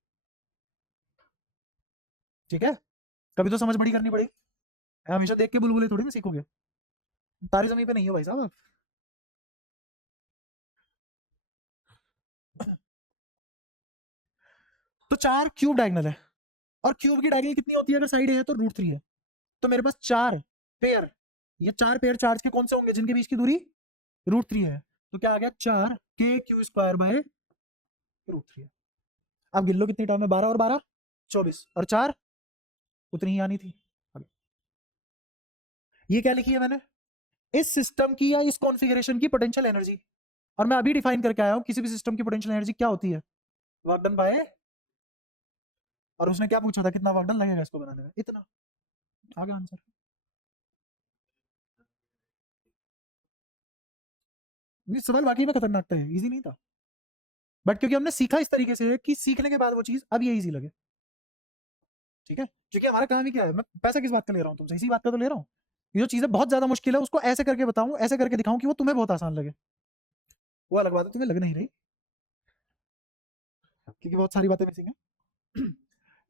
ठीक है, कभी तो समझ बड़ी करनी पड़ेगी, हमेशा देख के बुलबुले थोड़ी ना सीखोगे। तारी जमीन पे नहीं हो भाई साहब आप। तो 4 क्यूब डायगोनल है, और क्यूब की डायगोनल कितनी होती है अगर साइड है तो √3 है। तो मेरे पास 4 पेयर, ये 4 पेयर चार्ज के कौन से होंगे जिनके बीच की दूरी √3 है। तो क्या आ गया? 4 के क्यू स्क्वायर बाय √3। अब गिन लो कितनी टर्म है, 12 और 12 24, और 4 उतनी ही आनी थी। ये क्या लिखी है मैंने? इस सिस्टम की या इस कॉन्फ़िगरेशन की पोटेंशियल एनर्जी। और मैं अभी डिफाइन करके आया हूं किसी भी सिस्टम की पोटेंशियल एनर्जी क्या होती है, वर्क डन बाय। और उसने क्या पूछा था, कितना वर्क डन लगेगा इसको बनाने में? इतना। आ गया आंसर। नहीं, सवाल वाकई में खतरनाक था, इजी नहीं था, बट क्योंकि हमने सीखा इस तरीके से कि सीखने के बाद वो चीज अब ये इजी लगे। ठीक है, क्योंकि हमारा काम ही क्या है, मैं पैसा किस बात का ले रहा हूँ तुमसे? इसी बात का तो ले रहा हूँ। ये जो चीजें बहुत ज्यादा मुश्किल है उसको ऐसे करके बताऊं, ऐसे करके दिखाऊं कि वो तुम्हें बहुत आसान लगे। वो अलग बात है तुम्हें लग नहीं रही, क्योंकि बहुत सारी बातें मिसिंग है।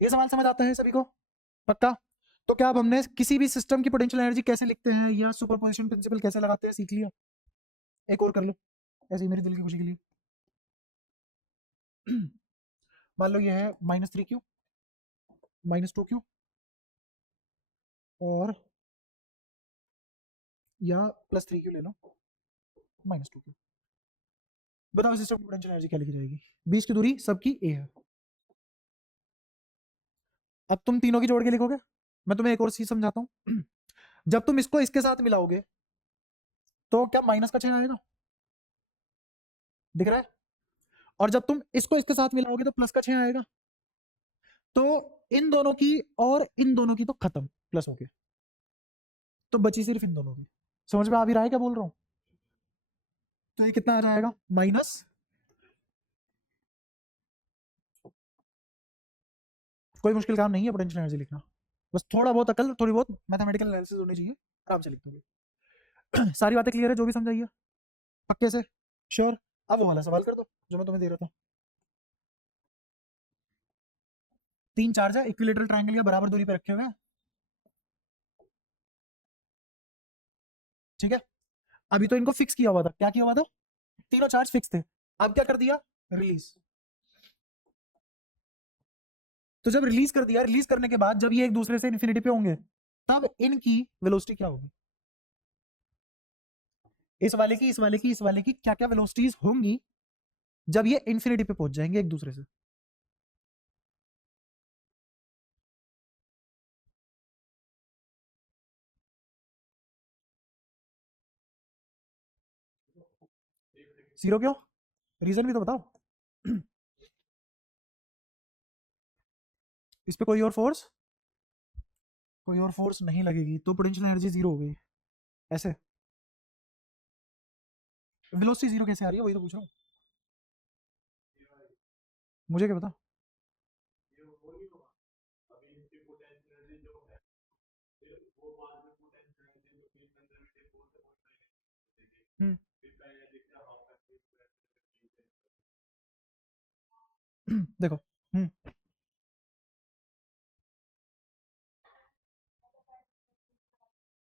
ये सवाल समझ आता है सभी को? पक्का? तो क्या अब हमने किसी भी सिस्टम की पोटेंशियल एनर्जी कैसे लिखते हैं या सुपरपोजिशन प्रिंसिपल कैसे लगाते हैं सीख लिया। एक और कर लो ऐसे ही मेरी दिल की खुशी के लिए। मान लो ये है -3Q, -2Q, और या +3Q ले लो, -2Q। बताओ सिस्टम की पोटेंशियल एनर्जी क्या लिखी जाएगी? बीच की दूरी सबकी a है। अब तुम तीनों की जोड़ के लिखोगे। मैं तुम्हें एक और चीज समझाता हूँ। जब तुम इसको इसके साथ मिलाओगे तो क्या माइनस का चिन्ह आएगा? दिख रहा है? और जब तुम इसको इसके साथ मिलाओगे तो प्लस का चिन्ह आएगा। तो इन दोनों की और इन दोनों की तो खत्म, प्लस हो गया, तो बची सिर्फ इन दोनों की। समझ में आ भी रहा है क्या बोल रहा हूँ? तो ये कितना आ जाएगा? माइनस, कोई मुश्किल काम नहीं है पोटेंशियल एनर्जी लिखना, बस थोड़ा बहुत अकल, थोड़ी बहुत मैथमेटिकल एनालिसिस होनी चाहिए, आराम से लिख दोगे। सारी बातें क्लियर है जो भी समझाइए? पक्के से? श्योर? अब वो वाला सवाल कर दो जो मैं तुम्हें दे रहा था। 3 चार्ज है इक्विलेटरल ट्रायंगल या बराबर दूरी पे रखे हुए हैं। ठीक है, अभी तो इनको फिक्स किया हुआ था। क्या किया हुआ था? तीनों चार्ज फिक्स थे। अब क्या कर दिया? रिलीज। तो जब रिलीज कर दिया, रिलीज करने के बाद जब ये एक दूसरे से इन्फिनिटी पे होंगे तब इनकी वेलोसिटी क्या होगी? इस वाले की, इस वाले की, इस वाले की क्या क्या वेलोसिटीज होंगी जब ये इन्फिनिटी पे पहुंच जाएंगे एक दूसरे से? जीरो क्यों? रीजन भी तो बताओ। इस पे कोई और फोर्स नहीं लगेगी तो पोटेंशियल एनर्जी जीरो हो गई ऐसे। वेलोसिटी जीरो कैसे आ रही है वही तो पूछ रहा हूँ, मुझे क्या पता। हम्म। देखो।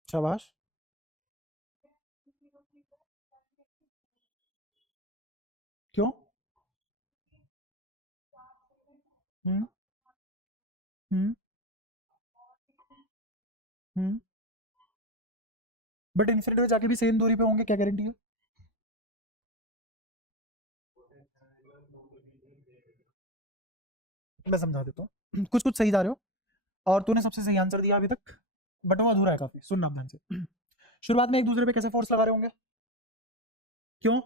शाबाश। क्यों? हम्म। हम्म। हम्म। बट इन्फिनिटी में जाके भी सेम दूरी पे होंगे, क्या गारंटी है? मैं समझा देता हूँ। कुछ कुछ सही जा रहे हो, और तूने सबसे सही आंसर दिया अभी तक, बट वो अधूरा है काफी, सुनना आप ध्यान से। शुरुआत में एक दूसरे पे कैसे फोर्स लगा रहे होंगे? क्यों?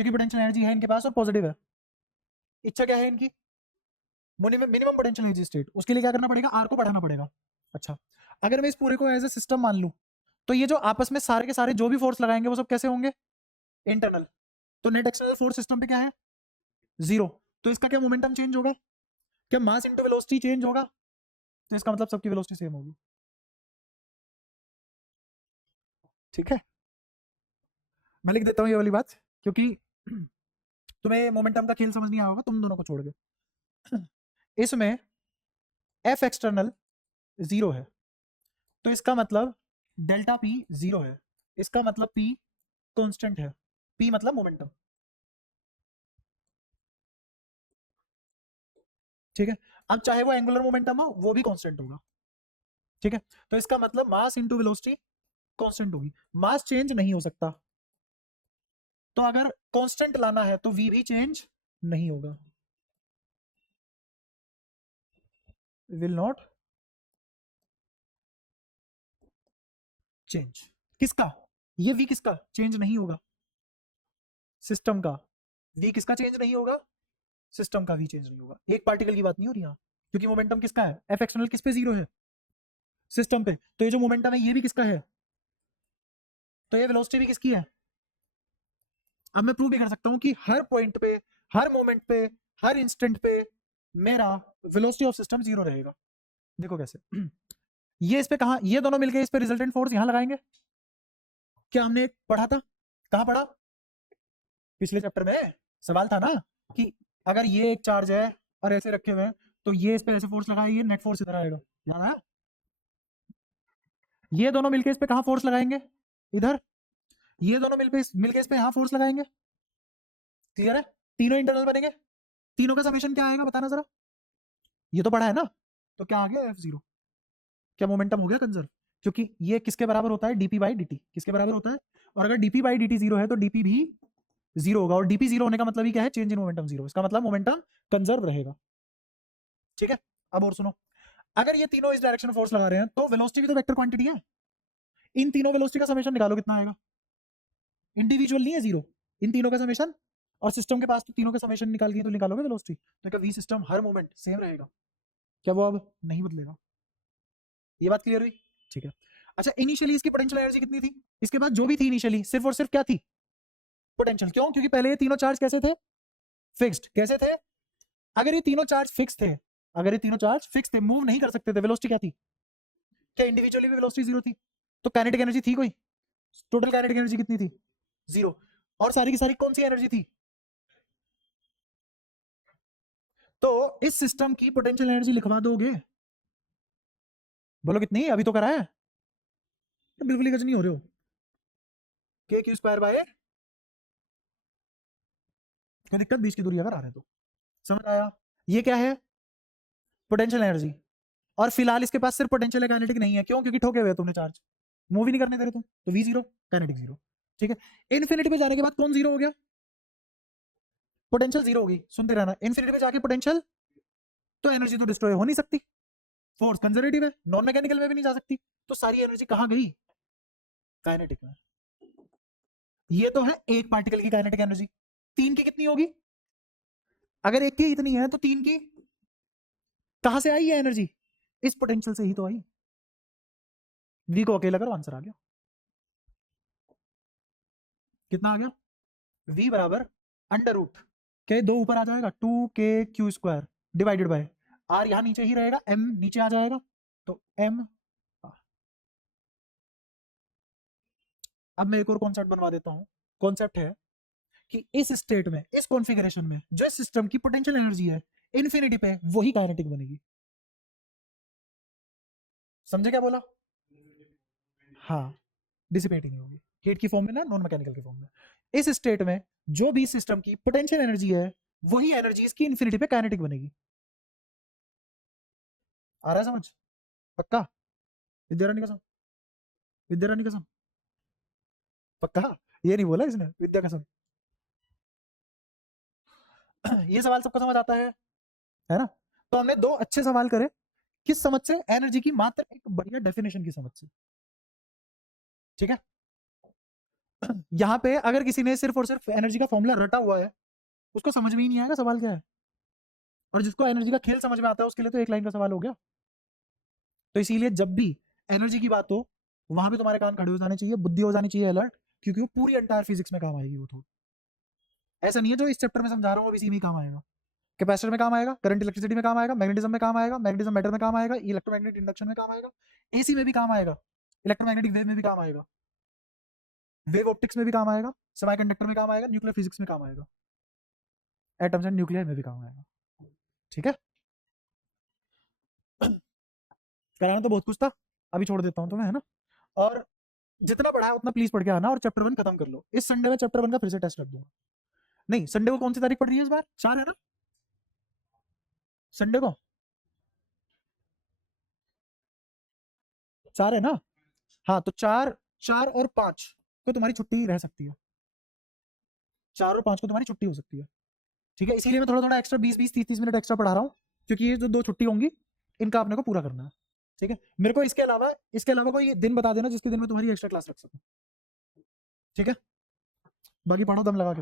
क्योंकि पोटेंशियल एनर्जी है इनके पास और पॉजिटिव है। इच्छा क्या है इनकी? Minimum potential energy state. उसके लिए क्या करना पड़ेगा? आर को बढ़ाना पड़ेगा। अच्छा, अगर मैं इस पूरे को एज ए सिस्टम मान लूं, तो ये जो आपस में सारे के सारे जो भी फोर्स लगाएंगे वो सब कैसे होंगे? इंटरनल। तो नेट एक्सटर्नल फोर्स सिस्टम पे क्या है? 0। तो इसका क्या मोमेंटम चेंज होगा? क्या मास इंटू वेलोसिटी चेंज होगा? तो इसका मतलब सबकी वेलोसिटी सेम होगी। ठीक है, मैं लिख देता हूँ ये वाली बात, क्योंकि तुम्हें मोमेंटम का खेल समझ नहीं आया होगा तुम दोनों को छोड़ के। इसमें एफ एक्सटर्नल 0 है, तो इसका मतलब डेल्टा पी 0 है। इसका मतलब पी कांस्टेंट है। पी मतलब मोमेंटम। ठीक है, अब चाहे वो एंगुलर मोमेंटम हो वो भी कांस्टेंट होगा। ठीक है, तो इसका मतलब मास इंटू वेलोसिटी कांस्टेंट होगी। मास चेंज नहीं हो सकता, तो अगर कांस्टेंट लाना है तो वी भी चेंज नहीं होगा, विल नॉट चेंज। किसका? ये वी किसका चेंज नहीं होगा? सिस्टम का। वी किसका चेंज नहीं होगा? सिस्टम का वी चेंज नहीं होगा। एक पार्टिकल की बात नहीं हो रही यहाँ, क्योंकि मोमेंटम किसका है? एफ एक्सटर्नल किस पे 0 है? सिस्टम पे। तो ये जो मोमेंटम है ये भी किसका है? तो ये वेलोसिटी भी किसकी है? अब मैं प्रूव भी कर सकता हूं कि हर पॉइंट पे, हर मोमेंट पे, हर इंस्टेंट पे मेरा वेलोसिटी ऑफ सिस्टम 0 रहेगा। देखो कैसे। ये इस पे कहा, ये दोनों मिलके इस पे रिजल्टेंट फोर्स यहां लगाएंगे। क्या हमने एक पढ़ा था? कहां पढ़ा? पिछले चैप्टर में सवाल था ना कि अगर ये एक चार्ज है और ऐसे रखे हुए हैं, तो ये इस पे ऐसे फोर्स लगाएंगे, नेट फोर्स इधर आएगा। याद आया? ये दोनों मिलके इस पे कहां फोर्स लगाएंगे? इधर। ये दोनों मिलके इस पे यहां फोर्स लगाएंगे। क्लियर है? तीनों इंटरनल बनेंगे। तीनों का समेशन क्या आएगा बताना जरा। ये तो पढ़ा है ना? तो क्या आ गया? F0। क्या मोमेंटम हो गया कंजर्व? क्योंकि ये किसके बराबर होता है? dp by dt। किसके बराबर होता है? और अगर dp बाई dt 0 है तो dp भी 0 होगा, और dp 0 होने का मतलब ही क्या है? Change in momentum 0। इसका मतलब मोमेंटम कंजर्व रहेगा। ठीक है, अब और सुनो। अगर ये तीनों इस डायरेक्शन में फोर्स लगा रहे हैं तो वेलोसिटी भी तो वेक्टर क्वांटिटी है। इन तीनों वेलोसिटी का समेशन निकालो, कितना आएगा? इंडिविजुअल नहीं है 0, इन तीनों का समेशन। और सिस्टम के पास तो तीनों का समेशन निकाल दिए तो निकालोगे वेलोसिटी। तो क्या वी सिस्टम हर मोमेंट सेम रहेगा? क्या वो अब नहीं बदलेगा? ये बात क्लियर हुई? ठीक है। अच्छा, इनिशियली इसकी पोटेंशियल एनर्जी कितनी थी? इसके बाद जो भी थी इनिशियली सिर्फ और सिर्फ क्या थी? पोटेंशियल। क्यों? क्योंकि पहले ये तीनों चार्ज कैसे थे? फिक्स्ड। कैसे थे? अगर ये तीनों चार्ज फिक्स थे, अगर ये तीनों चार्ज फिक्स थे, मूव नहीं कर सकते थे, वेलोसिटी क्या थी? क्या इंडिविजुअली भी वेलोसिटी 0 थी? तो काइनेटिक एनर्जी थी कोई? टोटल काइनेटिक एनर्जी कितनी थी? 0। और सारी की सारी कौन सी एनर्जी थी? तो इस सिस्टम की पोटेंशियल एनर्जी लिखवा दोगे? बोलो कितनी? अभी तो कराया। तो बिल्कुल ही गज नहीं हो रहे हो। के क्यू स्क्वायर बाय, क्या दिक्कत? बीच की दूरी अगर आ रहे हैं तो समझ आया? ये क्या है? Potential energy. और फिलहाल इसके पास सिर्फ पोटेंशियल है, काइनेटिक नहीं है। क्यों? क्योंकि ठोके हुए तुमने चार्ज, मूव ही नहीं करने दे रहे तुम, तो वी 0, काइनेटिक 0। ठीक है, इन्फिनिटी पे जाने के बाद कौन 0 हो गया? पोटेंशियल 0 होगी। सुनते रहना, इन्फिनिटी पे जाके पोटेंशियल, तो एनर्जी तो डिस्ट्रॉय हो नहीं सकती, फोर्स कंजर्वेटिव है, नॉन मैकेनिकल में भी नहीं जा सकती, तो सारी एनर्जी कहां गई? काइनेटिक में। ये तो है एक पार्टिकल की काइनेटिक एनर्जी। तीन की कितनी होगी? अगर एक की इतनी है तो तीन की कहां से आई है एनर्जी? इस पोटेंशियल से ही तो आई। वी को अकेला करो, आंसर आ गया। कितना आ गया? वी बराबर अंडर रूट के, दो ऊपर आ जाएगा, 2k² डिवाइडेड बाय आर, यहां नीचे ही रहेगा, एम नीचे आ जाएगा, तो एम। अब मैं एक और कॉन्सेप्ट बनवा देता हूं। कॉन्सेप्ट है कि इस स्टेट में, इस कॉन्फ़िगरेशन में जो सिस्टम की पोटेंशियल एनर्जी है इन्फिनिटी पे, वही काइनेटिक बनेगी। समझे क्या बोला? हाँ, डिसिपेट ही नहीं होगी, हीट की फॉर्म में ना, नॉन मैकेनिकल की फॉर्म में। इस स्टेट में जो भी सिस्टम की पोटेंशियल एनर्जी है वही एनर्जी इसकी इन्फिनिटी पे काइनेटिक बनेगी। आ रहा है समझ? पक्का? विद्यारानी कसम, विद्यारानी कसम, पक्का? ये नहीं बोला इसने, विद्या कसम। ये सवाल सबको समझ आता है ना? तो हमने दो अच्छे सवाल करे। किस समझ से? एनर्जी की मात्र एक बढ़िया डेफिनेशन की समझ से। ठीक है, यहाँ पे अगर किसी ने सिर्फ और सिर्फ एनर्जी का फॉर्मूला रटा हुआ है, उसको समझ में ही नहीं आएगा सवाल क्या है। और जिसको एनर्जी का खेल समझ में आता है उसके लिए तो एक लाइन का सवाल हो गया। तो इसीलिए जब भी एनर्जी की बात हो वहां पे तुम्हारे कान खड़े हो जाने चाहिए, बुद्धि हो जानी चाहिए अलर्ट, क्योंकि वो पूरी एंटायर फिजिक्स में काम आएगी वो। तो ऐसा नहीं है जो इस चैप्टर में समझा रहा हूँ वो इसी में ही काम आएगा। कैपेसिटर में काम आएगा, करंट इलेक्ट्रिसिटी में काम आएगा, मैग्नेटिज्म में काम आएगा, मैग्नेटिज्म मैटर में काम आएगा, इलेक्ट्रोमैग्नेटिक इंडक्शन में काम आएगा, एसी में भी काम आएगा, इलेक्ट्रोमैग्नेटिक वेव में भी काम आएगा, वेव ऑप्टिक्स में भी काम आएगा, सेमीकंडक्टर में काम आएगा, न्यूक्लियर फिजिक्स में काम आएगा, एटम्स एंड न्यूक्लियर में भी काम आएगा। ठीक है, कराना तो बहुत कुछ था, अभी छोड़ देता हूँ तुम्हें, है ना। और जितना पढ़ा है उतना प्लीज पढ़ के आना और चैप्टर 1 खत्म कर लो। इस संडे में चैप्टर 1 का फिर से टेस्ट रख दूंगा। नहीं, संडे को कौन सी तारीख पड़ रही है इस बार? 4 है ना संडे को? 4 है ना? हाँ, तो 4 और 5 को तुम्हारी छुट्टी रह सकती है। 4 और 5 को तुम्हारी छुट्टी हो सकती है। ठीक है, इसीलिए मैं थोड़ा थोड़ा एक्स्ट्रा 20-20 30-30 मिनट एक्स्ट्रा पढ़ा रहा हूँ, क्योंकि ये जो 2 छुट्टी होंगी इनका अपने को पूरा करना है। ठीक है, मेरे को इसके अलावा कोई दिन बता देना जिसके दिन में तुम्हारी एक्स्ट्रा क्लास रख सकूं। ठीक है, बाकी पढ़ो दम लगा के।